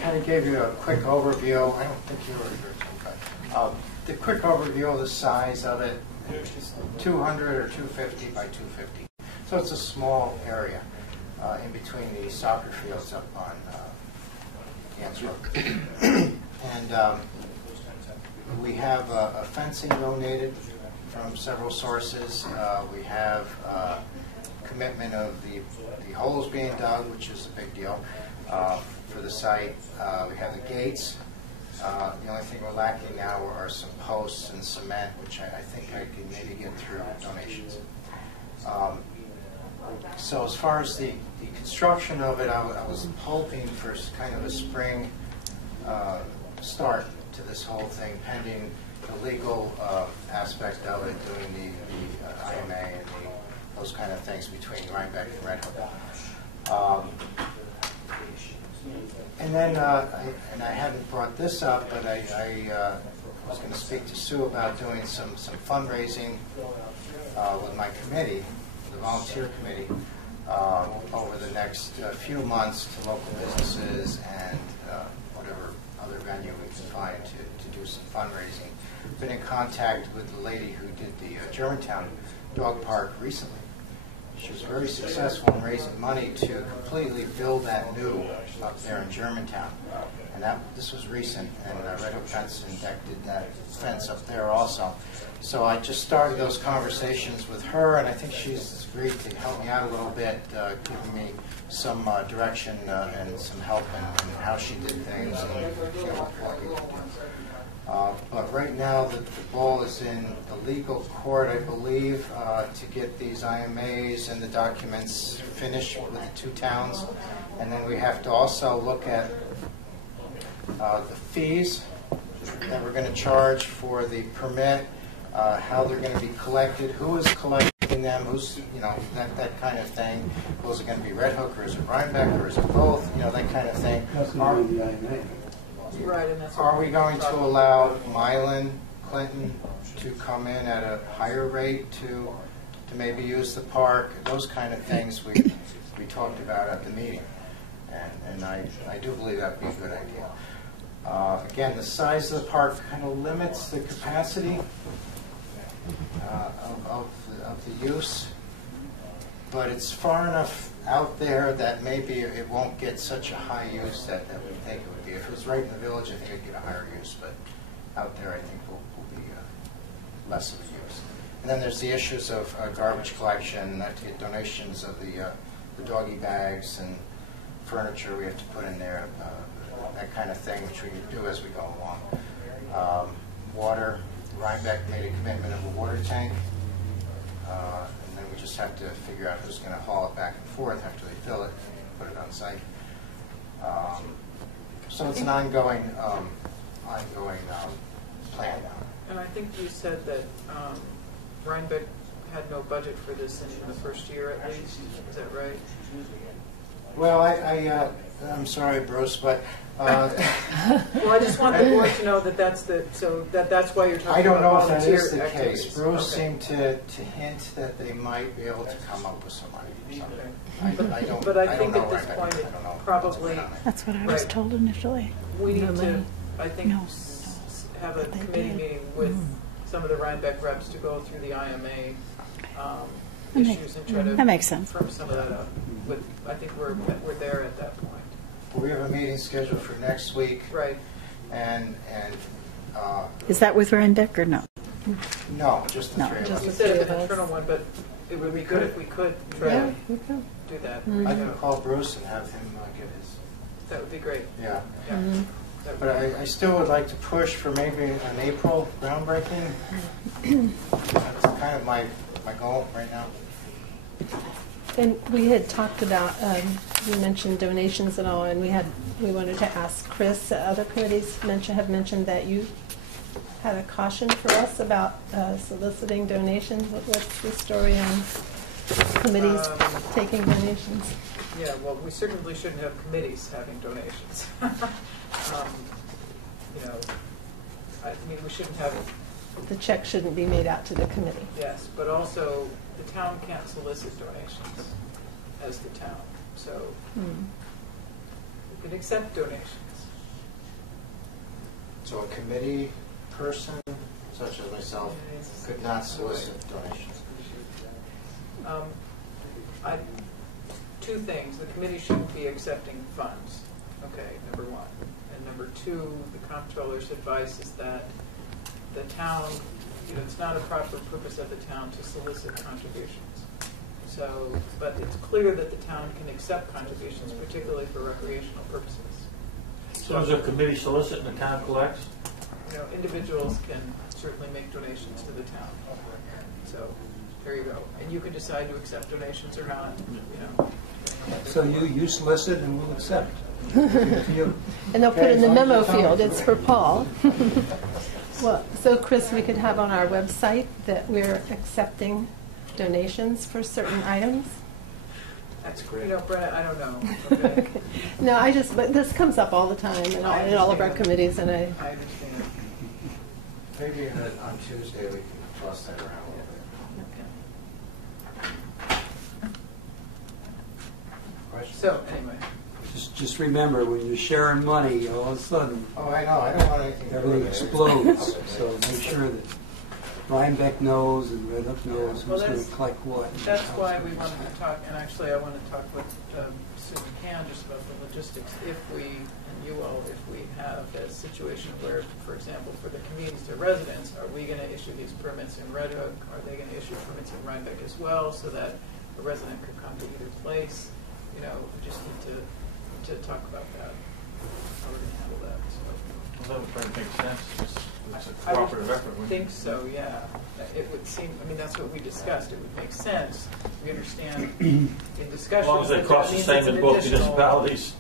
kind of gave you a quick overview. I don't think you were here, okay. The quick overview of the size of it, it's 200 or 250 by 250. So it's a small area in between the soccer fields up on Gans Road. And we have a fencing donated from several sources. We have commitment of the holes being dug, which is a big deal for the site. We have the gates. The only thing we're lacking now are some posts and cement, which I think I can maybe get through donations. So as far as the construction of it, I was hoping for kind of a spring start to this whole thing, pending the legal aspect of it, doing the IMA and those kind of things between Rhinebeck and Red Hook. And then, and I hadn't brought this up, but I was going to speak to Sue about doing some fundraising with my committee, the volunteer committee, over the next few months to local businesses and whatever other venue we can find to do some fundraising. Been in contact with the lady who did the Germantown Dog Park recently. She was very successful in raising money to completely build that new up there in Germantown. And this was recent, and Red Hook Fence and Deck did that fence up there also. So I just started those conversations with her, and I think she's agreed to help me out a little bit, giving me some direction and some help in how she did things and what we could do. But right now, the ball is in the legal court, I believe, to get these IMAs and the documents finished with the two towns. And then we have to also look at the fees that we're going to charge for the permit, how they're going to be collected, who is collecting them, who's, that kind of thing. Was it going to be Red Hook, or is it Rhinebeck, or is it both, that kind of thing. That's not in the IMA. Right, and that's what Are we going to allow Milan, Clinton to come in at a higher rate to maybe use the park? Those kind of things we talked about at the meeting. And I do believe that would be a good idea. Again, the size of the park kind of limits the capacity of the use. but it's far enough out there that maybe it won't get such a high use that we think it would be. If it was right in the village, I think it'd get a higher use, but out there, I think will be less of a use. And then there's the issues of garbage collection, to get donations of the doggy bags and furniture we have to put in there, that kind of thing, which we can do as we go along. Water, Rhinebeck made a commitment of a water tank, and then we just have to figure out who's going to haul it back and forth after they fill it and put it on site. So it's an ongoing plan now. And I think you said that Rhinebeck had no budget for this in the first year at least. Is that right? Well, I'm sorry, Bruce, but well, I just want the board to know that that's why you're talking about I don't know if that volunteer is the activities. case. Bruce Okay. seemed to hint that they might be able to come up with some money. Okay. But I think at this point, it probably That's what I was Right. told initially. we need No to, money. I think, No. have a But they committee did. meeting with some of the Rhinebeck reps to go through the IMA That make- issues and try to that makes sense. firm some of that up. I think we're there at that point. We have a meeting scheduled for next week, Right. and Is that with Rhinebeck or no? no, just the No, three of just us. You the said three an of us. internal one, but it would be good if we could try Yeah, to we can. do that. I can call Bruce and have him get his. That would be great. Yeah. Yeah. Mm-hmm. That would But be- I still would like to push for maybe an April groundbreaking. That's kind of my goal right now. And we had talked about, you mentioned donations and all, and we wanted to ask Chris, other committees have mentioned that you had a caution for us about soliciting donations. What's the story on committees taking donations? Yeah, well, we certainly shouldn't have committees having donations. I mean, we shouldn't have, The check shouldn't be made out to the committee. yes, but also the town can't solicit donations as the town, so we can accept donations. So a committee person, such as myself, could not solicit donations. Two things. The committee shouldn't be accepting funds, okay, number one. And number two, the comptroller's advice is that the town, it's not a proper purpose of the town to solicit contributions. So, but it's clear that the town can accept contributions, particularly for recreational purposes. So is a committee solicit and the town collects? Individuals can certainly make donations to the town. So, there you go. And you can decide to accept donations or not, So you solicit and we'll accept. You. And they'll put in the memo field, it's for Paul. Well, so Chris, we could have on our website that we're accepting donations for certain items? That's great. Brett, I don't know. Okay. No, but this comes up all the time in all of our committees, and I understand. Maybe on Tuesday we can toss that around a little bit. Questions? So, anyway. Just remember, when you're sharing money, all of a sudden, Oh, I know. I don't want anything to do everything with it. explodes. So make sure that Rhinebeck knows and Red Hook knows Well, who's going to that's- collect what. That's why we wanted to talk, and actually I want to talk with Sue McCann just about the logistics. If we, and you all, if we have a situation where, for example, for the convenience to residents, are we going to issue these permits in Red Hook? Are they going to issue permits in Rhinebeck as well, so that a resident could come to either place? We just need to talk about that. How we're going to handle that. So. Well, that would probably make sense. It's a I would cooperative effort. wouldn't it? think so, yeah. It would seem, that's what we discussed. It would make sense. We understand in discussion. As long as they cost the same in both municipalities.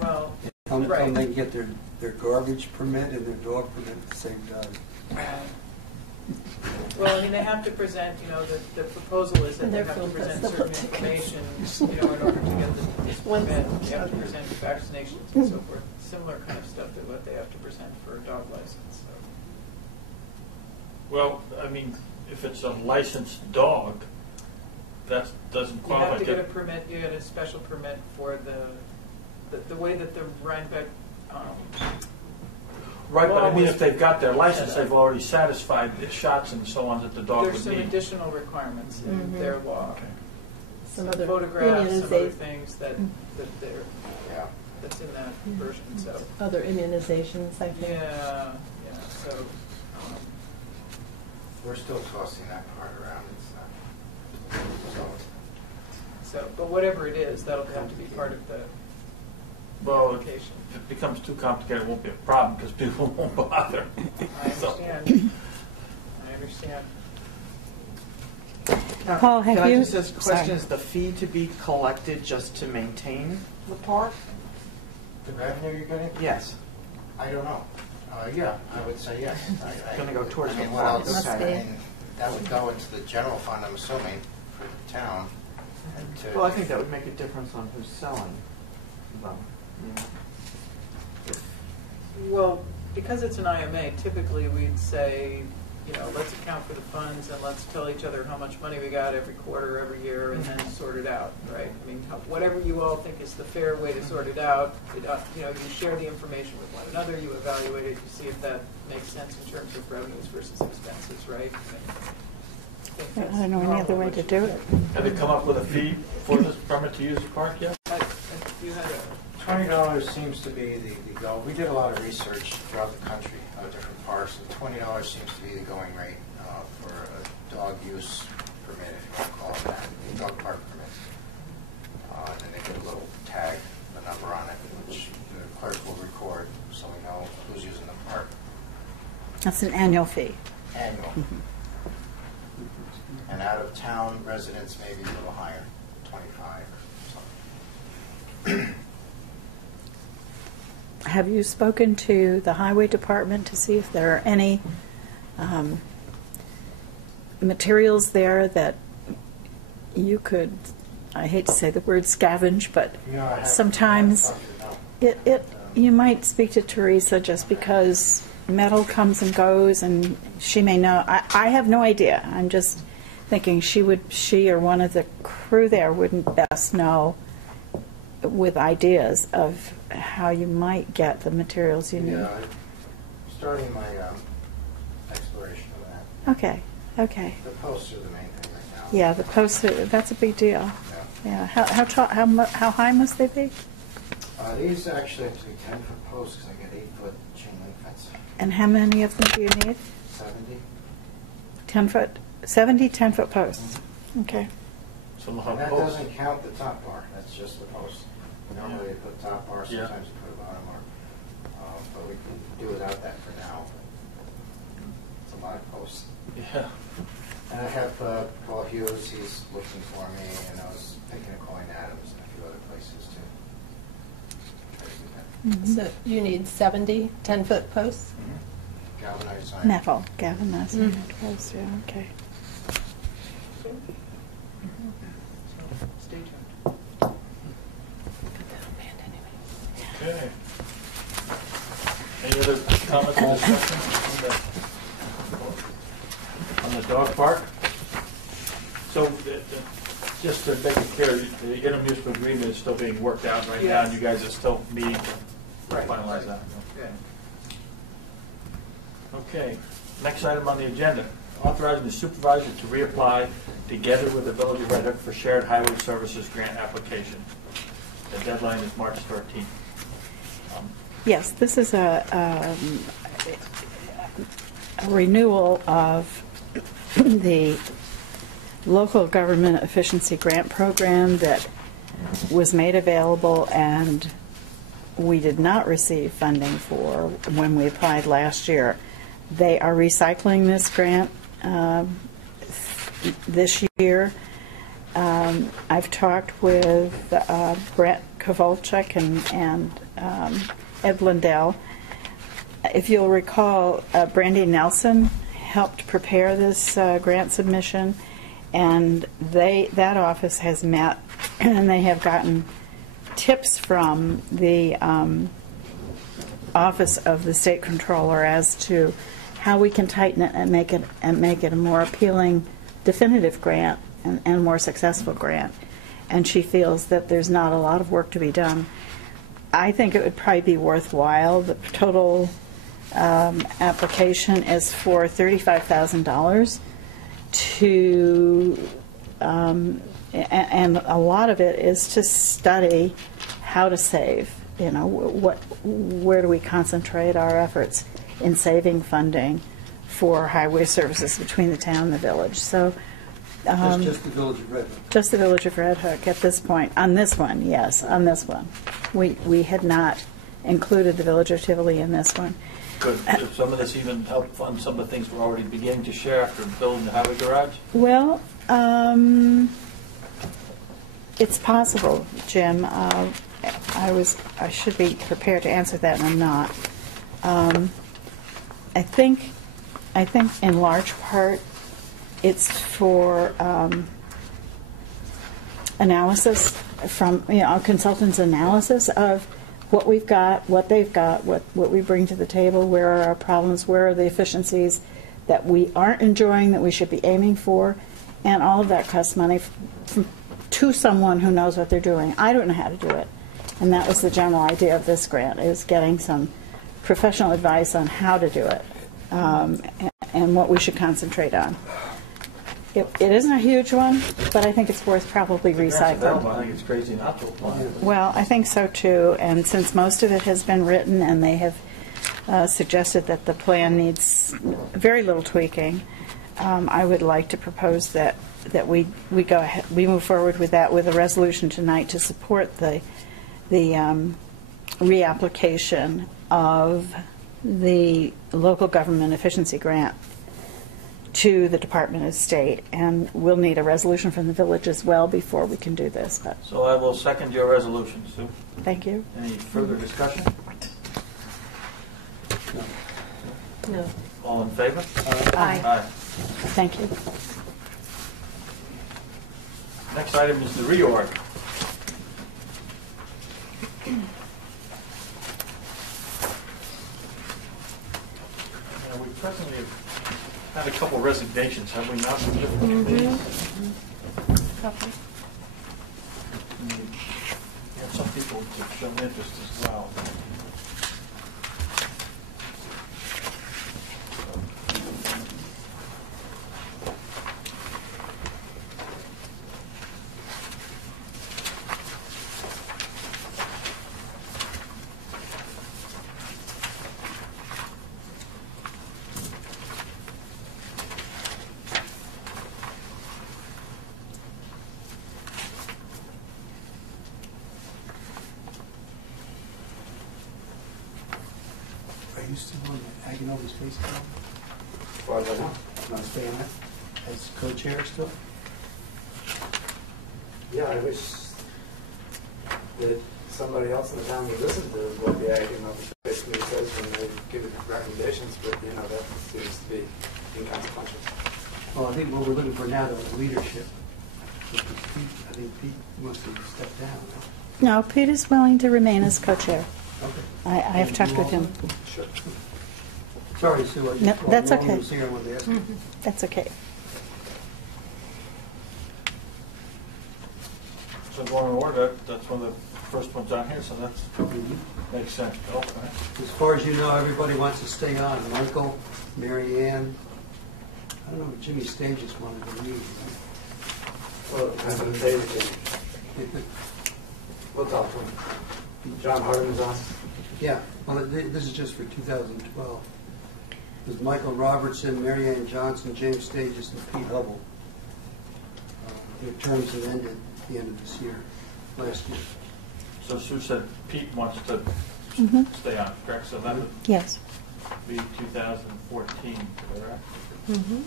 Well, Come right. they can get their garbage permit and their dog permit at the same time. Well, they have to present, the proposal is that And they their have to field present festival certain tickets. information, in order to get this Once- permit. They have to present vaccinations and so forth. Similar kind of stuff that what they have to present for a dog license. So. Well, if it's a licensed dog, that doesn't You qualify. have to get a permit, you get a special permit for the way that the Rhinebeck, Right, but law was if they've got their license, set up. they've already satisfied the shots and so on that the dog There's would some need. additional requirements in their law. Okay. Some other photographs, some other immuniza- things that they're, Yeah. that's in that version, so. Other immunizations, I think. Yeah, so, We're still tossing that part around. It's not. So, but whatever it is, that'll have to be part of the Well, application. if it becomes too complicated, it won't be a problem because people won't bother. I So- understand. I understand. Now, Paul, have can you- I just ask a question? sorry. Is the fee to be collected just to maintain the park? the revenue you're getting? Yes. I don't know. Yeah, I would say yes. It's gonna go towards I mean, the what park. else? Must I be. mean, that would go into the general fund, I'm assuming, for the town. And to, Well, I think that would make a difference on who's selling them. You know? Well, because it's an IMA, typically we'd say, let's account for the funds and let's tell each other how much money we got every quarter, every year, and then sort it out, right? I mean, whatever you all think is the fair way to sort it out, you share the information with one another, you evaluate it, you see if that makes sense in terms of revenues versus expenses, right? I don't know any other way to do it. Have they come up with a fee for this permit to use the park yet? You had $20 seems to be the goal. We did a lot of research throughout the country of different parks, and $20 seems to be the going rate for a dog use permit, if you want to call it that, a dog park permit. And then they get a little tag, a number on it, which the clerk will record, so we know who's using the park. That's an annual fee. Annual. And out-of-town residents may be a little higher, 25 or something. Have you spoken to the highway department to see if there are any materials there that you could, I hate to say the word scavenge, but No, I haven't- sometimes you might speak to Teresa just because metal comes and goes and she may know. I have no idea. I'm just thinking she or one of the crew there wouldn't best know with ideas of how you might get the materials you need. Yeah, I'm starting my exploration of that. Okay. The posts are the main thing right now. Yeah, the posts, that's a big deal. Yeah. Yeah, how high must they be? These actually have to be 10-foot posts because I get 8-foot chain link fence. And how many of them do you need? 70. 10-foot, 70 10-foot posts? Okay. So we'll And have that posts. doesn't count the top bar. That's just the post. Normally they put top bar, Yeah. sometimes you put a bottom bar. But we can do without that for now. It's a lot of posts. Yeah. And I have Paul Hughes, he's looking for me, and I was thinking of calling Adams and a few other places too. Try to do that. So you need 70 10-foot posts? Galvanized iron. Metal, galvanized posts, yeah, okay. Stay tuned. Okay. Any other comments or discussion on the dog park? So, just to make it clear, the intermunicipal agreement is still being worked out right now, and you guys are still meeting to Right. finalize that. Okay. Okay, next item on the agenda, authorizing the supervisor to reapply together with the Village of Red Hook for Shared Highway Services Grant application. The deadline is March 13th. Yes, this is a renewal of the local government efficiency grant program that was made available and we did not receive funding for when we applied last year. They are recycling this grant this year. I've talked with Brett Kovalchuk and Ed Lindell. If you'll recall, Brandy Nelson helped prepare this grant submission, and that office has met and they have gotten tips from the Office of the State Controller as to how we can tighten it and make it a more appealing, definitive grant and more successful grant. And she feels that there's not a lot of work to be done. I think it would probably be worthwhile. The total application is for $35,000 to and a lot of it is to study how to save. You know, where do we concentrate our efforts in saving funding for highway services between the town and the village? So. Just the village of Red Hook. Just the village of Red Hook at this point. On this one, yes, on this one. We had not included the village of Tivoli in this one. Could some of this even help fund some of the things we're already beginning to share after building the highway garage? Well, it's possible, Jim. I should be prepared to answer that, and I'm not. I think in large part it's for analysis from a consultant's analysis of what we've got, what they've got, what we bring to the table, where are our problems, where are the efficiencies that we aren't enjoying that we should be aiming for, and all of that costs money to someone who knows what they're doing. I don't know how to do it, and that was the general idea of this grant, is getting some professional advice on how to do it and what we should concentrate on. It isn't a huge one, but I think it's worth probably recycling. I think it's crazy not to apply. Well, I think so too, and since most of it has been written and they have suggested that the plan needs very little tweaking, I would like to propose that we go ahead, we move forward with that with a resolution tonight to support the reapplication of the local government efficiency grant to the Department of State, and we'll need a resolution from the village as well before we can do this. But So I will second your resolution, Sue. thank you. Any further discussion? No. All in favor? Aye. Aye. Thank you. Next item is the reorg. We presently have had a couple resignations, have we not, from different committees? And some people have shown interest as well. Are you still on the Agnelli Space Club? Well, I don't know. Not staying there? As co-chair still? Yeah, I wish that somebody else in the town would listen to what the acting officer basically says when they give it recommendations, but, you know, that seems to be inconsequential. Well, I think what we're looking for now, though, is leadership. I think Pete wants to step down. Right? No, Pete is willing to remain as co-chair. Okay. I have talked with him. Sure. Sorry, Sue. I just, No, that's Norman okay. was here, I wanted to ask you. That's okay. So going in order, that's one of the first ones on here, so that makes sense. Okay. As far as you know, everybody wants to stay on. Michael, Mary Ann. I don't know if Jimmy Stages wanted to leave. Well, it depends on the day we take. We'll talk to him. John Hardeman's on. Yeah, well, this is just for 2012. There's Michael Robertson, Mary Ann Johnson, James Stages, and Pete Hubble. Their terms have ended at the end of this year, last year. So Sue said Pete wants to stay on, correct? So that would Yes. be 2014, correct? Mm-hmm.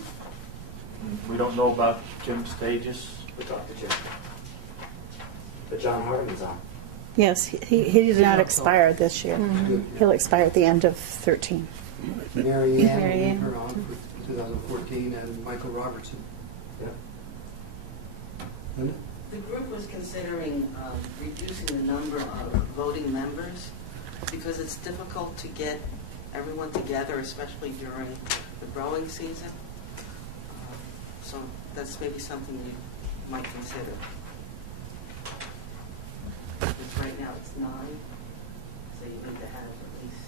We don't know about Jim Stages. We talked to Jim. But John Hardeman's on. Yes, he did not expire this year. Good. He'll expire at the end of 13. Mary Ann, Mary we'll Ann. leave her on for 2014, and Michael Robertson. Yeah. Linda? The group was considering reducing the number of voting members because it's difficult to get everyone together, especially during the growing season. So that's maybe something you might consider. Because right now it's 9, so you need to have at least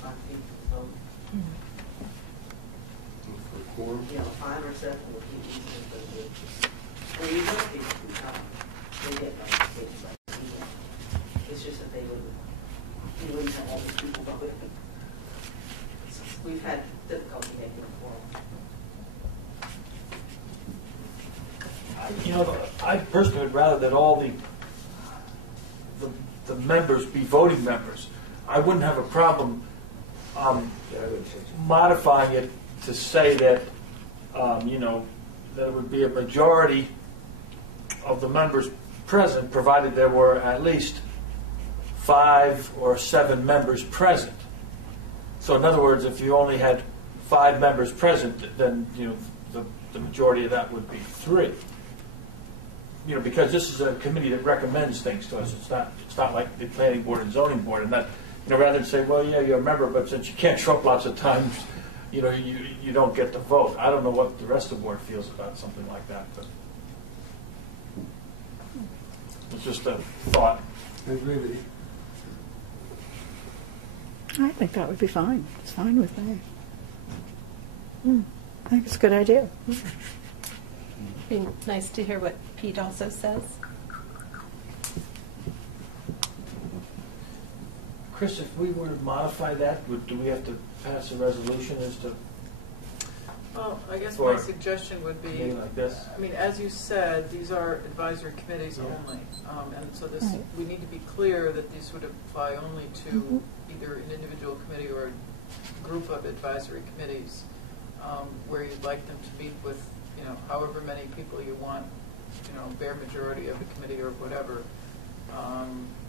5 people to vote. For quorum? You know, 5 or 7 would be easier for the group. Well, you know, they get notifications by email. It's just that you wouldn't have all these people voting. We've had difficulty making a quorum. You know, I personally would rather that all the members be voting members. I wouldn't have a problem modifying it to say that, you know, that it would be a majority of the members present, provided there were at least 5 or 7 members present. So in other words, if you only had 5 members present, then, you know, the majority of that would be 3. You know, because this is a committee that recommends things to us. It's not like the planning board and zoning board, and that, you know, rather than say, well, yeah, you're a member, but since you can't show up lots of times, you know, you don't get to vote. I don't know what the rest of the board feels about something like that, but it's just a thought. I agree with you. I think that would be fine. It's fine with me. I think it's a good idea. Be nice to hear what Pete also says. Chris, if we were to modify that, do we have to pass a resolution as to Well, I guess For my suggestion would be, meeting like this? I mean, as you said, these are advisory committees only. And so this, Right. we need to be clear that these would apply only to either an individual committee or a group of advisory committees, where you'd like them to meet with, you know, however many people you want, you know, bare majority of the committee or whatever,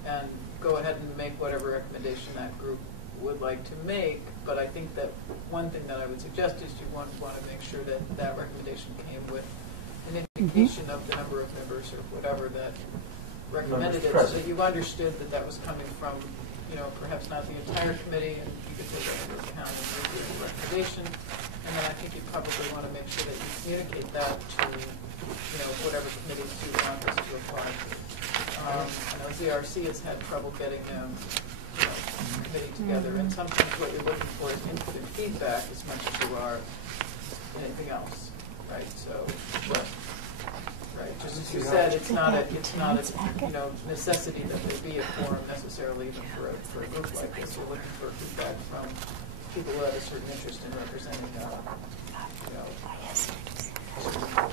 and go ahead and make whatever recommendation that group would like to make. But I think that one thing that I would suggest is you want to make sure that that recommendation came with an indication of the number of members or whatever that recommended it, so that you understood that that was coming from, you know, perhaps not the entire committee, and you could take that into account and make your recommendation. And then I think you probably want to make sure that you communicate that to, you know, whatever committees you want this to apply to. I know ZRC has had trouble getting you know, committee together, and sometimes what you're looking for is input and feedback as much as you are anything else, right? So, right, just as you said, it's not a you know, necessity that there be a quorum necessarily even for a group like this. You're looking for feedback from people who have a certain interest in representing, you know,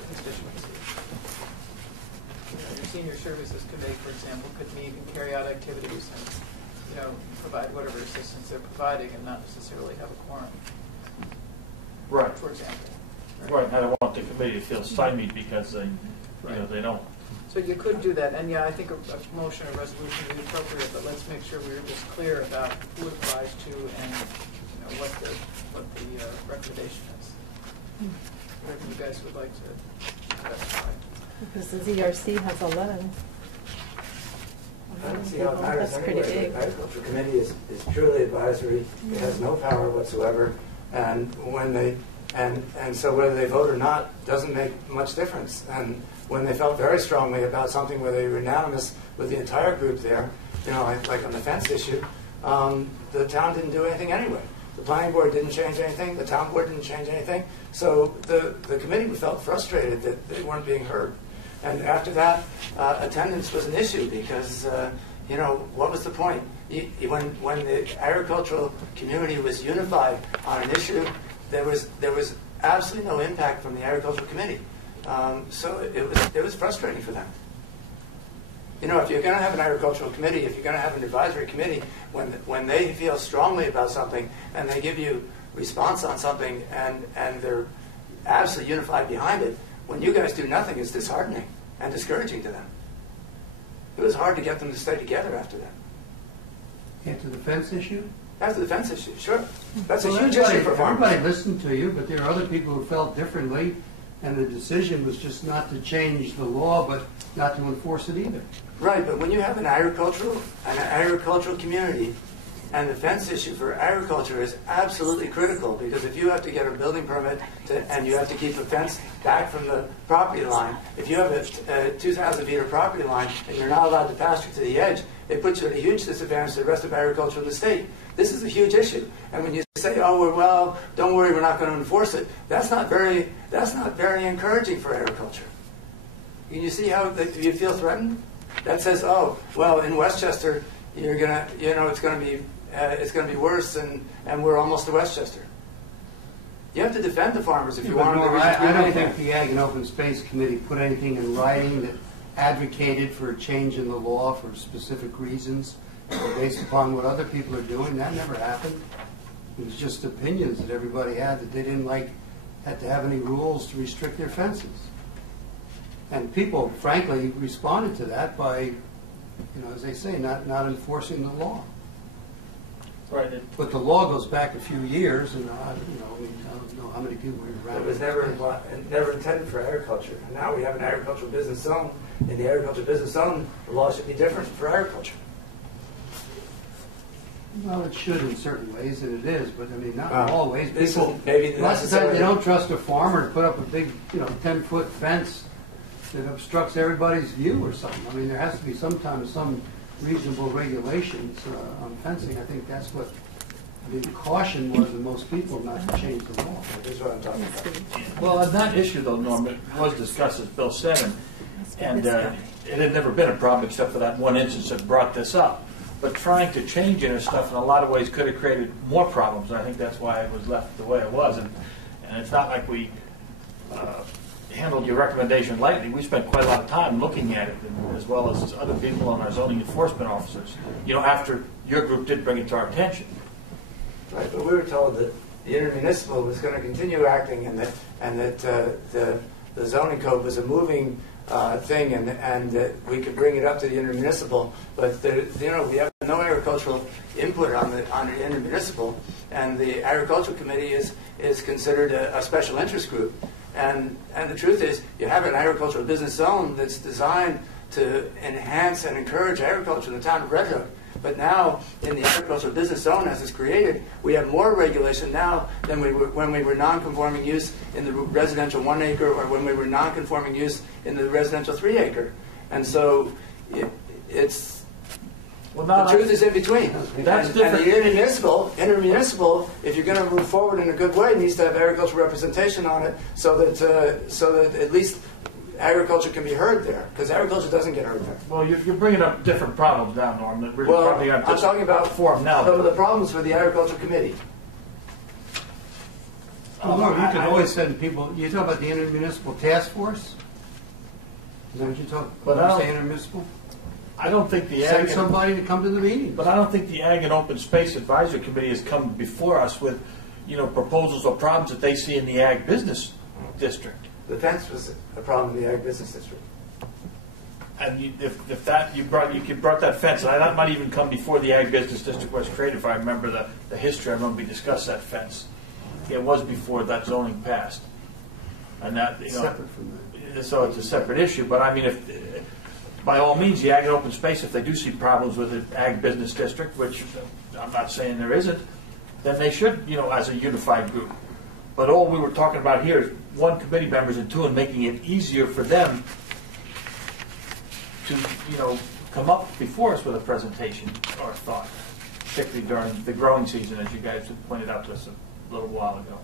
constituencies. You know, your senior services committee, for example, could meet and carry out activities and, you know, provide whatever assistance they're providing and not necessarily have a quorum. Right. For example. Right, I don't want the committee to feel stymied because they, you know, they don't. So you could do that, and yeah, I think a motion or resolution would be appropriate, but let's make sure we're just clear about who it applies to and, you know, what the recommendation is. Whatever you guys would like to specify. Because the ZRC has 11. I don't see how it matters That's pretty anyway. big. The Agriculture Committee is truly advisory. It has no power whatsoever. And when they, and so whether they vote or not doesn't make much difference. And when they felt very strongly about something where they were unanimous with the entire group there, you know, like on the fence issue, the town didn't do anything anyway. The planning board didn't change anything. The town board didn't change anything. So the committee felt frustrated that they weren't being heard. And after that, attendance was an issue because, you know, what was the point? When the agricultural community was unified on an issue, there was absolutely no impact from the agricultural committee. So it was frustrating for them. You know, if you're going to have an agricultural committee, if you're going to have an advisory committee, when they feel strongly about something and they give you response on something and they're absolutely unified behind it, when you guys do nothing, it's disheartening and discouraging to them. It was hard to get them to stay together after that. After the fence issue? After the fence issue, sure. That's Well, a huge issue for farmers. everybody listened to you, but there are other people who felt differently, and the decision was just not to change the law, but not to enforce it either. Right, but when you have an agricultural community, and the fence issue for agriculture is absolutely critical, because if you have to get a building permit and you have to keep a fence back from the property line, if you have a 2,000 feet of property line and you're not allowed to pasture to the edge, it puts you at a huge disadvantage to the rest of agriculture in the state. This is a huge issue. And when you say, oh, well, don't worry, we're not going to enforce it, that's not very encouraging for agriculture. You see how you feel threatened? That says, oh, well, in Westchester, you're gonna, it's gonna be worse, and we're almost to Westchester. You have to defend the farmers if you want them to I don't think the Ag and Open Space Committee put anything in writing that advocated for a change in the law for specific reasons based upon what other people are doing. That never happened. It was just opinions that everybody had that they didn't had to have any rules to restrict their fences. And people, frankly, responded to that by, as they say, not enforcing the law. Right. But the law goes back a few years, and I don't know how many people were around. It was never intended for agriculture. And now we have an agricultural business zone. In the agricultural business zone, the law should be different for agriculture. Well, it should in certain ways, and it is, but I mean, not in all ways. People, lots of times they don't trust a farmer to put up a big, 10-foot fence that obstructs everybody's view or something. I mean, there has to be sometimes some reasonable regulations on fencing. I think that's what the caution was in most people not to change the law. That's what I'm talking about. Well, on that issue, though, Norm, it was discussed, as Bill said, and it had never been a problem except for that one instance that brought this up. But trying to change it and stuff in a lot of ways could have created more problems. And I think that's why it was left the way it was. And it's not like we handled your recommendation lightly. We spent quite a lot of time looking at it, as well as other people and our zoning enforcement officers, after your group did bring it to our attention. Right, but we were told that the intermunicipal was going to continue acting, and that the zoning code was a moving thing, and that we could bring it up to the intermunicipal. But we have no agricultural input on the intermunicipal, and the agricultural committee is considered a special interest group. And the truth is, you have an agricultural business zone that's designed to enhance and encourage agriculture in the town of Red Hook. But now, in the agricultural business zone as it's created, we have more regulation now than when we were non-conforming use in the residential 1 acre, or when we were non-conforming use in the residential 3 acre. And so it's the truth is in between. That's different. And the intermunicipal, if you're going to move forward in a good way, needs to have agricultural representation on it, so that at least agriculture can be heard there, because agriculture doesn't get heard there. Well, you're bringing up different problems now, Norm. That really Well, probably aren't I'm talking about form now. some of the problems with the agricultural committee. Norm, you can always send people. You talk about the intermunicipal task force. Is that what you talk about? Intermunicipal. I don't think the send somebody to come to the meeting. But I don't think the Ag and Open Space Advisory Committee has come before us with, proposals or problems that they see in the Ag Business District. The fence was a problem in the Ag Business District. And you brought that fence, and that might even come before the Ag Business District was created. If I remember the history, I remember we discussed that fence. It was before that zoning passed, and that separate from that. So it's a separate issue. But I mean, if by all means, the Ag and Open Space, if they do see problems with the Ag Business District, which I'm not saying there isn't, then they should, as a unified group. But all we were talking about here is one committee members and two, and making it easier for them to, come up before us with a presentation or thought, particularly during the growing season, as you guys had pointed out to us a little while ago.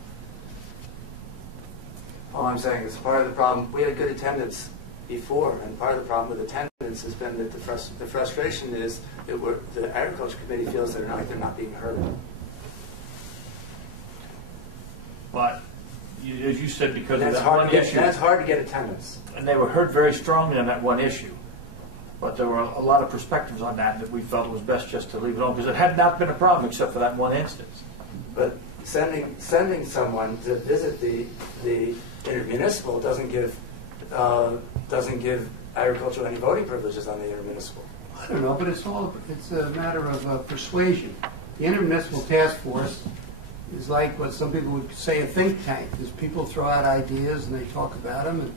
All I'm saying is part of the problem, we had good attendance before, and part of the problem with attendance has been that the frustration is that the Agriculture Committee feels they're not being heard. But, as you said, because of that one issue. That's hard to get attendance. And they were heard very strongly on that one issue. But there were a lot of perspectives on that we felt it was best just to leave it on, because it had not been a problem except for that one instance. But sending someone to visit the intermunicipal doesn't give agriculture any voting privileges on the intermunicipal. I don't know, but it's a matter of persuasion. The intermunicipal task force is like what some people would say a think tank. Because people throw out ideas and they talk about them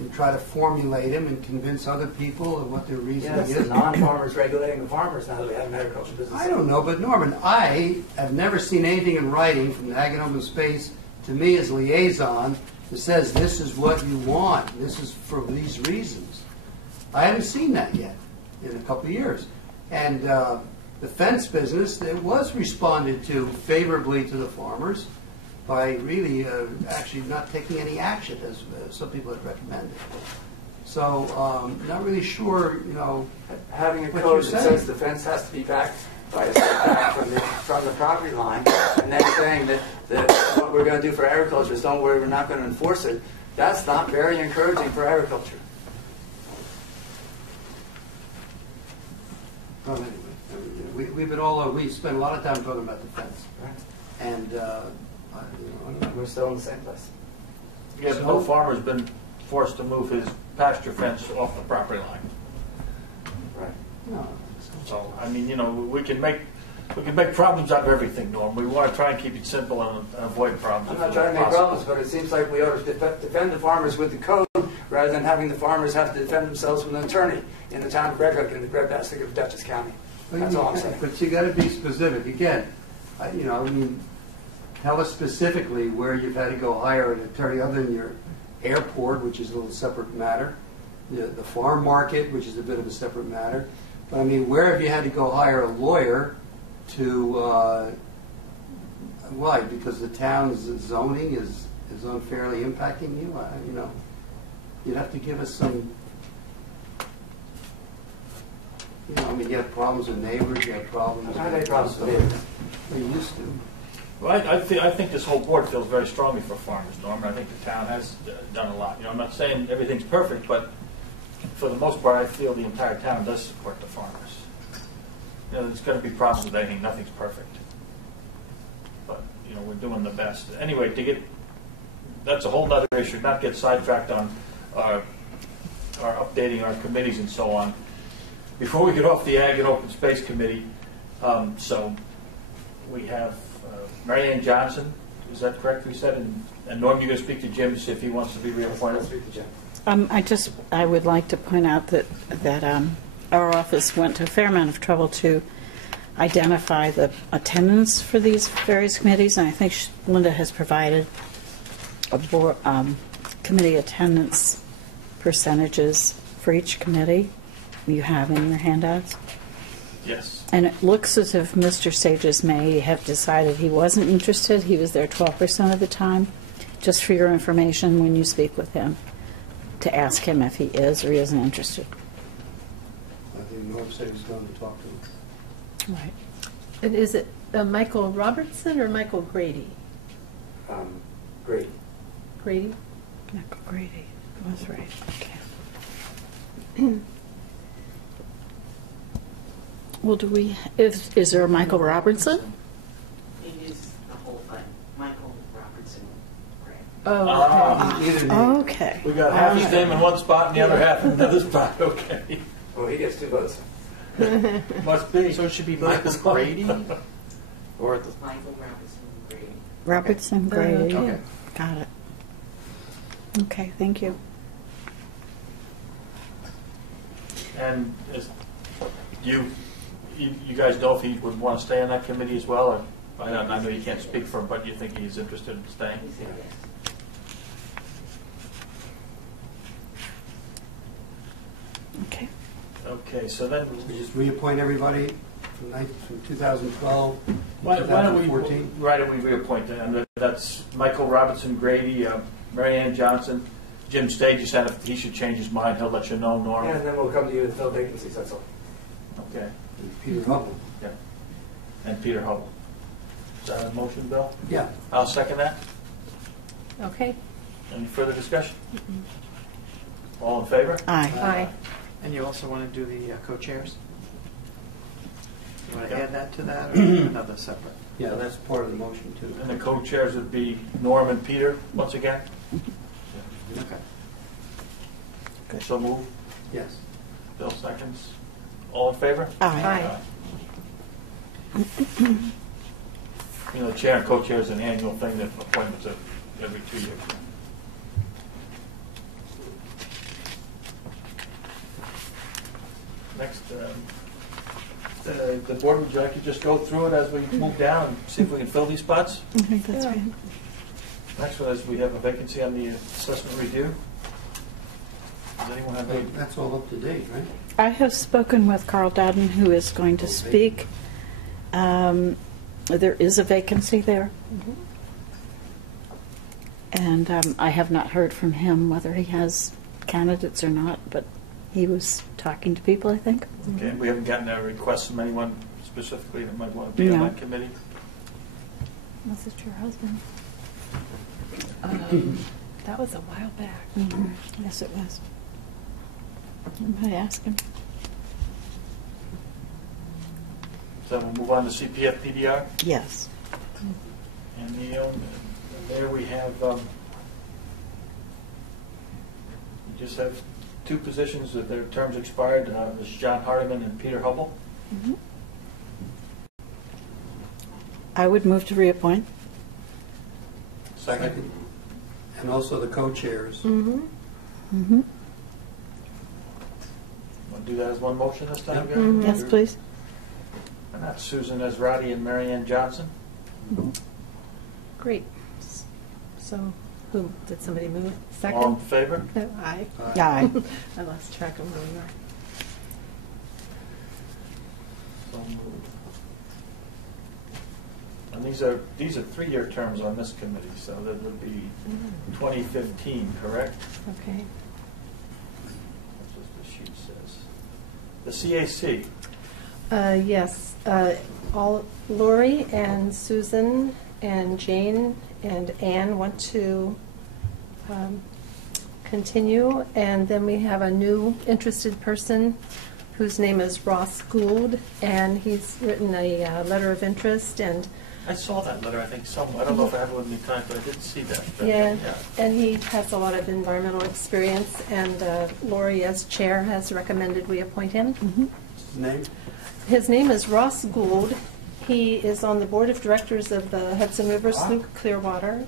and try to formulate them and convince other people of what their reasoning is. The non-farmers regulating the farmers now that we have an agricultural business. I don't know, but Norman, I have never seen anything in writing from the Ag and Open Space to me as liaison that says this is what you want, this is for these reasons. I haven't seen that yet in a couple of years. And the fence business, it was responded to favorably to the farmers by really actually not taking any action, as some people had recommended. So, not really sure, Having a what code you're that saying. says the fence has to be back by a setback from the property line, and then saying that what we're going to do for agriculture is don't worry, we're not going to enforce it, that's not very encouraging for agriculture. Well, anyway, we've been we spent a lot of time talking about the fence. And, We're still in the same place. Yeah, but no farmer's been forced to move his pasture fence off the property line. Right. no, So, I mean, we can make problems out of everything, Norm. We want to try and keep it simple and avoid problems. I'm not if trying to make possible. problems, but it seems like we ought to defend the farmers with the code rather than having the farmers have to defend themselves with an attorney in the town of Red Hook in the breadbasket of Dutchess County. That's all I'm saying. But you got to be specific. Again, tell us specifically where you've had to go hire an attorney other than your airport, which is a little separate matter, the farm market, which is a bit of a separate matter. But where have you had to go hire a lawyer to, why? Because the town's zoning is unfairly impacting you? You'd have to give us some, you have problems with neighbors, you have problems. I have any problems with neighbors. You used to. Well, I think this whole board feels very strongly for farmers, Norm. I think the town has done a lot. I'm not saying everything's perfect, but for the most part, I feel the entire town does support the farmers. There's going to be problems with anything. Nothing's perfect. But, we're doing the best. Anyway, that's a whole other issue, not get sidetracked on our updating our committees and so on. Before we get off the Ag and Open Space Committee, so we have Mary Ann Johnson, is that correct, we said? And Norm, you're going to speak to Jim to see if he wants to be reappointed? I'll speak to Jim. I would like to point out that our office went to a fair amount of trouble to identify the attendance for these various committees, and I think Linda has provided committee attendance percentages for each committee you have in your handouts. Yes. And it looks as if Mr. Sages may have decided he wasn't interested. He was there 12% of the time. Just for your information, when you speak with him, to ask him if he is or he isn't interested. I think Norm said he's going to talk to him. Right. And is it Michael Robertson or Michael Grady? Great. Grady? Michael Grady was right. Okay. Well, is there a Michael Robertson? He is the whole thing. Michael Robertson. Oh, okay. Either name. Okay. We got half his name in one spot and the other half in another spot. Okay. Oh, he gets 2 votes. Must be. So it should be Michael Grady? Or the, Michael Robertson Grady. Robertson Grady. Okay. Got it. Okay, thank you. And you guys know if he would want to stay on that committee as well? Or, I know you can't speak for him, but you think he's interested in staying? He said yes. Okay. Okay, so then We just reappoint everybody from 2012 to why don't we 2014. reappoint them? And that's Michael Robinson Grady, Mary Ann Johnson, Jim Stages, and if he should change his mind, he'll let you know, Norm. And then we'll come to you to fill vacancies, that's all. Okay. And Peter Hubble. Yeah. And Peter Hubble. Is that a motion, Bill? Yeah. I'll second that. Okay. Any further discussion? All in favor? Aye. Aye. and you also want to do the co-chairs? You want to Yeah. add that to that, or another separate? Yeah, that's part of the motion, too. And the co-chairs would be Norm and Peter, once again? Okay. So move. Yes. Bill seconds. All in favor? Aye. Chair and co-chair is an annual thing, that appointments are every 2 years. Next, the board, would you like to just go through it as we move down and see if we can fill these spots? I think that's right. Next one is we have a vacancy on the assessment review. Does anyone have any? That's all up to date, right? I have spoken with Carl Dowden, who is going to speak. There is a vacancy there. And I have not heard from him whether he has candidates or not, but he was talking to people, I think. Okay, we haven't gotten a request from anyone specifically that might want to be on No. that committee? Was it your husband? That was a while back. Yes, it was. I might ask him. So we'll move on to CPF PDR. Yes. And there we have, you just have two positions that their terms expired. This is John Hardiman and Peter Hubble. I would move to reappoint. Second. And also the co-chairs. Mm-hmm. Want to do that as one motion this time, guys? Yes, please. And that's Susan Ezrati and Marianne Johnson. Great. So, who, did somebody move? Second? All in favor? Aye. Aye. I lost track of where we are. So moved. And these are 3-year terms on this committee, so that would be 2015, correct? Okay. That's what the sheet says. The CAC. Yes, all Lori and Susan and Jane and Anne want to continue, and then we have a new interested person whose name is Ross Gould, and he's written a letter of interest, and I saw that letter, I think, somewhere. I don't know if I have it with me tonight, but I didn't see that. yeah, and he has a lot of environmental experience, and Lori, as chair, has recommended we appoint him. Name? His name is Ross Gould. He is on the board of directors of the Hudson River Sloop Clearwater.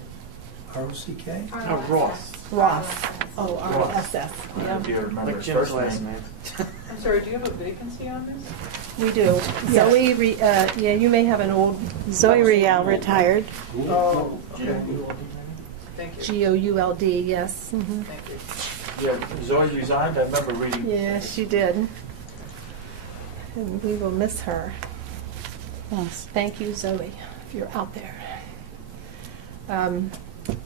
R-O-C-K? Ross. Ross. Oh, R-O-S-S. Yeah. Do you remember Like his Jim's first last name? name. I'm sorry, do you have a vacancy on this? We do. Zoe, yeah, you may have an old Zoe Rial retired. Oh, okay. Thank you. G-O-U-L-D, yes. Mhm. Thank you. Yeah, Zoe resigned, I remember reading. Yeah, she did. And we will miss her. Yes. Thank you, Zoe, if you're out there.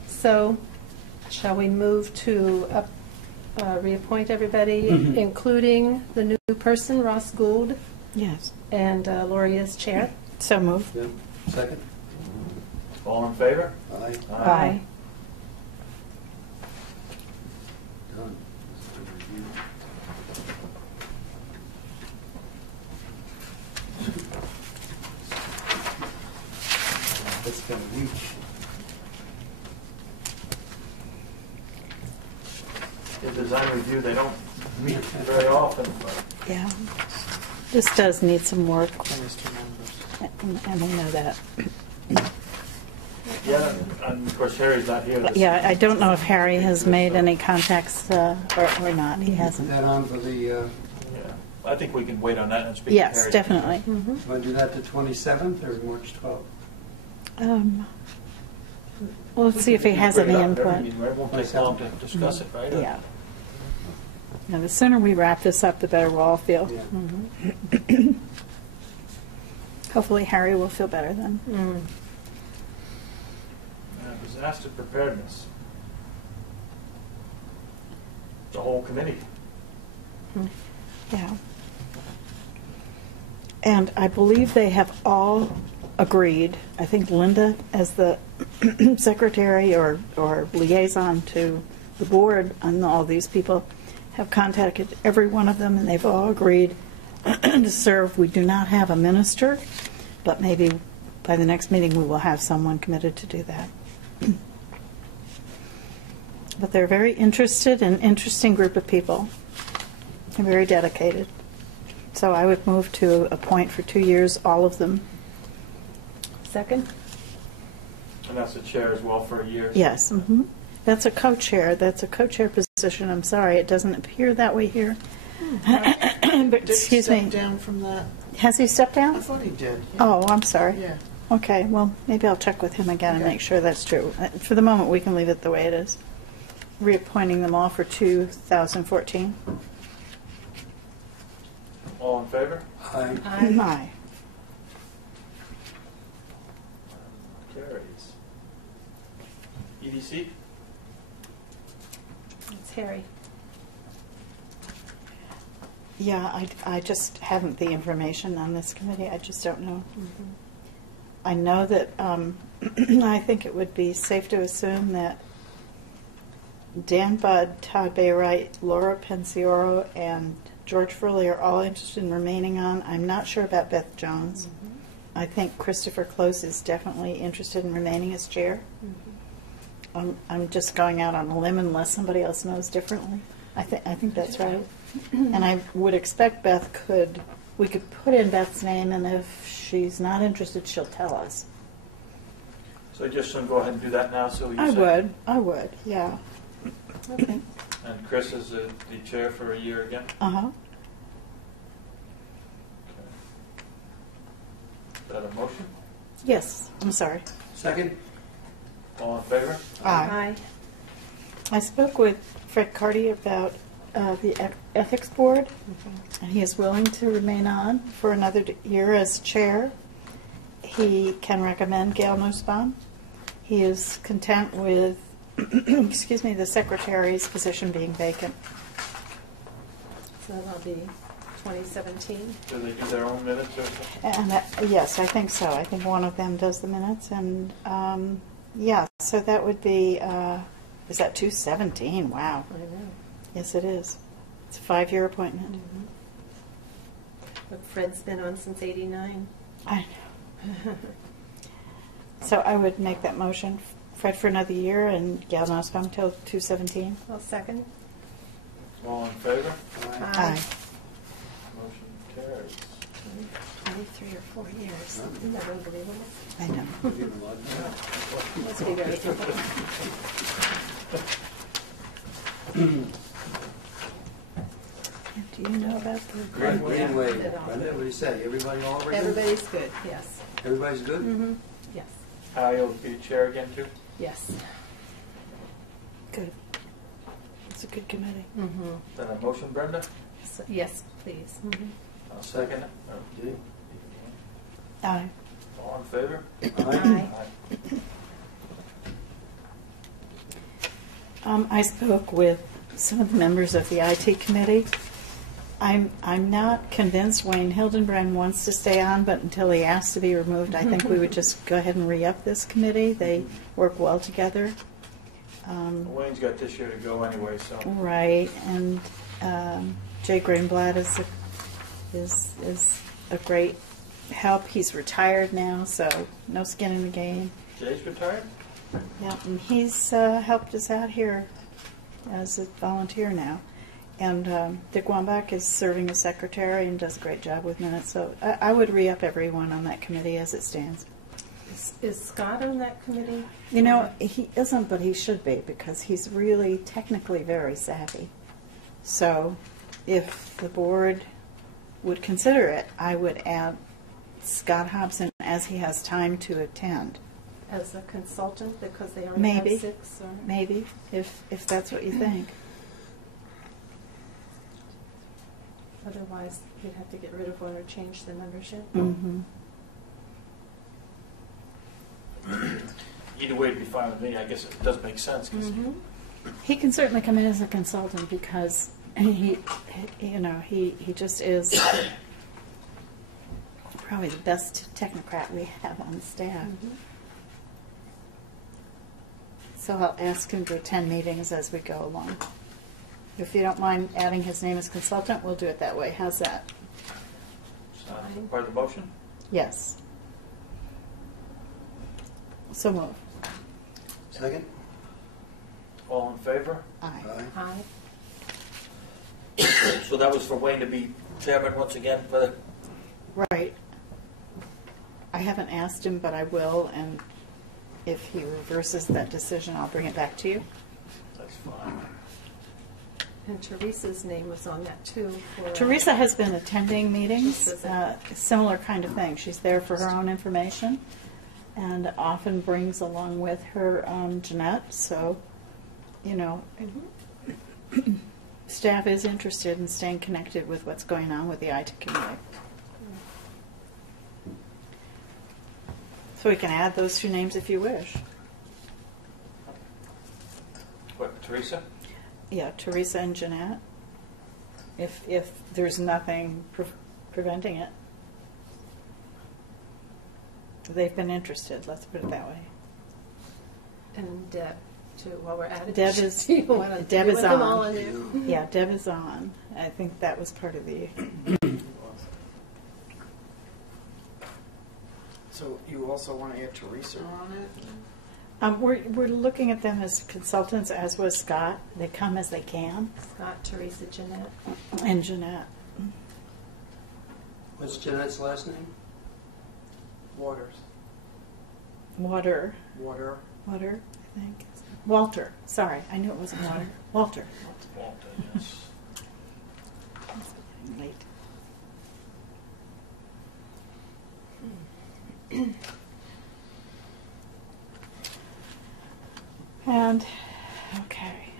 So, shall we move to reappoint everybody, including the new person, Ross Gould, Yes. and Lori as chair? So move. Yep. Second? All in favor? Aye. Aye. Done. That's been a week. The design review, they don't meet very often, but Yeah. This does need some work, And there's 2 members. and I know that. yeah, and of course Harry's not here. this Yeah, evening. I don't know if Harry has made any contacts or not. He Put hasn't. that on for the, Yeah, I think we can wait on that and speak to Yes, Harry. definitely. want to do that the 27th or March 12th? Well, let's see if he has Bring any it up at every input. meeting, right? It won't take long to discuss it, right? Yeah. Now, the sooner we wrap this up, the better we'll all feel. Yeah. Hopefully Harry will feel better then. Disaster preparedness. The whole committee. Yeah. And I believe they have all agreed. I think Linda, as the secretary or liaison to the board on all these people, have contacted every one of them, and they've all agreed to serve. We do not have a minister, but maybe by the next meeting we will have someone committed to do that. But they're very interested and interesting group of people. They're very dedicated. So I would move to appoint for 2 years all of them. Second? And that's the chair as well for a year. Yes. That's a co-chair. That's a co-chair position. I'm sorry, it doesn't appear that way here. But excuse me. Step down from that. Has he stepped I down? thought he did. Yeah. Oh, I'm sorry. Yeah. Okay, well, maybe I'll check with him again and Okay. make sure that's true. For the moment, we can leave it the way it is. Reappointing them all for 2014. All in favor? Aye. Aye. Carries. EDC? It's Harry. Yeah, I just haven't the information on this committee. I just don't know. I know that I think it would be safe to assume that Dan Budd, Todd Baywright, Laura Pensioro, and George Furley are all interested in remaining on. I'm not sure about Beth Jones. I think Christopher Close is definitely interested in remaining as chair. I'm just going out on a limb unless somebody else knows differently. I think that's right. And I would expect we could put in Beth's name, and if she's not interested, she'll tell us. So just go ahead and do that now, so you I would, yeah. Okay. And Chris is the chair for a year again? Uh-huh. Is that a motion? Yes, I'm sorry. Second? All in favor? Aye. I spoke with Fred Carty about the Ethics Board, and he is willing to remain on for another year as chair. He can recommend Gail Nussbaum. He is content with, the secretary's position being vacant. So that'll be 2017. Do they do their own minutes or something? And yes, I think so. I think one of them does the minutes, and so that would be. Is that 217? Wow. I know. Yes, it is. It's a 5-year appointment. But Fred's been on since '89. I know. So I would make that motion. Fred for another year and Gail Nussbaum till 217. I'll second. All in favor? Aye. Motion carries. 23 or 4 years. Isn't that unbelievable? I know. Must be very difficult. Do you know about the Greenway, Did all. Brenda, what do you say? Everybody all right? Everybody's good, yes. Everybody's good? Mm-hmm. Yes. You'll be chair again, too? Yes. Good. It's a good committee. Mm-hmm. Then a motion, Brenda? So, yes, please. Mm-hmm. I'll second it. Okay. Aye. All in favor? Aye. I spoke with some of the members of the IT committee. I'm not convinced Wayne Hildenbrand wants to stay on, but until he asks to be removed, I think we would just go ahead and re-up this committee. They work well together. Wayne's got this year to go anyway, so. Right, and Jay Greenblatt is a great help. He's retired now, so no skin in the game. Jay's retired? Yeah, and he's helped us out here as a volunteer now. And Dick Wambach is serving as secretary and does a great job with minutes. So I would re-up everyone on that committee as it stands. Is Scott on that committee? You know, he isn't, but he should be because he's really technically very savvy. So if the board would consider it, I would add Scott Hobson as he has time to attend. As a consultant, because they only Maybe. have 6? Or? Maybe, if that's what you think. Otherwise, we'd have to get rid of one or change the membership. Mm-hmm. Either way, it'd be fine with me. I guess it does make sense. 'Cause He can certainly come in as a consultant because he just is probably the best technocrat we have on staff. So I'll ask him to attend meetings as we go along. If you don't mind adding his name as consultant, we'll do it that way. How's that? part of the motion? Yes. So move. Second? All in favor? Aye. Aye. So that was for Wayne to be chairman once again for the... Right. I haven't asked him, but I will, and if he reverses that decision, I'll bring it back to you. That's fine. And Teresa's name was on that too. Teresa has been attending meetings, similar kind of thing. She's there for her own information and often brings along with her Jeanette. So, staff is interested in staying connected with what's going on with the IT community. So we can add those two names if you wish. What, Teresa? Yeah, Teresa and Jeanette. if there's nothing preventing it. They've been interested, let's put it that way. And Deb, too, while we're at it. Deb is, you wanna Deb do is them all on. in there? Yeah, Deb is on. I think that was part of the, So you also want to add Teresa on it? we're looking at them as consultants, as was Scott. They come as they can. Scott, Teresa, Jeanette. And Jeanette. What's Jeanette's last name? Waters. Water, Water. I think. Walter, sorry, I knew it wasn't Water. Walter. Walter, yes. Late. And, okay.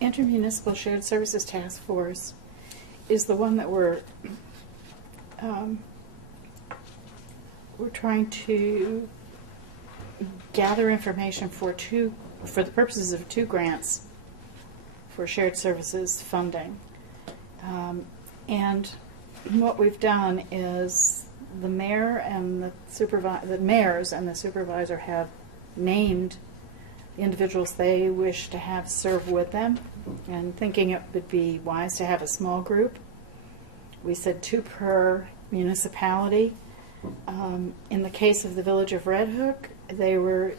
Intermunicipal Shared Services Task Force is the one that we're trying to gather information for the purposes of 2 grants for shared services funding. And what we've done is the mayor and the mayors and the supervisor have named the individuals they wish to have serve with them, and thinking it would be wise to have a small group. We said 2 per municipality. In the case of the village of Red Hook, the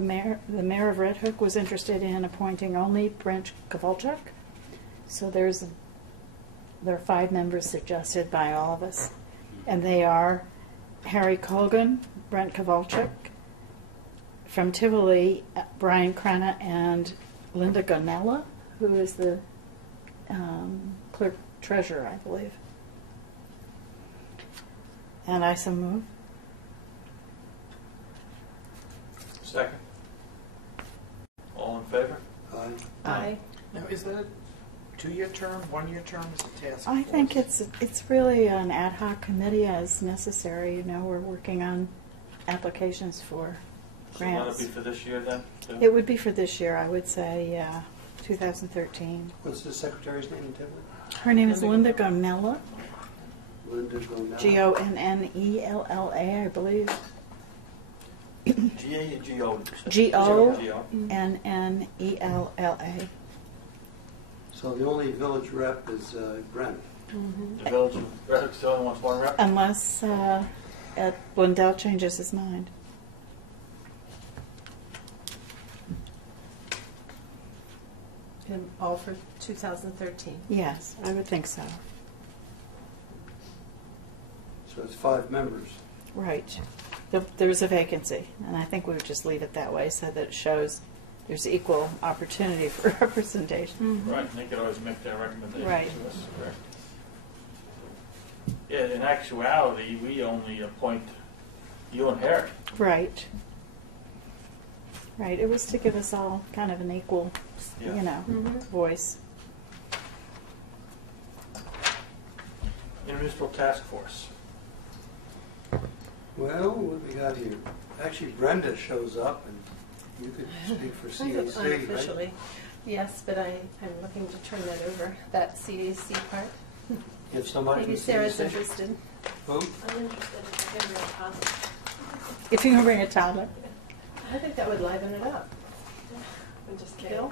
mayor of Red Hook was interested in appointing only Brent Kowalczyk. So there are 5 members suggested by all of us, and they are Harry Colgan, Brent Kowalczyk, from Tivoli, Brian Crenna, and Linda Gonella, who is the clerk treasurer, I believe. And I so move. Second. All in favor? Aye. Aye. Now, is that a 2-year term, 1-year term, is a task I force? think it's really an ad hoc committee as necessary. You know, we're working on applications for So that'll grants. be for this year then? too? It would be for this year, I would say, yeah, 2013. What's the secretary's name in Tivoli? Her name is Linda Gonella, Linda Gonella. Gonnella, I believe. G-A or G-O? Gonnella. So the only village rep is Brent. The village of Red Hook's the only one's one rep? Unless Blundell changes his mind. And all for 2013. Yes, I would think so. So it's 5 members. Right. There's a vacancy, and I think we would just leave it that way so that it shows there's equal opportunity for representation. Right, and they could always make that recommendation Right. to us, correct? Yeah, in actuality, we only appoint you and Harry. Right. Right. It was to give us all kind of an equal, Yeah. voice. Intermunicipal Task Force. Well, what we got here? Actually, Brenda shows up, and you could speak for CAC, right? Unofficially, yes, but I'm looking to turn that over, that CAC part. If somebody Maybe from Sarah's CAC? interested. Who? I'm interested if I can bring a toddler. If you can bring a toddler. I think that would liven it up. I'm just kidding. Bill?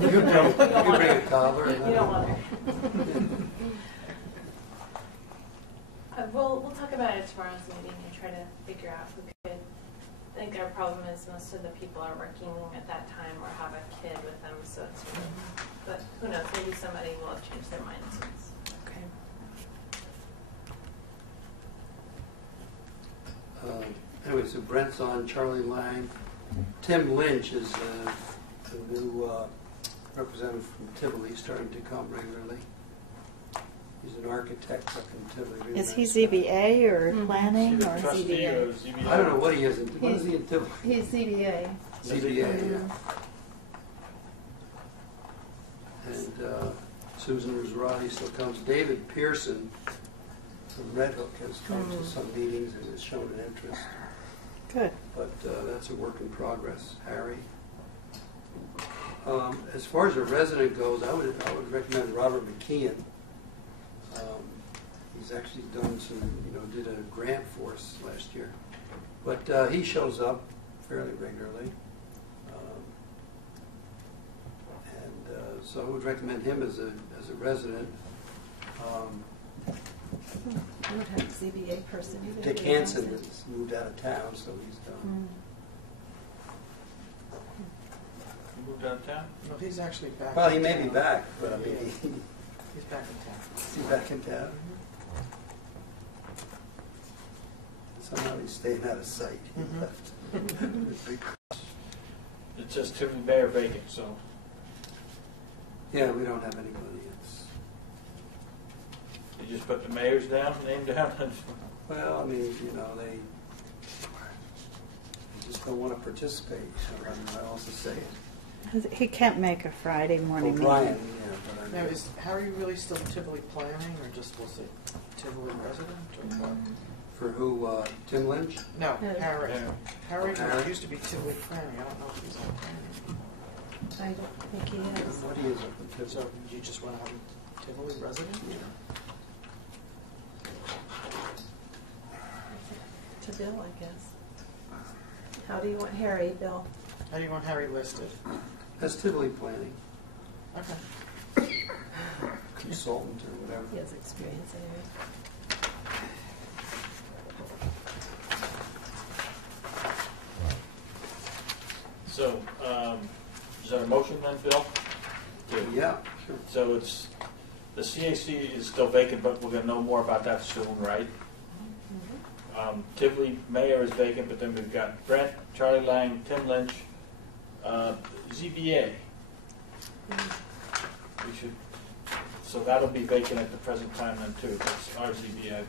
You can bring a toddler. You don't want her. We'll talk about it tomorrow's meeting and try to figure out who could. I think our problem is most of the people are working at that time or have a kid with them, so it's. But who knows? Maybe somebody will have changed their mind since. Okay. Anyway, so Brent's on, Charlie Lang. Tim Lynch is a new representative from Tivoli, starting to come regularly. He's an architect up in Tivoli. Is he ZBA or planning or Trustee or ZBA? ZBA? I don't know what he is. What is he in Tivoli? He's ZBA. ZBA, yeah. And Susan Rosarati still comes. David Pearson from Red Hook has come to some meetings and has shown an interest. Good. But that's a work in progress. Harry. As far as a resident goes, I would recommend Robert McKeon. He's actually done some, did a grant for us last year. But he shows up fairly regularly. So I would recommend him as a resident. I don't have a ZBA person either. Dick Hansen has moved out of town, so he's done. Moved out of town? No, he's actually back. Well, in he may be town. back, but I mean, He's back in town. is he back in town? Somehow he's staying out of sight. He left. Big- It says Tivoli Mayor vacant, so Yeah, we don't have anybody. It's, you just put the mayor's name down? well, I mean, they just don't want to participate. I also say it. He can't make a Friday morning meeting. O'Brien, yeah, but I Now, mean, is Harry really still Tivoli planning, or just supposed to Tivoli resident, or what? for who? Tim Lynch? No, Yeah. Harry. Yeah. Harry Harry? used to be Tivoli planning. I don't know if he's on planning. I don't think he has. What he is up in So you just want to have him Tivoli resident? To Bill, I guess. How do you want Harry, Bill? How do you want Harry listed? That's Tivoli planning, Okay. consultant or whatever. He has experience anyway. So, is that a motion then, Bill? Yeah, sure. So it's, the CAC is still vacant, but we're gonna know more about that soon, right? Tivoli Mayor is vacant, but then we've got Brent, Charlie Lang, Tim Lynch, ZBA. We should, so that'll be vacant at the present time then too, that's our ZBA.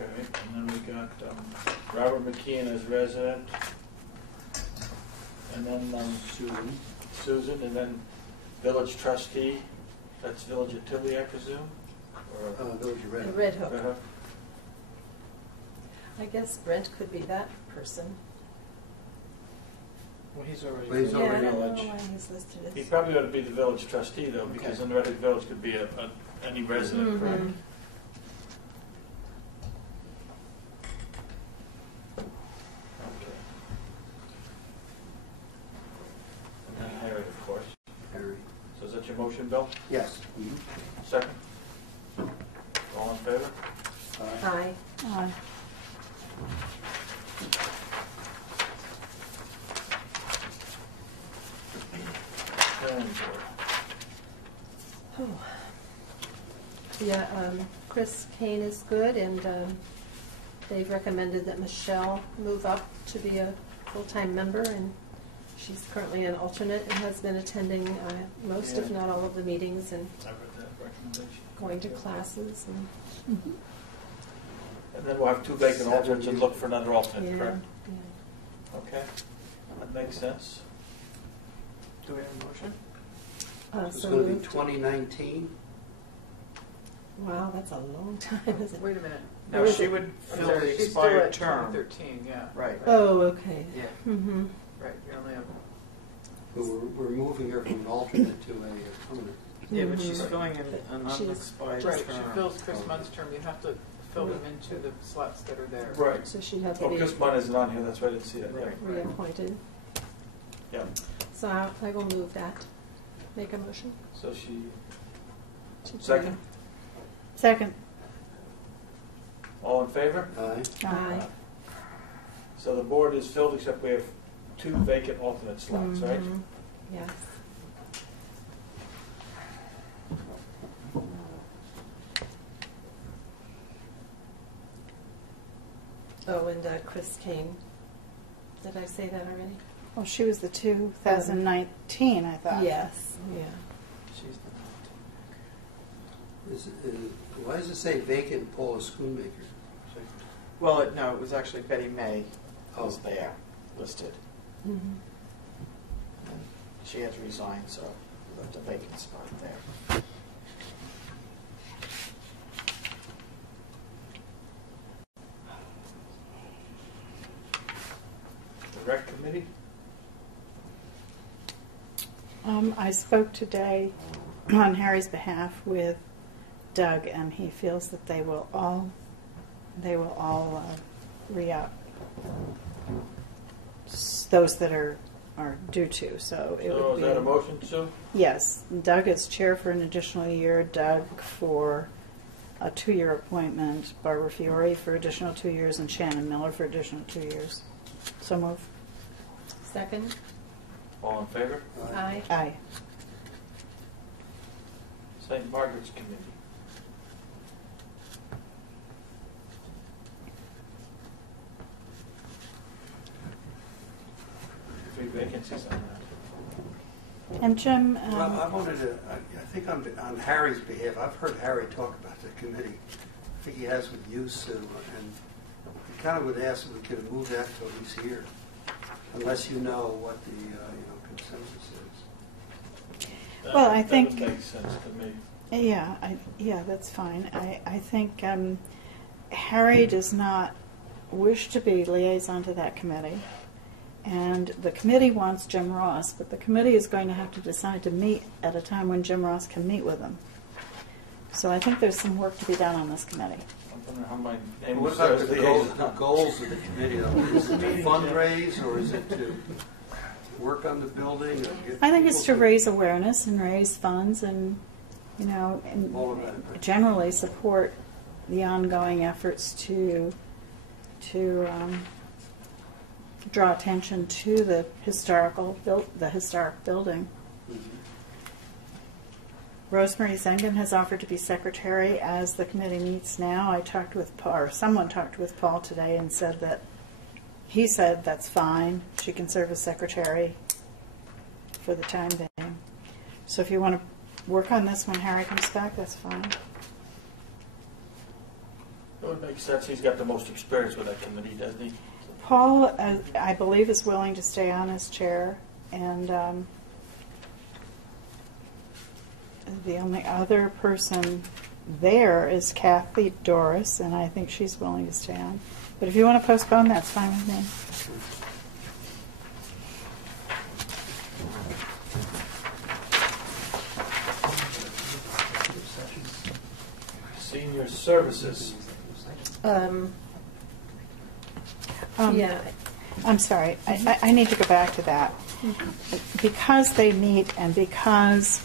Okay, and then we got Robert McKeon as resident, and then Susan, and then village trustee, that's Village of Tivoli, I presume? Or Those you read. And Red Hook. Red Hook? I guess Brent could be that person. Well, he's already. Well, he's Yeah, already I don't know village. why he's listed as. He probably ought to be the village trustee though, because Okay. in the Red Hook Village could be any resident, correct? Mhm. Okay. And then Harry, of course. Harry. So is that your motion, Bill? Yes. Second? All in favor? Aye. Aye. Planning board. Oh. Yeah, Chris Kane is good, and they've recommended that Michelle move up to be a full-time member, and she's currently an alternate and has been attending most, if Yeah. not all, of the meetings and I read that recommendation. going to classes. And And then we'll have two vacant alternates and look for another alternate, yeah, correct? yeah. Okay, that makes sense. Do we have a motion? It's So going to be moved. 2019. Wow, that's a long time, isn't it? Wait a minute. No, Or is she it- would fill Sorry, the she's still expired at term. 2013, yeah. Right. Oh, okay. Yeah. Mm-hmm. Right, you only have, But we're moving her from an alternate to a permanent. Yeah, but she's Mhm. filling an She's- unexpired right, term. she fills Chris Munn's term, you have to fill them into the slots that are there. Right. So she'd have to Oh, be because mine isn't on here, that's why I didn't see that. Right. reappointed. Yeah, So I will move that. Make a motion. so she, to- second? Second. All in favor? Aye. Aye. So the board is filled except we have two vacant alternate slots, right? Mhm. Yes. Oh, and Chris Kane. Did I say that already? Well, she was the 2019, I thought. Yes. Yeah. She's the Why does it say vacant Paula Schoonmaker? Well, no, it was actually Betty May was Oh. there, listed. Mhm. And she had to resign, so we left a vacant spot there. The rec committee? I spoke today on Harry's behalf with Doug, and he feels that they will all re-up. Those that are due to. So it So would is be. that a motion, Sue? Yes, Doug is chair for an additional year. Doug for a 2-year appointment. Barbara Fiore for additional 2 years, and Shannon Miller for additional 2 years. So move. Second? All in favor? Aye. Aye. St. Margaret's Committee. 3 vacancies on that. And Jim, Well, I wanted to, I think on Harry's behalf, I've heard Harry talk about the committee. I think he has with you, Sue, and I kind of would ask if we could move that till he's here, unless you know what the consensus is. Well, I think- That would make sense to me. yeah, that's fine. I think Harry does not wish to be liaison to that committee. And the committee wants Jim Ross, but the committee is going to have to decide to meet at a time when Jim Ross can meet with them. So I think there's some work to be done on this committee. I'm wondering how my name What was about as the liaison. goals of the committee? Is it to fundraise, or is it to work on the building? Or get I think it's to people raise awareness and raise funds and, and All of that, right. generally support the ongoing efforts to draw attention to the historic building. Mhm. Rosemary Zengen has offered to be secretary as the committee meets now. I talked with Paul, or someone talked with Paul today and said that he said that's fine. She can serve as secretary for the time being. So if you want to work on this when Harry comes back, that's fine. It would make sense. He's got the most experience with that committee, doesn't he? Paul, I believe, is willing to stay on as chair, and the only other person there is Kathy Doris, and I think she's willing to stay on. But if you want to postpone, that's fine with me. Senior Services. Yeah. I'm sorry. I need to go back to that. Because they meet and because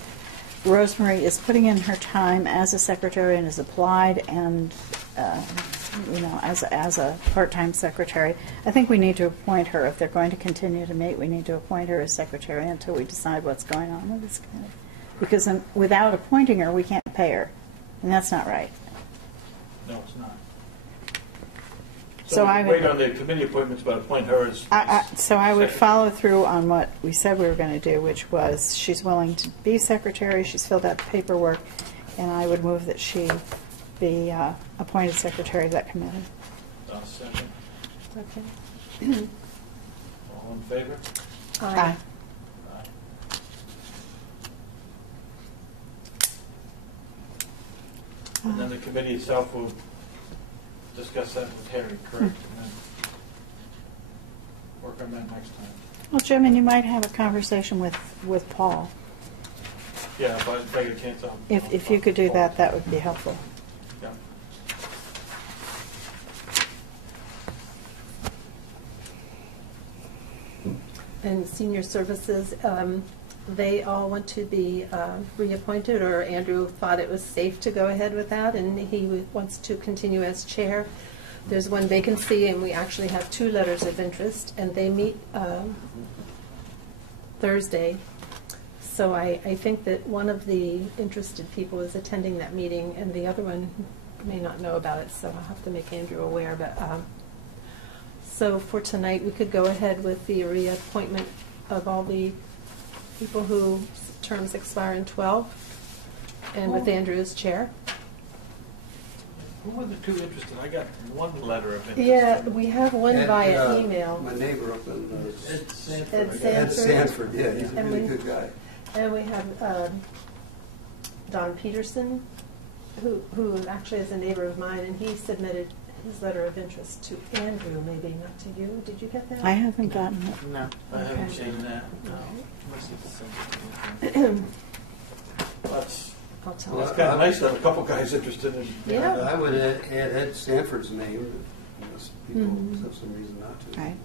Rosemary is putting in her time as a secretary and is applied and, as a part-time secretary, I think we need to appoint her. If they're going to continue to meet, we need to appoint her as secretary until we decide what's going on with this committee. Because without appointing her, we can't pay her. And that's not right. No, it's not. So I would wait on the committee appointments, but appoint her as. So I would secretary. follow through on what we said we were going to do, which was she's willing to be secretary, she's filled out the paperwork, and I would move that she be appointed secretary of that committee. I'll second. Okay. All in favor? Aye. Aye. And then the committee itself will discuss that with Harry, correct? And then work on that next time. Well, Jim, and you might have a conversation with Paul. Yeah, if I get a chance, I'll. If you could do that, that would be helpful. Yeah. And senior services, they all want to be reappointed, or Andrew thought it was safe to go ahead with that, and he wants to continue as chair. There's one vacancy, and we actually have 2 letters of interest, and they meet Thursday. So I think that one of the interested people is attending that meeting, and the other one may not know about it, so I'll have to make Andrew aware. But so for tonight, we could go ahead with the reappointment of all the people whose terms expire in 12, and with Andrew as chair. Who were the 2 interested? I got 1 letter of interest. Yeah, we have one And, via email. My neighbor up in Ed Sanford. Ed I guess. Ed Sanford. Sanford, yeah, he's a And really we- good guy. And we have Don Peterson, who actually is a neighbor of mine, and he submitted his letter of interest to Andrew, maybe not to you. Did you get that? I haven't gotten it. No. I haven't Okay. seen that, no. That's, I'll tell Well, that's kind of nice to have a couple guys interested in. Yeah. I would add Ed Stanford's name, unless people Mhm. have some reason not to. Right.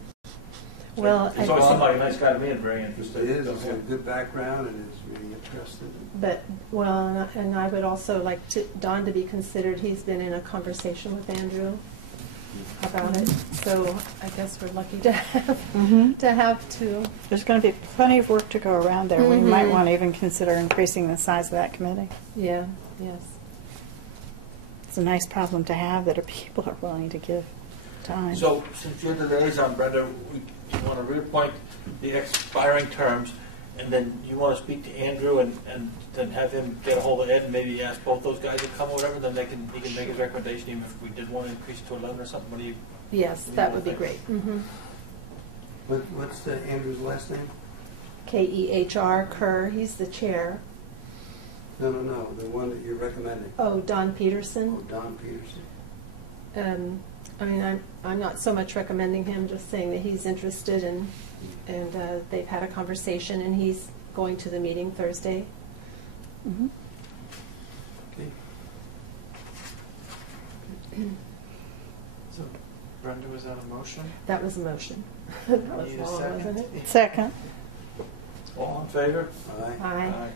Well, It's always seemed like a nice guy to me and very It interested. is, he's got a good background and is really interested. but, well, and I would also like Don to be considered. He's been in a conversation with Andrew about it, so I guess we're lucky to have two. There's going to be plenty of work to go around there. We might Mhm. want to even consider increasing the size of that committee. Yeah, yes. It's a nice problem to have that people are willing to give time. So, since you're the liaison, Brenda, we want to reappoint the expiring terms, and then you want to speak to Andrew and then have him get a hold of Ed and maybe ask both those guys to come or whatever, then he can make his recommendation even if we did want to increase it to 11 or something. What do you? Yes, that would be great. What's Andrew's last name? Kehr Kerr, he's the chair. No, the one that you're recommending. Oh, Don Peterson. Oh, Don Peterson. I mean, I'm not so much recommending him, just saying that he's interested and they've had a conversation and he's going to the meeting Thursday. Mhm. Okay. So, Brenda, was that a motion? That was a motion. That was Need a long, second? wasn't it? Second. All in favor? Aye.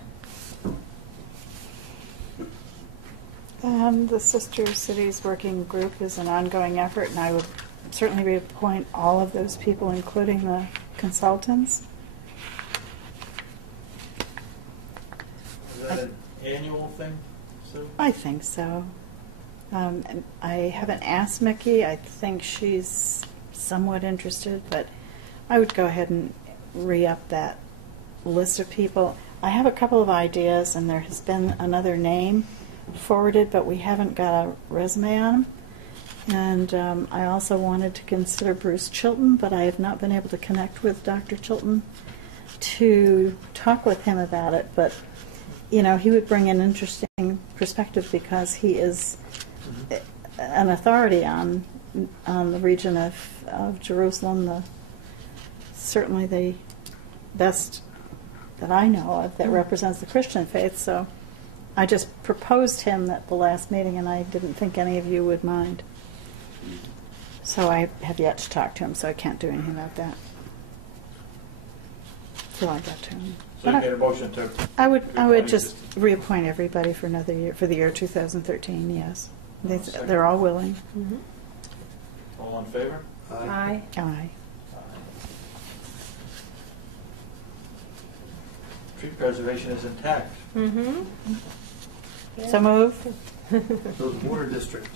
The Sister Cities Working Group is an ongoing effort, and I would certainly reappoint all of those people, including the consultants. Is that an annual thing, Sue? I think so. And I haven't asked Mickey. I think she's somewhat interested, but I would go ahead and re-up that list of people. I have a couple of ideas, and there has been another name forwarded, but we haven't got a resume on him. And I also wanted to consider Bruce Chilton, but I have not been able to connect with Dr. Chilton to talk with him about it. But, you know, he would bring an interesting perspective because he is an authority on the region of Jerusalem, certainly the best that I know of that represents the Christian faith. So I just proposed him at the last meeting, and I didn't think any of you would mind. So I have yet to talk to him, so I can't do anything about that. So I got to him. So you made a motion to... I would just reappoint everybody for another year, for the year 2013, yes. They're all willing. All in favor? Aye. Aye. Tree preservation is intact. So moved. So the Water District.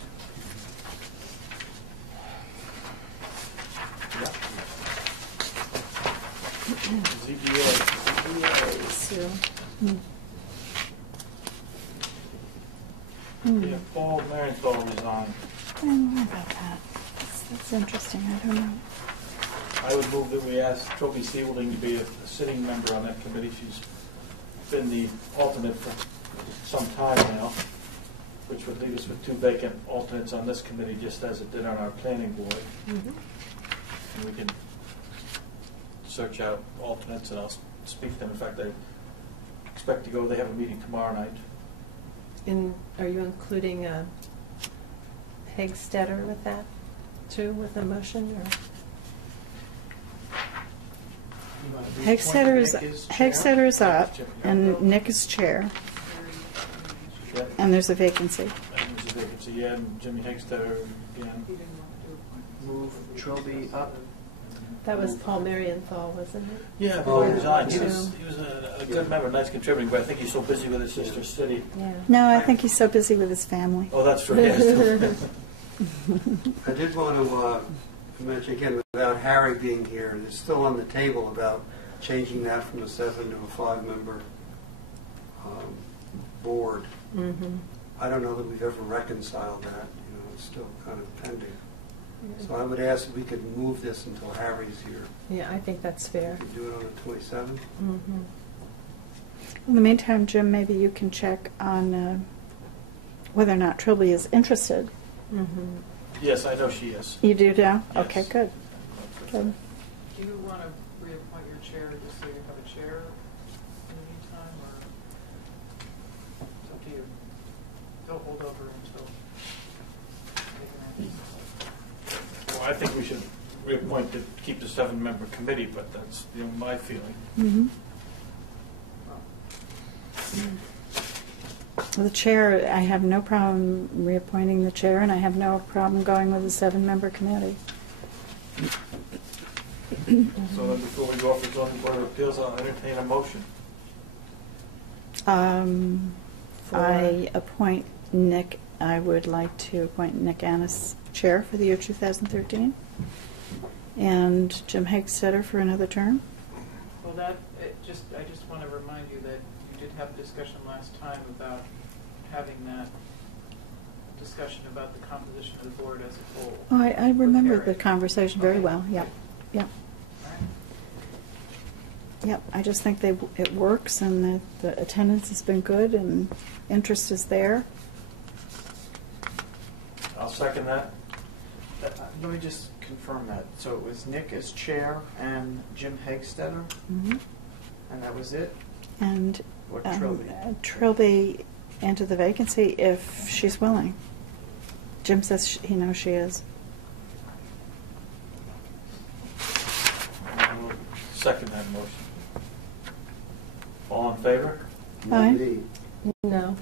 ZBA. Sue. Yeah, Paul Marienthal resigned. I don't know about that. That's interesting. I don't know. I would move that we ask Toby Seelding to be a sitting member on that committee. She's been the alternate for some time now, which would leave us with 2 vacant alternates on this committee, just as it did on our planning board. And we can search out alternates, and I'll speak to them. In fact, I expect to go. They have a meeting tomorrow night. Are you including Hegstetter with that, too, with a motion? Hegstetter is up, and Nick is chair, and there's a vacancy. And there's a vacancy, yeah, and Jimmy Hegstetter again. Move Trilby up. That was Paul Marienthal, wasn't it? Yeah, Paul resigned. He was a good member, nice contributing, but I think he's so busy with his sister city. Yeah. No, I think he's so busy with his family. Oh, that's true, yes. I did want to mention again, without Harry being here, it's still on the table about changing that from a 7 to a 5-member board. I don't know that we've ever reconciled that. You know, it's still kind of pending. So I would ask if we could move this until Harry's here. Yeah, I think that's fair. We could do it on the 27th. In the meantime, Jim, maybe you can check on whether or not Trilby is interested. Yes, I know she is. You do now? Yes. Okay, good. Good. Do you want to reappoint your chair just so you have a chair in the meantime, or it's up to you? Don't hold over until taken action. Well, I think we should reappoint to keep the 7-member committee, but that's, you know, my feeling. Mhm. Well, the chair, I have no problem reappointing the chair, and I have no problem going with the 7-member committee. So then before we go off the zoning board of appeals, I'll entertain a motion. I appoint Nick, I would like to appoint Nick Annis chair for the year 2013, and Jim Hagstetter for another term. Well, I just want to remind you that you did have a discussion last time about having that discussion about the composition of the board as a whole. Oh, I remember the Carrie. conversation very Okay. well, yep, yep. All right. Yep, I just think it works, and that the attendance has been good, and interest is there. I'll second that. Let me just confirm that. So it was Nick as chair and Jim Hagstetter, Mhm. and that was it? And Or Trilby? Trilby into the vacancy if she's willing. Jim says he knows she is. I will second that motion. All in favor? Aye. Me. No.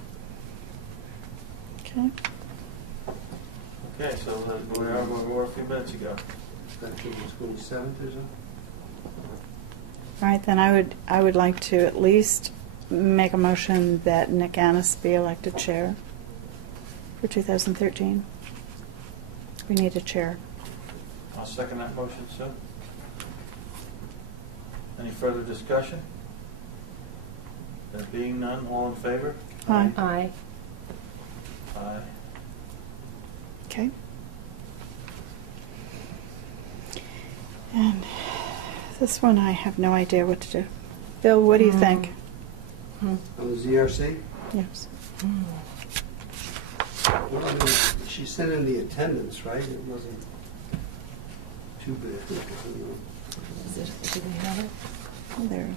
Okay. Okay, so we are where we were a few minutes ago. That till the 27th or something? All right, then I would like to at least make a motion that Nick Annis be elected chair for 2013. We need a chair. I'll second that motion, sir. Any further discussion? There being none, all in favor? Aye. Aye. Aye. Okay. And this one, I have no idea what to do. Bill, what do you think? On the ZRC? Yes. Well, I mean, she sent in the attendance, right? It wasn't too bad. Do we have it? Oh, there.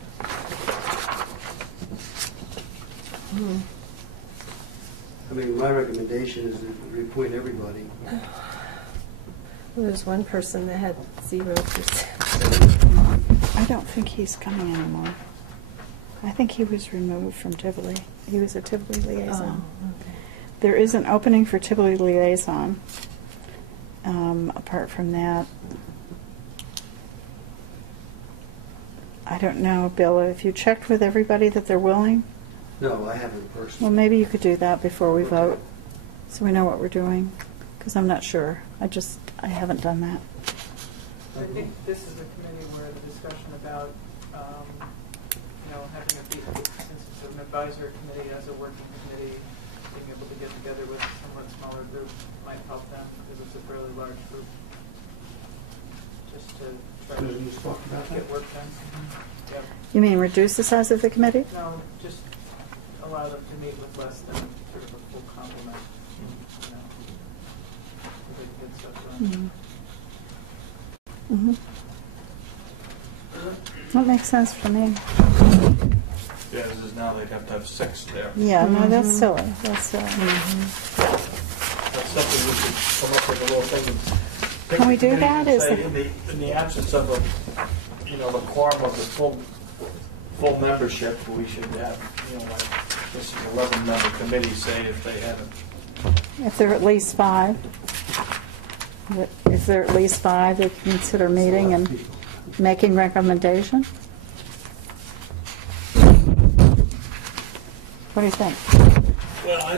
I mean, my recommendation is that we appoint everybody. Well, there's one person that had 0%. I don't think he's coming anymore. I think he was removed from Tivoli. He was a Tivoli liaison. Oh, okay. There is an opening for Tivoli liaison. Apart from that, I don't know, Bill, if you checked with everybody that they're willing? No, I haven't Well, personally. maybe you could do that before we vote, so we know what we're doing, because I'm not sure. I haven't done that. I think this is a committee where the discussion about, having since it's an advisory committee as a working committee, being able to get together with a somewhat smaller group might help them, because it's a fairly large group. Just to try Can we just talk to about get that? work done. Yep. You mean reduce the size of the committee? No, just allow them to meet with less than sort of a full complement, so they can get stuff done. Mm-hmm. That makes sense for me. Yeah, as is now, they'd have to have 6 there. Yeah, no, that's silly. That's silly. That's something we should come up with a little thing. and take Can we the do committee that? and Is say, the- in the absence of the quorum of the full membership, we should have, like, this is 11-member committee, say, if they haven't. If there are at least 5, if there are at least 5 that consider meeting and making recommendation? What do you think? Well, I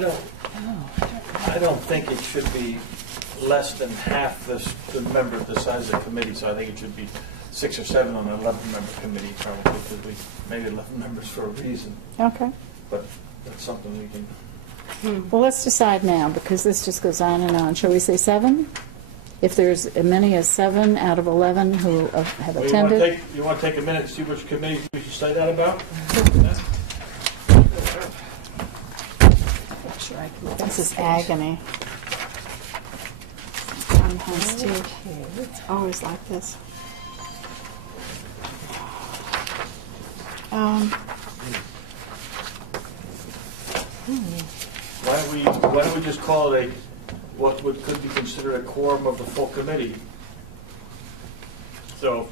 don't think it should be less than half the member of the size of the committee, so I think it should be 6 or 7 on an 11-member committee, probably, because we made 11 members for a reason. Okay. But that's something we can. Well, let's decide now, because this just goes on and on. Shall we say 7? If there's as many as 7 out of 11 who have Well, attended? you want to take a minute and see which committee we should say that about? This is agony. And Steve, it's always like this. Why don't we just call it could be considered a quorum of the full committee? So,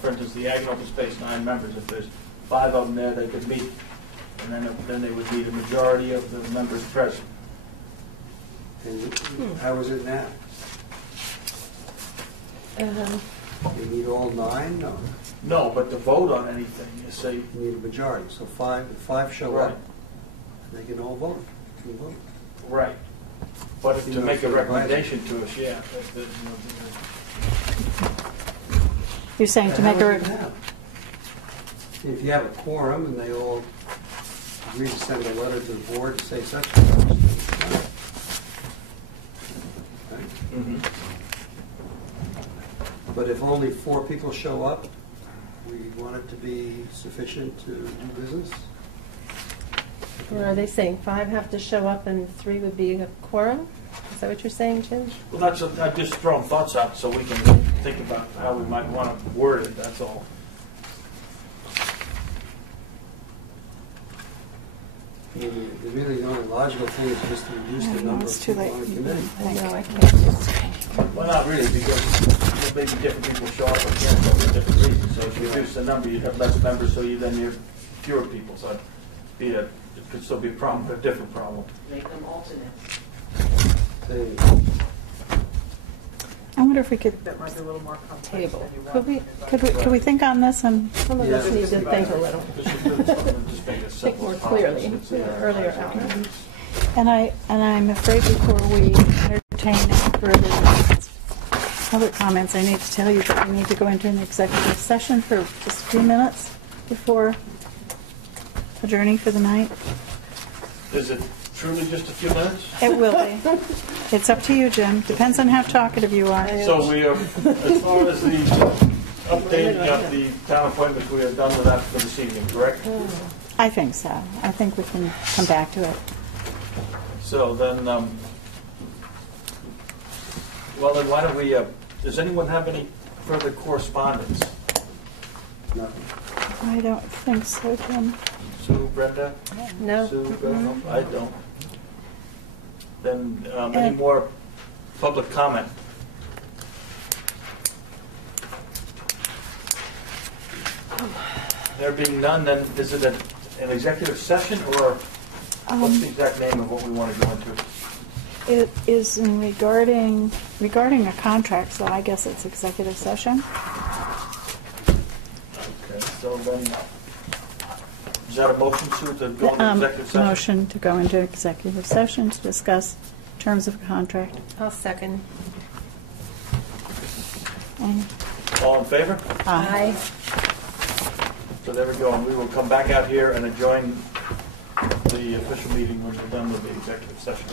for instance, the Ag and Open Space, 9 members. If there's 5 of them there, they could meet, and then they would need a majority of the members present. And how is it now? You need all 9? No. No, but to vote on anything, you say. You need a majority. So if 5 show Right. up, they can all vote. Can vote. Right. But You to know, make for a the recommendation to us, yeah. You're saying to And make how a, is it now? If you have a quorum and they all agree to send a letter to the board to say such and such, then it's fine. Right? Mhm. But if only 4 people show up, we want it to be sufficient to do business? Or are they saying 5 have to show up and 3 would be a quorum? Is that what you're saying, Jim? Well, I'm just throwing thoughts out so we can think about how we might want to word it, that's all. I mean, really, the only logical thing is just to reduce the number of it's too people late. on the committee. I know, I can't. Well, not really, because maybe different people show up or can't for different reasons. So if you reduce the number, you have less members, so then you have fewer people. So it could still be a problem, but a different problem. Make them alternates. I wonder if we could That might be a little more complex Table. than you Could want. we think on this and Some of us need to think a little. Just make it Think simple more as clearly possible. earlier hour. and I'm afraid before we entertain any further public comments, I need to tell you that we need to go into an executive session for just a few minutes before adjourning for the night. Is it truly just a few minutes? It will be. It's up to you, Jim. Depends on how talkative you are. So we are, as far as the updating of the town appointments, we are done with that for this evening, correct? I think so. I think we can come back to it. So then, well then, why don't we, does anyone have any further correspondence? Nothing. I don't think so, Jim. Sue, Brenda? No. Sue, no, I don't. Then, any more public comment? There being none, then is it an executive session, or what's the exact name of what we want to go into? It is in regarding a contract, so I guess it's executive session. Okay, so then, is that a motion, Sue, to go into executive session? Motion to go into executive session to discuss terms of contract. I'll second. And All in favor? Aye. So there we go, and we will come back out here and adjourn the official meeting when we're done with the executive session.